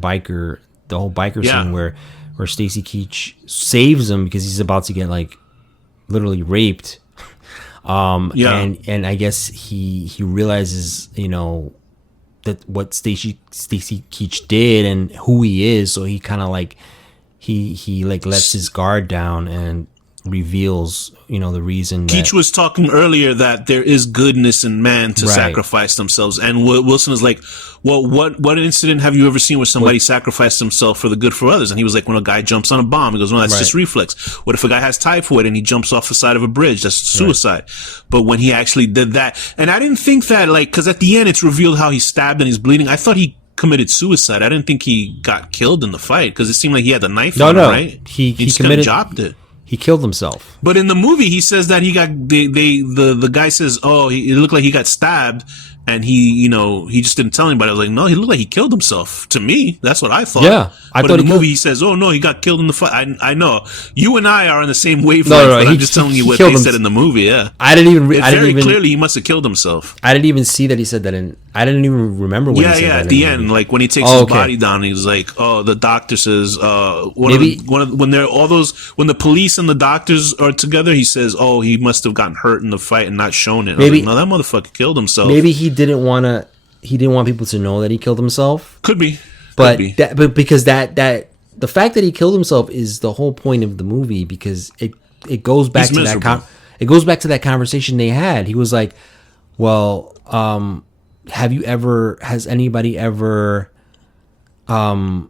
whole biker scene where Stacy Keach saves him because he's about to get like literally raped. And I guess he realizes, you know, that what Stacy Keach did and who he is, so he kind of like he like lets his guard down and reveals, you know, the reason. Keach was talking earlier that there is goodness in man to sacrifice themselves, and Wilson is like, well, what incident have you ever seen where somebody sacrificed himself for the good for others? And he was like, when a guy jumps on a bomb. He goes, well, that's just reflex. What if a guy has typhoid and he jumps off the side of a bridge? That's suicide. But when he actually did that, and I didn't think that, like, because at the end it's revealed how he's stabbed and he's bleeding. I thought he committed suicide. I didn't think he got killed in the fight because it seemed like he had the knife on him, right? He just committed, jobbed it. He killed himself. But in the movie, he says that he got the guy says, oh, it looked like he got stabbed, and he just didn't tell anybody. I was like, no, he looked like he killed himself. To me, that's what I thought. Yeah, but in the movie, he says, oh no, he got killed in the fight. I know you and I are on the same wavelength. But I'm just telling you what they said in the movie. Yeah, I didn't even. Very clearly, he must have killed himself. I didn't even see that he said that in. I didn't even remember when he said that. At the end, like when he takes his body down, he's like, "Oh, the doctor says, when the police and the doctors are together, he says, oh, he must have gotten hurt in the fight and not shown it." Maybe, like, no, that motherfucker killed himself. Maybe he didn't want to. He didn't want people to know that he killed himself. Could be, but because that the fact that he killed himself is the whole point of the movie, because it goes back to that conversation they had. He was like, well, has anybody ever, when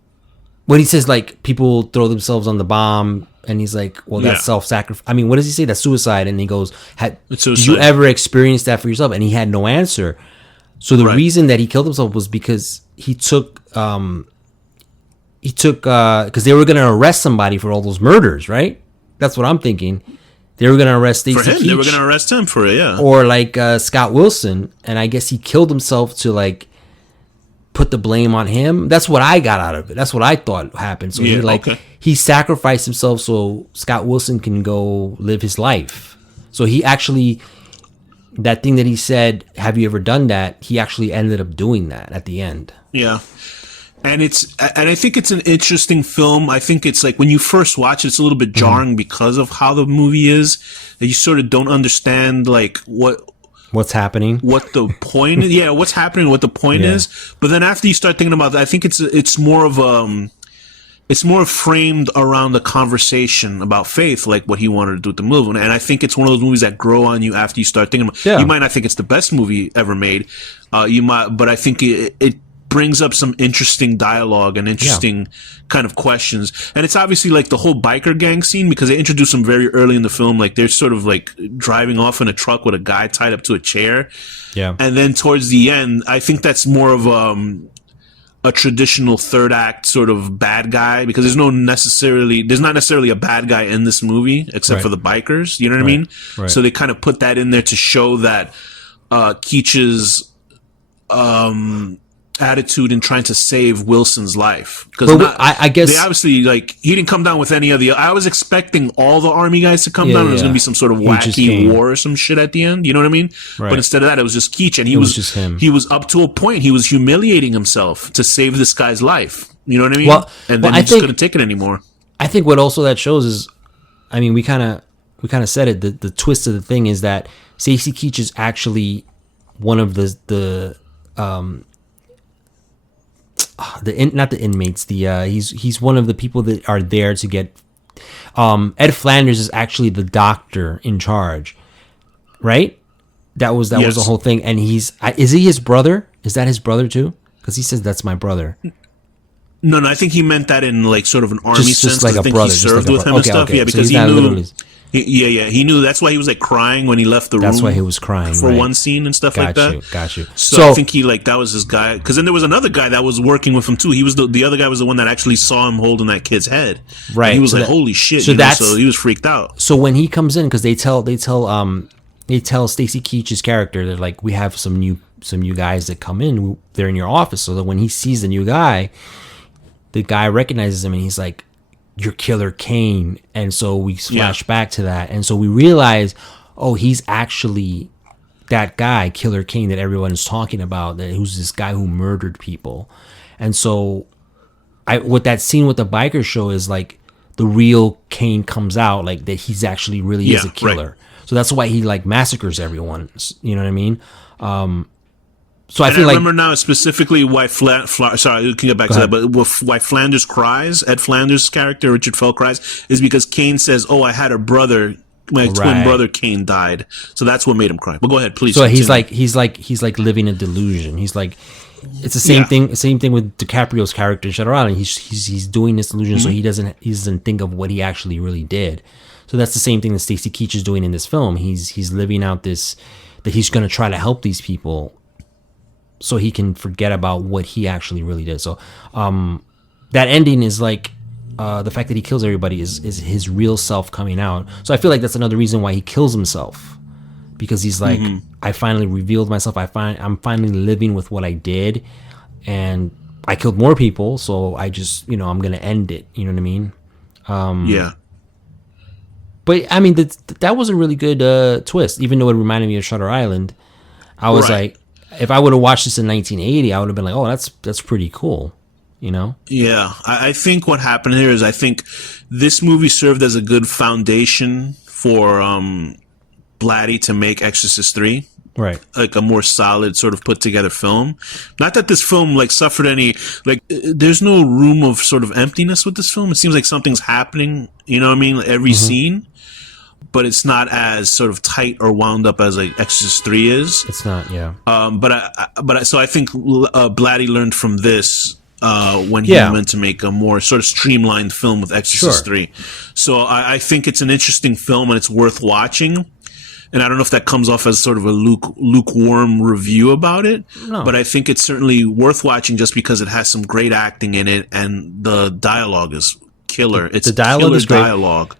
he says like people throw themselves on the bomb, and he's like, well, that's self-sacrifice. I mean, what does he say? That's suicide. And he goes, did you ever experience that for yourself? And he had no answer. So the reason that he killed himself was because he took because they were going to arrest somebody for all those murders, right? That's what I'm thinking. They were going to arrest Stacy Keach. They were going to arrest him for it, yeah. Or like Scott Wilson, and I guess he killed himself to like put the blame on him. That's what I got out of it. That's what I thought happened. So he sacrificed himself so Scott Wilson can go live his life. So he actually, that thing that he said, have you ever done that? He actually ended up doing that at the end. Yeah. And I think it's an interesting film. I think it's like when you first watch it, it's a little bit jarring because of how the movie is. That you sort of don't understand like what's happening, what the point is. Yeah, what's happening, what the point is. But then after you start thinking about that, I think it's more framed around the conversation about faith, like what he wanted to do with the movie. And I think it's one of those movies that grow on you after you start thinking about. You might not think it's the best movie ever made. But I think it brings up some interesting dialogue and interesting kind of questions. And it's obviously like the whole biker gang scene, because they introduced them very early in the film. Like they're sort of like driving off in a truck with a guy tied up to a chair. Yeah. And then towards the end, I think that's more of a traditional third act sort of bad guy, because there's not necessarily a bad guy in this movie except for the bikers. You know what I mean? Right. So they kind of put that in there to show that Keach's attitude in trying to save Wilson's life, because I guess they obviously like he didn't come down with any of the. I was expecting all the army guys to come down. And it was going to be some sort of wacky war or some shit at the end. You know what I mean? Right. But instead of that, it was just Keach, and he was just him. He was up to a point. He was humiliating himself to save this guy's life. You know what I mean? And then he just couldn't take it anymore. I think what also that shows is, I mean, we kind of said it. The twist of the thing is that Stacy Keach is actually one of not the inmates. He's one of the people that are there to get. Ed Flanders is actually the doctor in charge, right? That was the whole thing. And is he his brother? Is that his brother too? Because he says that's my brother. No, I think he meant that in like sort of an army sense. Like I think brother, he served with him and stuff. Yeah, because he knew. He knew. That's why he was like crying when he left the room. That's why he was crying for one scene and stuff like that. Got you. So I think that was his guy. Because then there was another guy that was working with him too. He was the other guy was the one that actually saw him holding that kid's head. Right. And he was like, holy shit. So he was freaked out. So when he comes in, because they tell Stacy Keach's character, they're like, we have some new guys that come in. They're in your office. So that when he sees the new guy, the guy recognizes him and he's like, you're Killer Kane. And so we flash back to that. And so we realize, oh, he's actually that guy, Killer Kane, that everyone is talking about, that who's this guy who murdered people. And so what that scene with the biker show is like, the real Kane comes out, like that he's actually really is a killer. Right. So that's why he like massacres everyone. You know what I mean? So I remember now specifically why sorry, we can get back to that, but why Flanders cries, Ed Flanders' character, Richard Fell, cries, is because Kane says, oh, I had a brother, my twin brother Kane died. So that's what made him cry. But go ahead, please. So he's like living a delusion. He's like, it's the same thing. Same thing with DiCaprio's character in Shutter Island. He's doing this illusion, so he doesn't think of what he actually really did. So that's the same thing that Stacy Keach is doing in this film. He's living out this, that he's going to try to help these people, so he can forget about what he actually really did. So that ending is like the fact that he kills everybody is his real self coming out. So I feel like that's another reason why he kills himself. Because he's like, I finally revealed myself. I'm finally living with what I did, and I killed more people. So I just, I'm gonna end it. You know what I mean? Yeah. But I mean, that was a really good twist. Even though it reminded me of Shutter Island, I was like, if I would have watched this in 1980, I would have been like, oh, that's pretty cool. Yeah, I think what happened here is I think this movie served as a good foundation for Blatty to make Exorcist 3, right? Like a more solid sort of put together film. Not that this film like suffered any, like there's no room of sort of emptiness with this film. It seems like something's happening, you know what I mean, like every scene, but it's not as sort of tight or wound up as like Exorcist 3 is. It's not, yeah. So I think Blatty learned from this when he meant to make a more sort of streamlined film with Exorcist 3. So I think it's an interesting film and it's worth watching. And I don't know if that comes off as sort of a lukewarm review about it, but I think it's certainly worth watching just because it has some great acting in it and the dialogue is killer. It's the dialogue is great. Dialogue.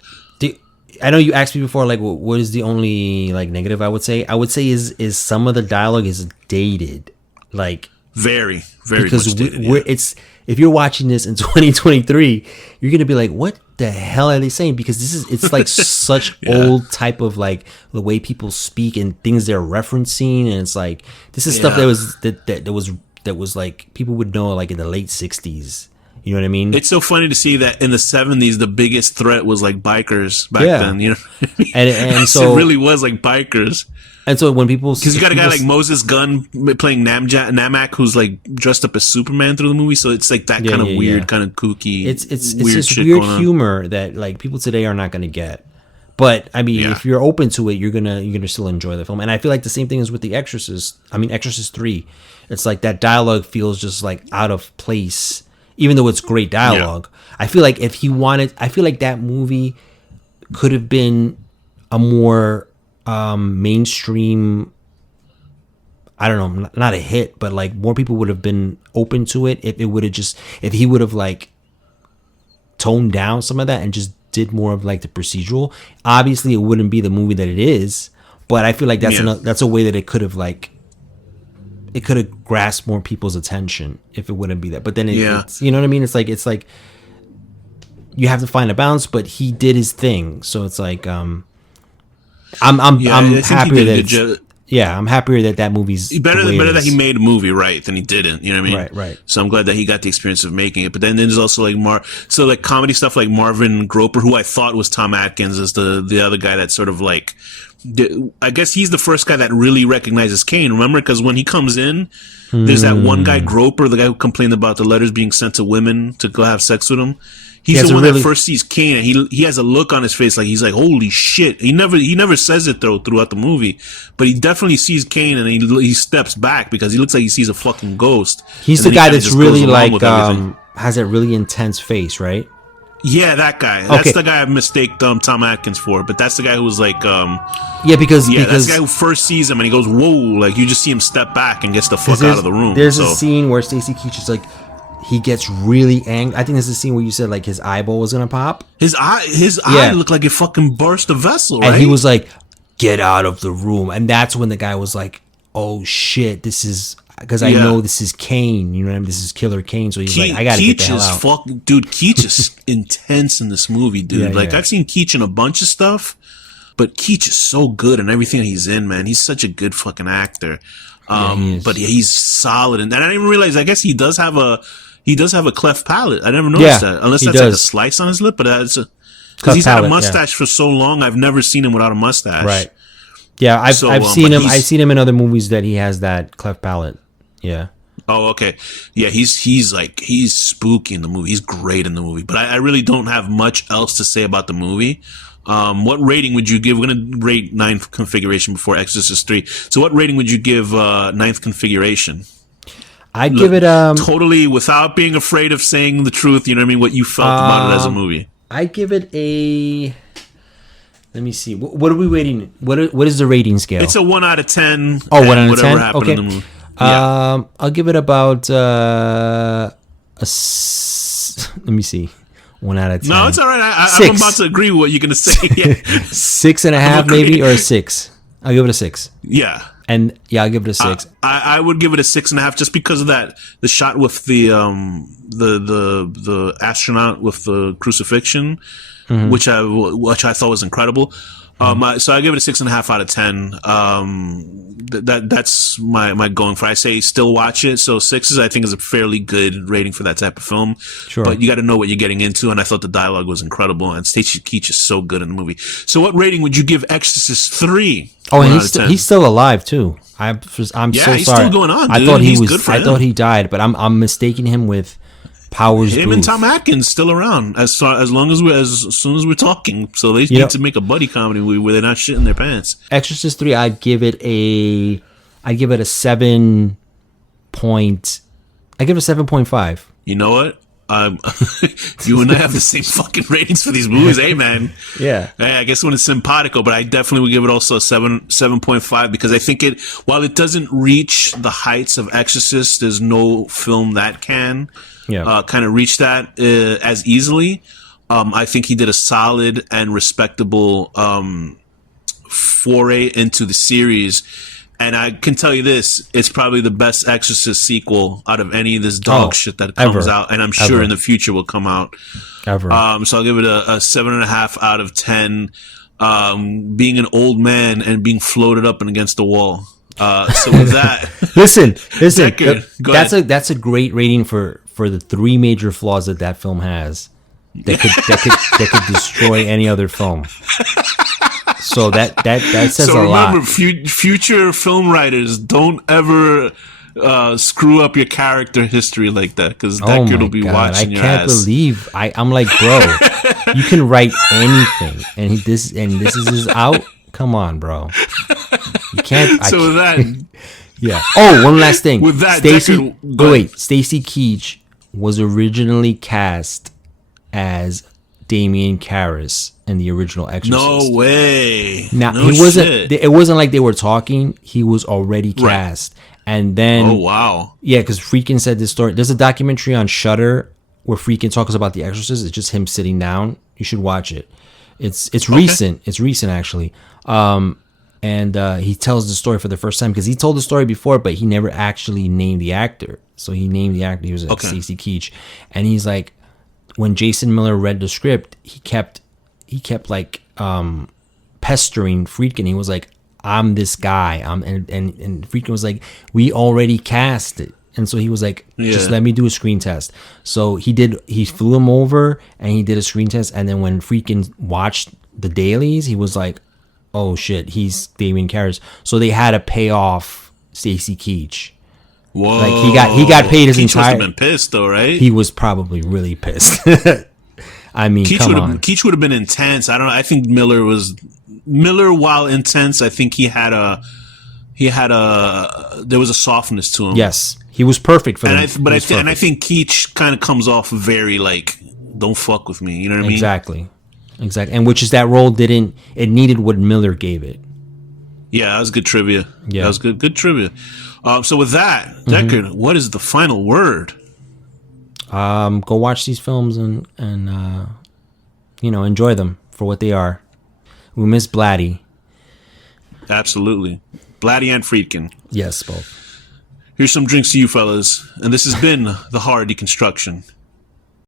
I know you asked me before, like, what is the only like negative I would say? I would say is some of the dialogue is dated, like very because much dated, it's, if you're watching this in 2023, you're gonna be like, what the hell are they saying? Because it's like such old type of like the way people speak and things they're referencing, and it's like this is stuff that was like people would know like in the late 60s. You know what I mean? It's so funny to see that in the 70s the biggest threat was like bikers back then. You know, what I mean? and so it really was like bikers. And so when people, because you got a guy like Moses Gunn playing Namak, who's like dressed up as Superman through the movie, so it's like that kind of weird, kind of kooky. It's this weird humor that like people today are not going to get. But I mean, if you're open to it, you're gonna still enjoy the film. And I feel like the same thing is with the Exorcist. I mean, Exorcist 3. It's like that dialogue feels just like out of place, even though it's great dialogue. I feel like if he wanted, I feel like that movie could have been a more mainstream, I don't know, not a hit, but like more people would have been open to it if he would have like toned down some of that and just did more of like the procedural. Obviously it wouldn't be the movie that it is, but I feel like that's a way that it could have grasped more people's attention if it wouldn't be that. But then it's, you know what I mean? It's like you have to find a balance, but he did his thing. So it's like, I'm happier that I'm happier that movie's better that he made a movie right than he didn't. You know what I mean? Right. So I'm glad that he got the experience of making it. But then there's also like comedy stuff like Marvin Groper, who I thought was Tom Atkins, is the other guy that sort of like, I guess he's the first guy that really recognizes Kane. Remember, because when he comes in, there's that one guy Groper, the guy who complained about the letters being sent to women to go have sex with him. He's the one that first sees Kane, and he has a look on his face like he's like, holy shit. He never says it throughout the movie, but he definitely sees Kane and he steps back because he looks like he sees a fucking ghost. He's the guy that's really like has that really intense face, right? Yeah, that guy. That's the guy I mistake Tom Atkins for, but that's the guy who was like because that's the guy who first sees him and he goes, whoa, like you just see him step back and gets the fuck out of the room. There's a scene where Stacy Keach is like, he gets really angry. I think this is the scene where you said like his eyeball was gonna pop. His eye looked like it fucking burst a vessel, right? And he was like, "Get out of the room!" And that's when the guy was like, "Oh shit, this is." Because I know this is Kane, you know what I mean? This is Killer Kane, so he's like, I gotta get the hell out. Dude, Keach is intense in this movie, dude. I've seen Keach in a bunch of stuff, But Keach is so good in everything that he's in, man. He's such a good fucking actor. But he's solid, and I didn't even realize. I guess he does have a cleft palate. I never noticed that, unless that's like a slice on his lip. But that's because he's had a mustache for so long. I've never seen him without a mustache. Right. Yeah, I've seen him. I've seen him in other movies that he has that cleft palate. Yeah. Oh, okay. Yeah, he's spooky in the movie. He's great in the movie. But I really don't have much else to say about the movie. What rating would you give? We're going to rate Ninth Configuration before Exorcist 3. So what rating would you give Ninth Configuration? I'd give it... totally without being afraid of saying the truth, you know what I mean? What you felt about it as a movie. I'd give it a... Let me see. What are we rating? What is the rating scale? It's a 1 out of 10. Oh, 1 out of 10? Whatever happened in the movie. Yeah. I'll give it about let me see. 1 out of 10. No, it's all right. I'm about to agree with what you're going to say. Yeah. 6.5 maybe, or a 6. I'll give it a 6. Yeah. And I'll give it a 6. I would give it a 6.5 just because of that. The shot with the astronaut with the crucifixion, which I thought was incredible. So I give it a 6.5 out of 10. That's my going for. I say still watch it. So 6 I think is a fairly good rating for that type of film. Sure. But you got to know what you're getting into, and I thought the dialogue was incredible, and Stacy Keach is so good in the movie. So what rating would you give Exorcist 3? Oh, and he's still alive too. I'm so sorry. He's still going on. Dude. I thought I thought he died, but I'm mistaking him with Powers. Him Booth. and Tom Atkins still around as soon as we're talking. So they need to make a buddy comedy movie where they're not shitting their pants. Exorcist 3, I'd give it a 7.5. You know what? You and I have the same fucking ratings for these movies, hey man. Yeah. Hey, I guess when it's simpatico, but I definitely would give it also a 7.5 because I think while it doesn't reach the heights of Exorcist, there's no film that can kind of reach that as easily. I think he did a solid and respectable foray into the series. And I can tell you this, it's probably the best Exorcist sequel out of any of this dog shit that comes out, and I'm sure in the future will come out. Ever. So I'll give it a 7.5 out of 10. Being an old man and being floated up and against the wall. So with that, listen, Deckard, that's a great rating for the 3 major flaws that film has. That could destroy any other film. So that says a lot. So remember, future film writers, don't ever screw up your character history like that, because Deckard will be watching your ass. I can't believe I'm like, bro, you can write anything, and this is his out. Come on, bro. You can't. With that, yeah. Oh, one last thing. With that, Stacy Keach was originally cast as Damien Karras in the original Exorcist. No way. Now he wasn't. Shit. It wasn't like they were talking. He was already cast, and then wow, yeah, because Friedkin said this story. There's a documentary on Shudder where Friedkin talks about the Exorcist. It's just him sitting down. You should watch it. It's recent. It's recent actually. And he tells the story for the first time because he told the story before, but he never actually named the actor. So he named the actor. He was like Stacy Keach, and he's like, when Jason Miller read the script, he kept like pestering Friedkin. He was like, "I'm this guy." And Friedkin was like, "We already cast it." And so he was like, "Just let me do a screen test." So he flew him over and he did a screen test. And then when Friedkin watched the dailies, he was like, "Oh shit, he's Damien Karras." So they had to pay off Stacy Keach. Whoa! Like he got paid his Keach entire. Must have been pissed though, right? He was probably really pissed. I mean, Keach would have been intense. I don't know. I think Miller, while intense, I think there was a softness to him. Yes, he was perfect for them. I think Keach kind of comes off very like, don't fuck with me. You know what I mean? Exactly. And which is that role it needed what Miller gave it. Yeah, that was good trivia. Yeah, that was good trivia. So with that, Deckard, what is the final word? Go watch these films and enjoy them for what they are. We miss Blatty. Absolutely. Blatty and Friedkin. Yes, both. Here's some drinks to you fellas, and this has been The Horror Deconstruction.